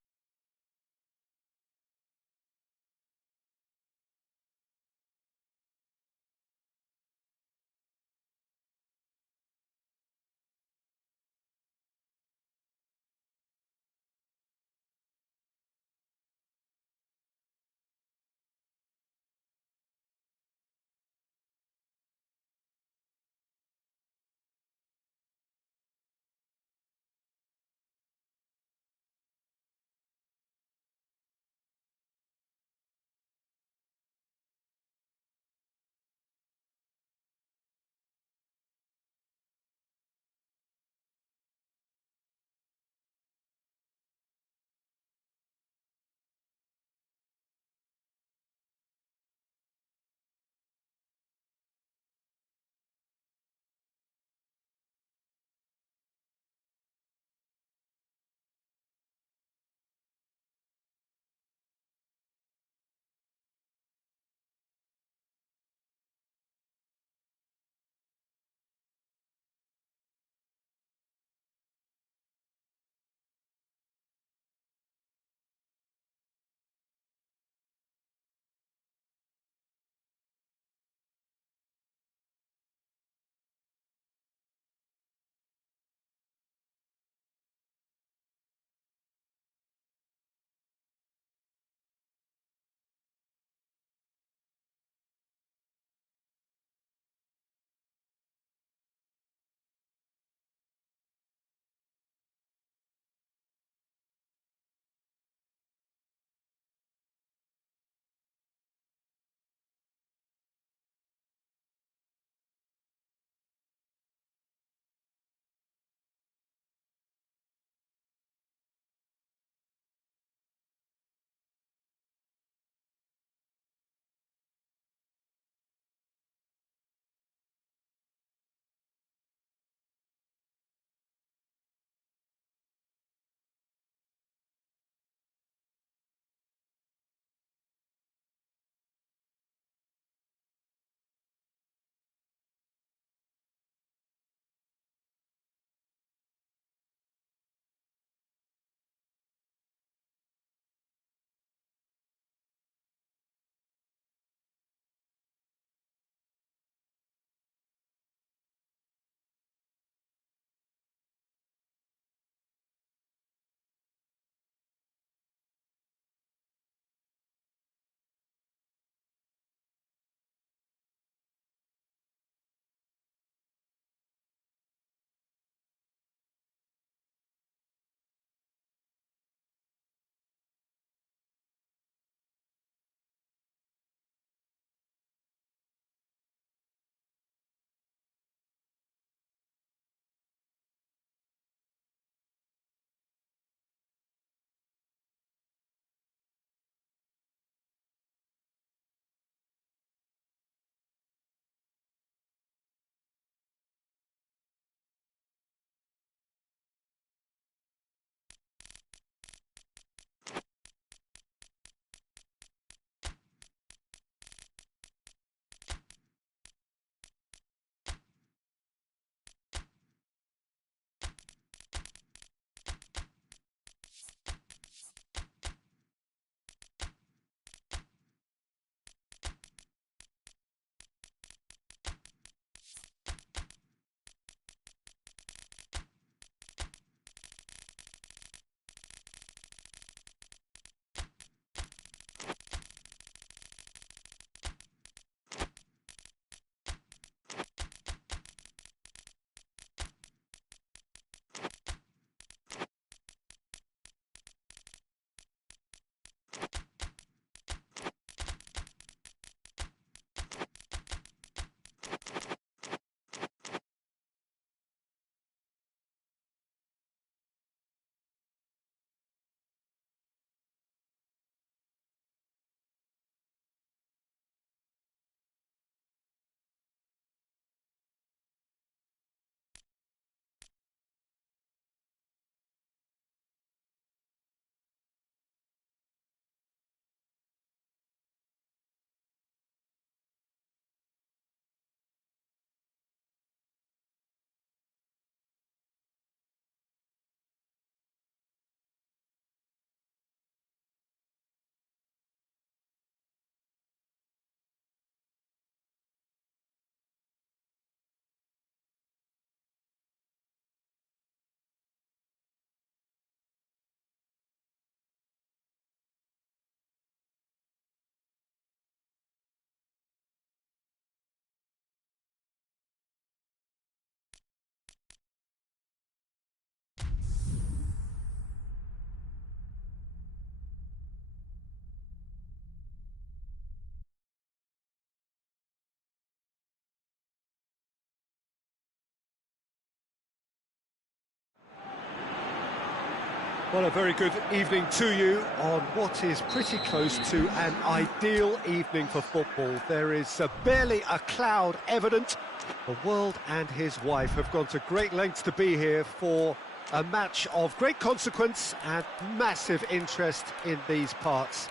Well, a very good evening to you on what is pretty close to an ideal evening for football. There is barely a cloud evident. The world and his wife have gone to great lengths to be here for a match of great consequence and massive interest in these parts.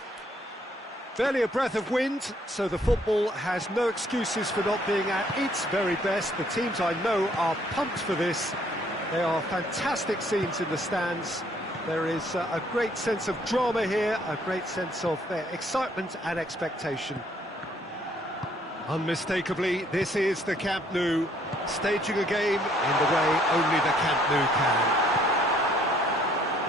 Barely a breath of wind, so the football has no excuses for not being at its very best. The teams I know are pumped for this. There are fantastic scenes in the stands. There is a great sense of drama here, a great sense of excitement and expectation. Unmistakably, this is the Camp Nou, staging a game in the way only the Camp Nou can.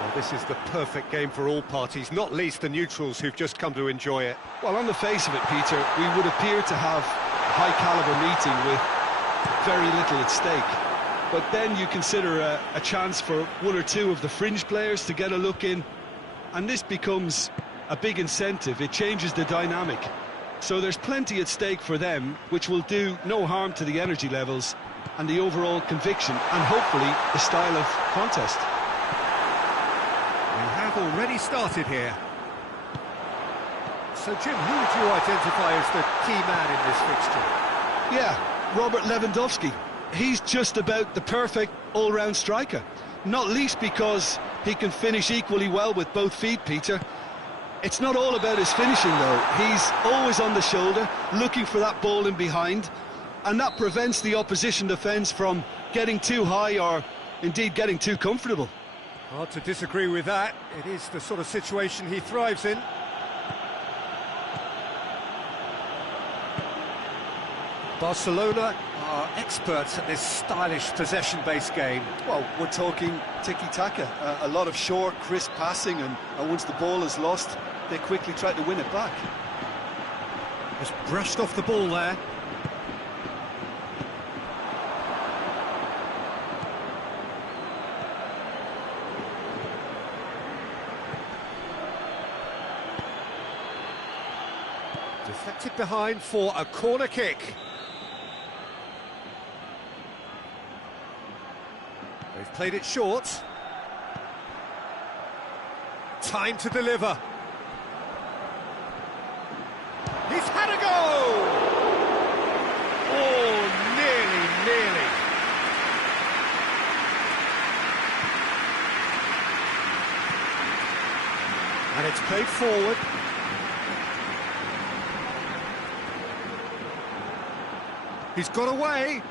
Well, this is the perfect game for all parties, not least the neutrals who've just come to enjoy it. Well, on the face of it, Peter, we would appear to have a high-caliber meeting with very little at stake. But then you consider a chance for one or two of the fringe players to get a look in, and this becomes a big incentive. It changes the dynamic. So there's plenty at stake for them, which will do no harm to the energy levels and the overall conviction, and hopefully the style of contest. We have already started here. So, Jim, who would you identify as the key man in this fixture? Yeah, Robert Lewandowski. He's just about the perfect all-round striker, not least because he can finish equally well with both feet, Peter. It's not all about his finishing, though. He's always on the shoulder, looking for that ball in behind, and that prevents the opposition defence from getting too high or, indeed, getting too comfortable. Hard to disagree with that. It is the sort of situation he thrives in. Barcelona are experts at this stylish possession-based game. Well, we're talking tiki-taka, a lot of short, crisp passing, and once the ball is lost, they quickly try to win it back. Just brushed off the ball there. Deflected behind for a corner kick. They've played it short. Time to deliver. He's had a go! Oh, nearly. And it's played forward. He's got away.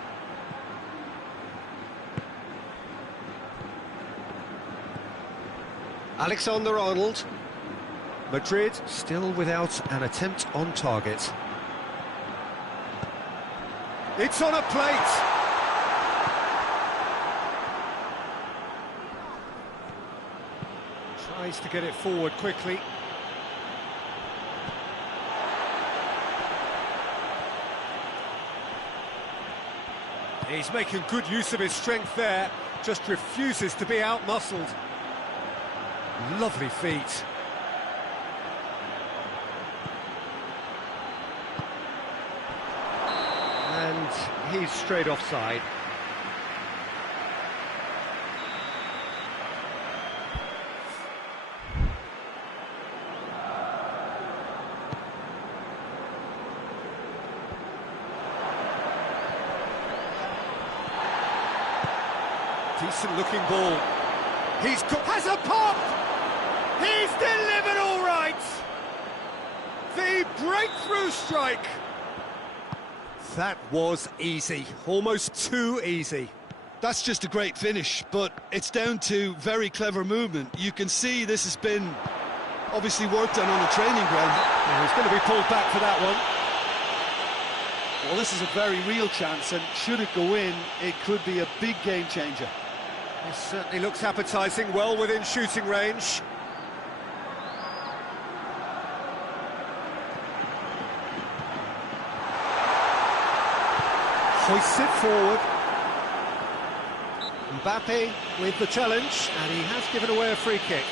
Alexander-Arnold. Madrid still without an attempt on target. It's on a plate. Tries to get it forward quickly. He's making good use of his strength there, just refuses to be out-muscled. Lovely feet. And he's straight offside. Decent looking ball. Has a pop! He's delivered all right! The breakthrough strike! That was easy, almost too easy. That's just a great finish, but it's down to very clever movement. You can see this has been obviously worked on the training ground. Yeah, he's going to be pulled back for that one. Well, this is a very real chance, and should it go in, it could be a big game changer. This certainly looks appetising, well within shooting range. Hoists it forward. Mbappe with the challenge, and he has given away a free kick.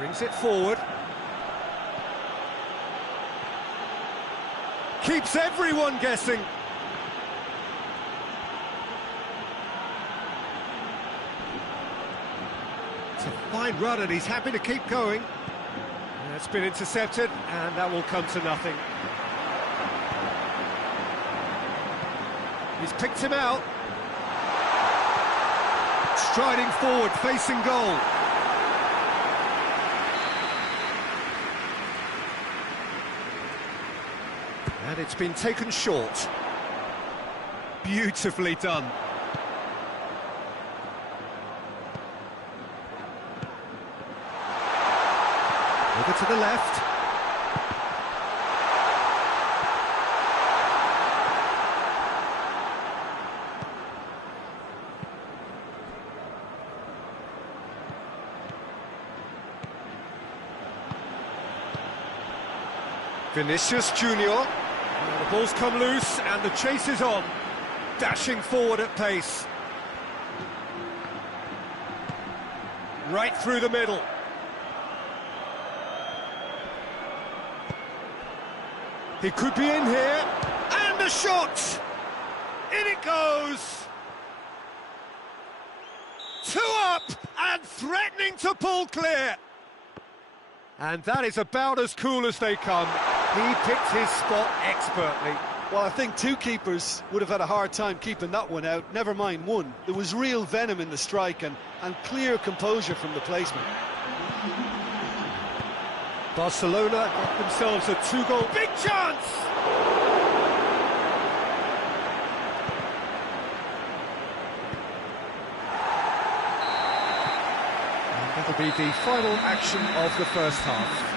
Brings it forward. Keeps everyone guessing. It's a fine run and he's happy to keep going. It's been intercepted and that will come to nothing. He's picked him out. Striding forward, facing goal. And it's been taken short. Beautifully done. Over to the left. Vinicius Junior. The ball's come loose and the chase is on. Dashing forward at pace. Right through the middle. He could be in here. And the shot! In it goes! 2 up and threatening to pull clear. And that is about as cool as they come. He picked his spot expertly. Well, I think 2 keepers would have had a hard time keeping that one out, never mind 1. There was real venom in the strike and clear composure from the placement. Barcelona got themselves a 2-goal big chance! And that'll be the final action of the first half.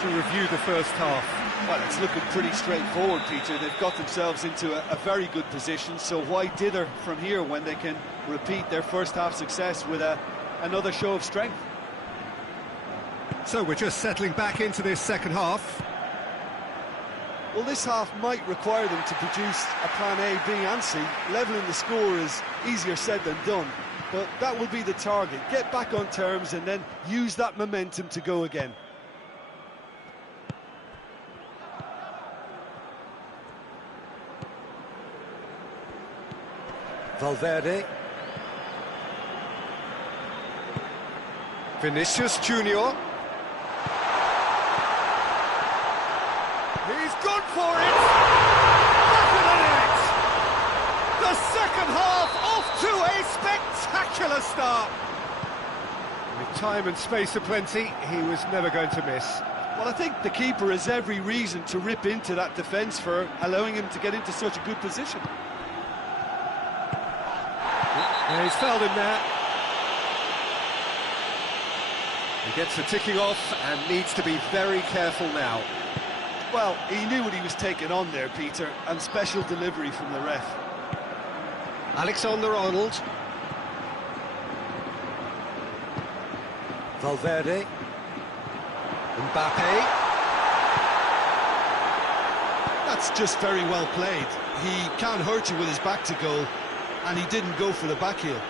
To review the first half. Well, it's looking pretty straightforward, Peter. They've got themselves into a very good position, so why dither from here when they can repeat their first half success with another show of strength? So we're just settling back into this second half. Well, this half might require them to produce a plan A, B and C. Levelling the score is easier said than done, but that will be the target. Get back on terms and then use that momentum to go again. Valverde. Vinicius Junior. He's gone for it! Back in it! The second half off to a spectacular start! With time and space aplenty, he was never going to miss. Well, I think the keeper has every reason to rip into that defence for allowing him to get into such a good position. Yeah, he's fouled him there. He gets the ticking off and needs to be very careful now. Well, he knew what he was taking on there, Peter, and special delivery from the ref. Alexander-Arnold. Valverde. Mbappe. That's just very well played. He can't hurt you with his back to goal, and he didn't go for the back heel.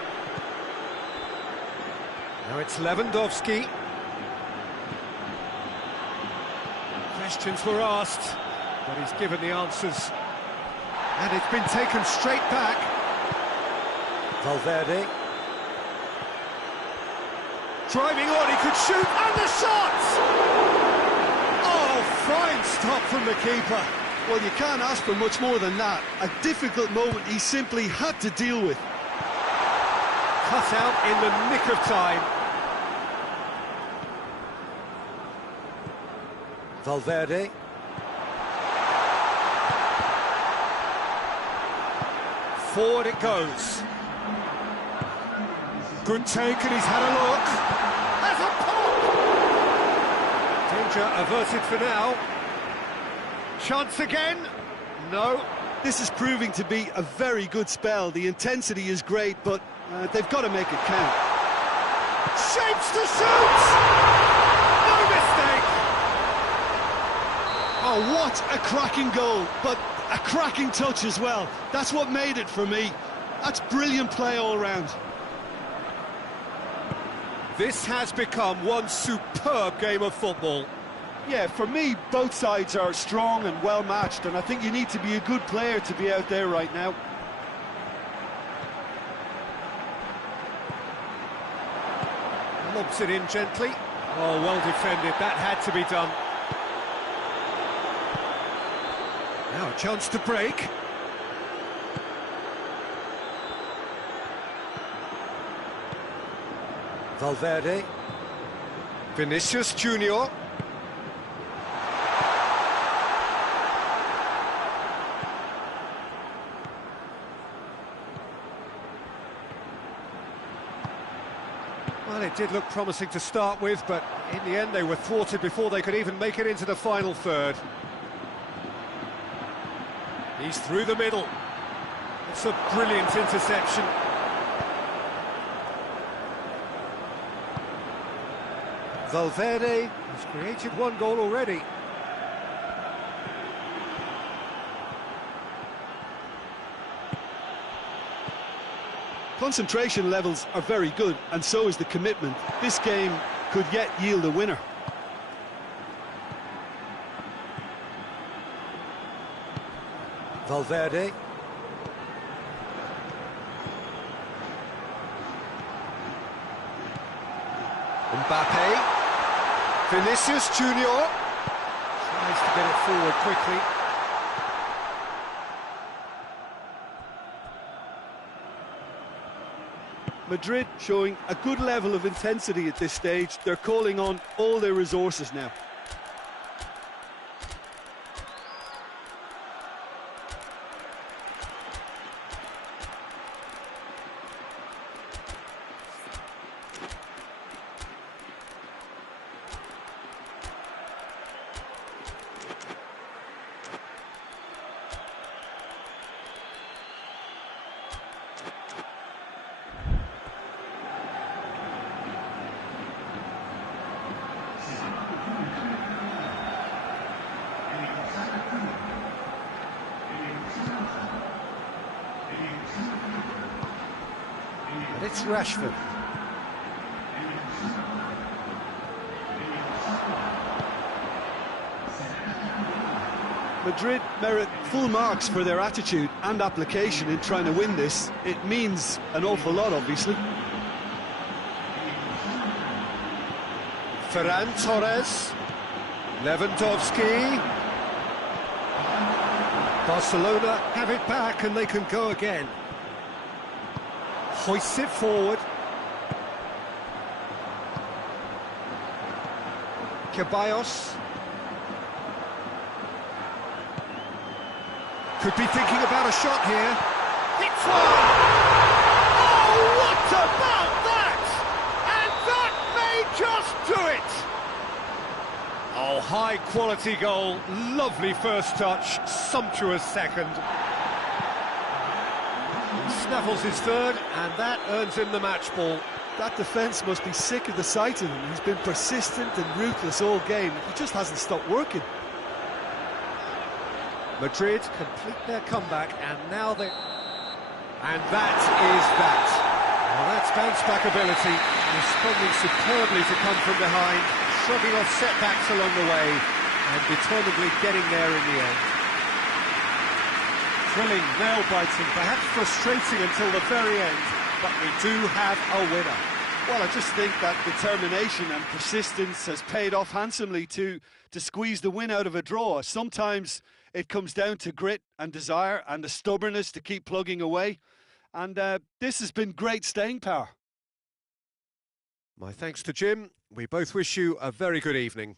Now it's Lewandowski. Questions were asked, but he's given the answers. And it's been taken straight back. Valverde. Driving on, he could shoot, and the shot! Oh, fine stop from the keeper. Well, you can't ask for much more than that. A difficult moment he simply had to deal with. Cut out in the nick of time. Valverde. Forward it goes. Good take, and he's had a look. There's a pop! Danger averted for now. Chance again. No. This is proving to be a very good spell. The intensity is great, but they've got to make it count. Shapes to shoot! No mistake! Oh, what a cracking goal, but a cracking touch as well. That's what made it for me. That's brilliant play all round. This has become one superb game of football. Yeah, for me, both sides are strong and well matched, and I think you need to be a good player to be out there right now. Lobs it in gently. Oh, well defended, that had to be done. Now a chance to break. Valverde. Vinicius Junior. Well, it did look promising to start with, but in the end they were thwarted before they could even make it into the final third. He's through the middle. It's a brilliant interception. Valverde has created one goal already. Concentration levels are very good, and so is the commitment. This game could yet yield a winner. Valverde. Mbappe. Vinicius Junior. Tries to get it forward quickly. Madrid showing a good level of intensity at this stage. They're calling on all their resources now. And it's Rashford. Madrid merit full marks for their attitude and application in trying to win this. It means an awful lot, obviously. Ferran Torres. Lewandowski. Barcelona have it back and they can go again. Hoists it forward. Ceballos. Could be thinking about a shot here. It's one! Oh, what about that? And that may just do it! Oh, high-quality goal, lovely first touch, sumptuous second. He snaffles his third, and that earns him the match ball. That defence must be sick of the sight of him. He's been persistent and ruthless all game. He just hasn't stopped working. Madrid complete their comeback, and now they... And that is that. Well, that's bounce-back ability, responding superbly to come from behind, shrugging off setbacks along the way, and determinedly getting there in the end. Thrilling, nail-biting, perhaps frustrating until the very end, but we do have a winner. Well, I just think that determination and persistence has paid off handsomely to squeeze the win out of a draw. Sometimes it comes down to grit and desire and the stubbornness to keep plugging away. And this has been great staying power. My thanks to Jim. We both wish you a very good evening.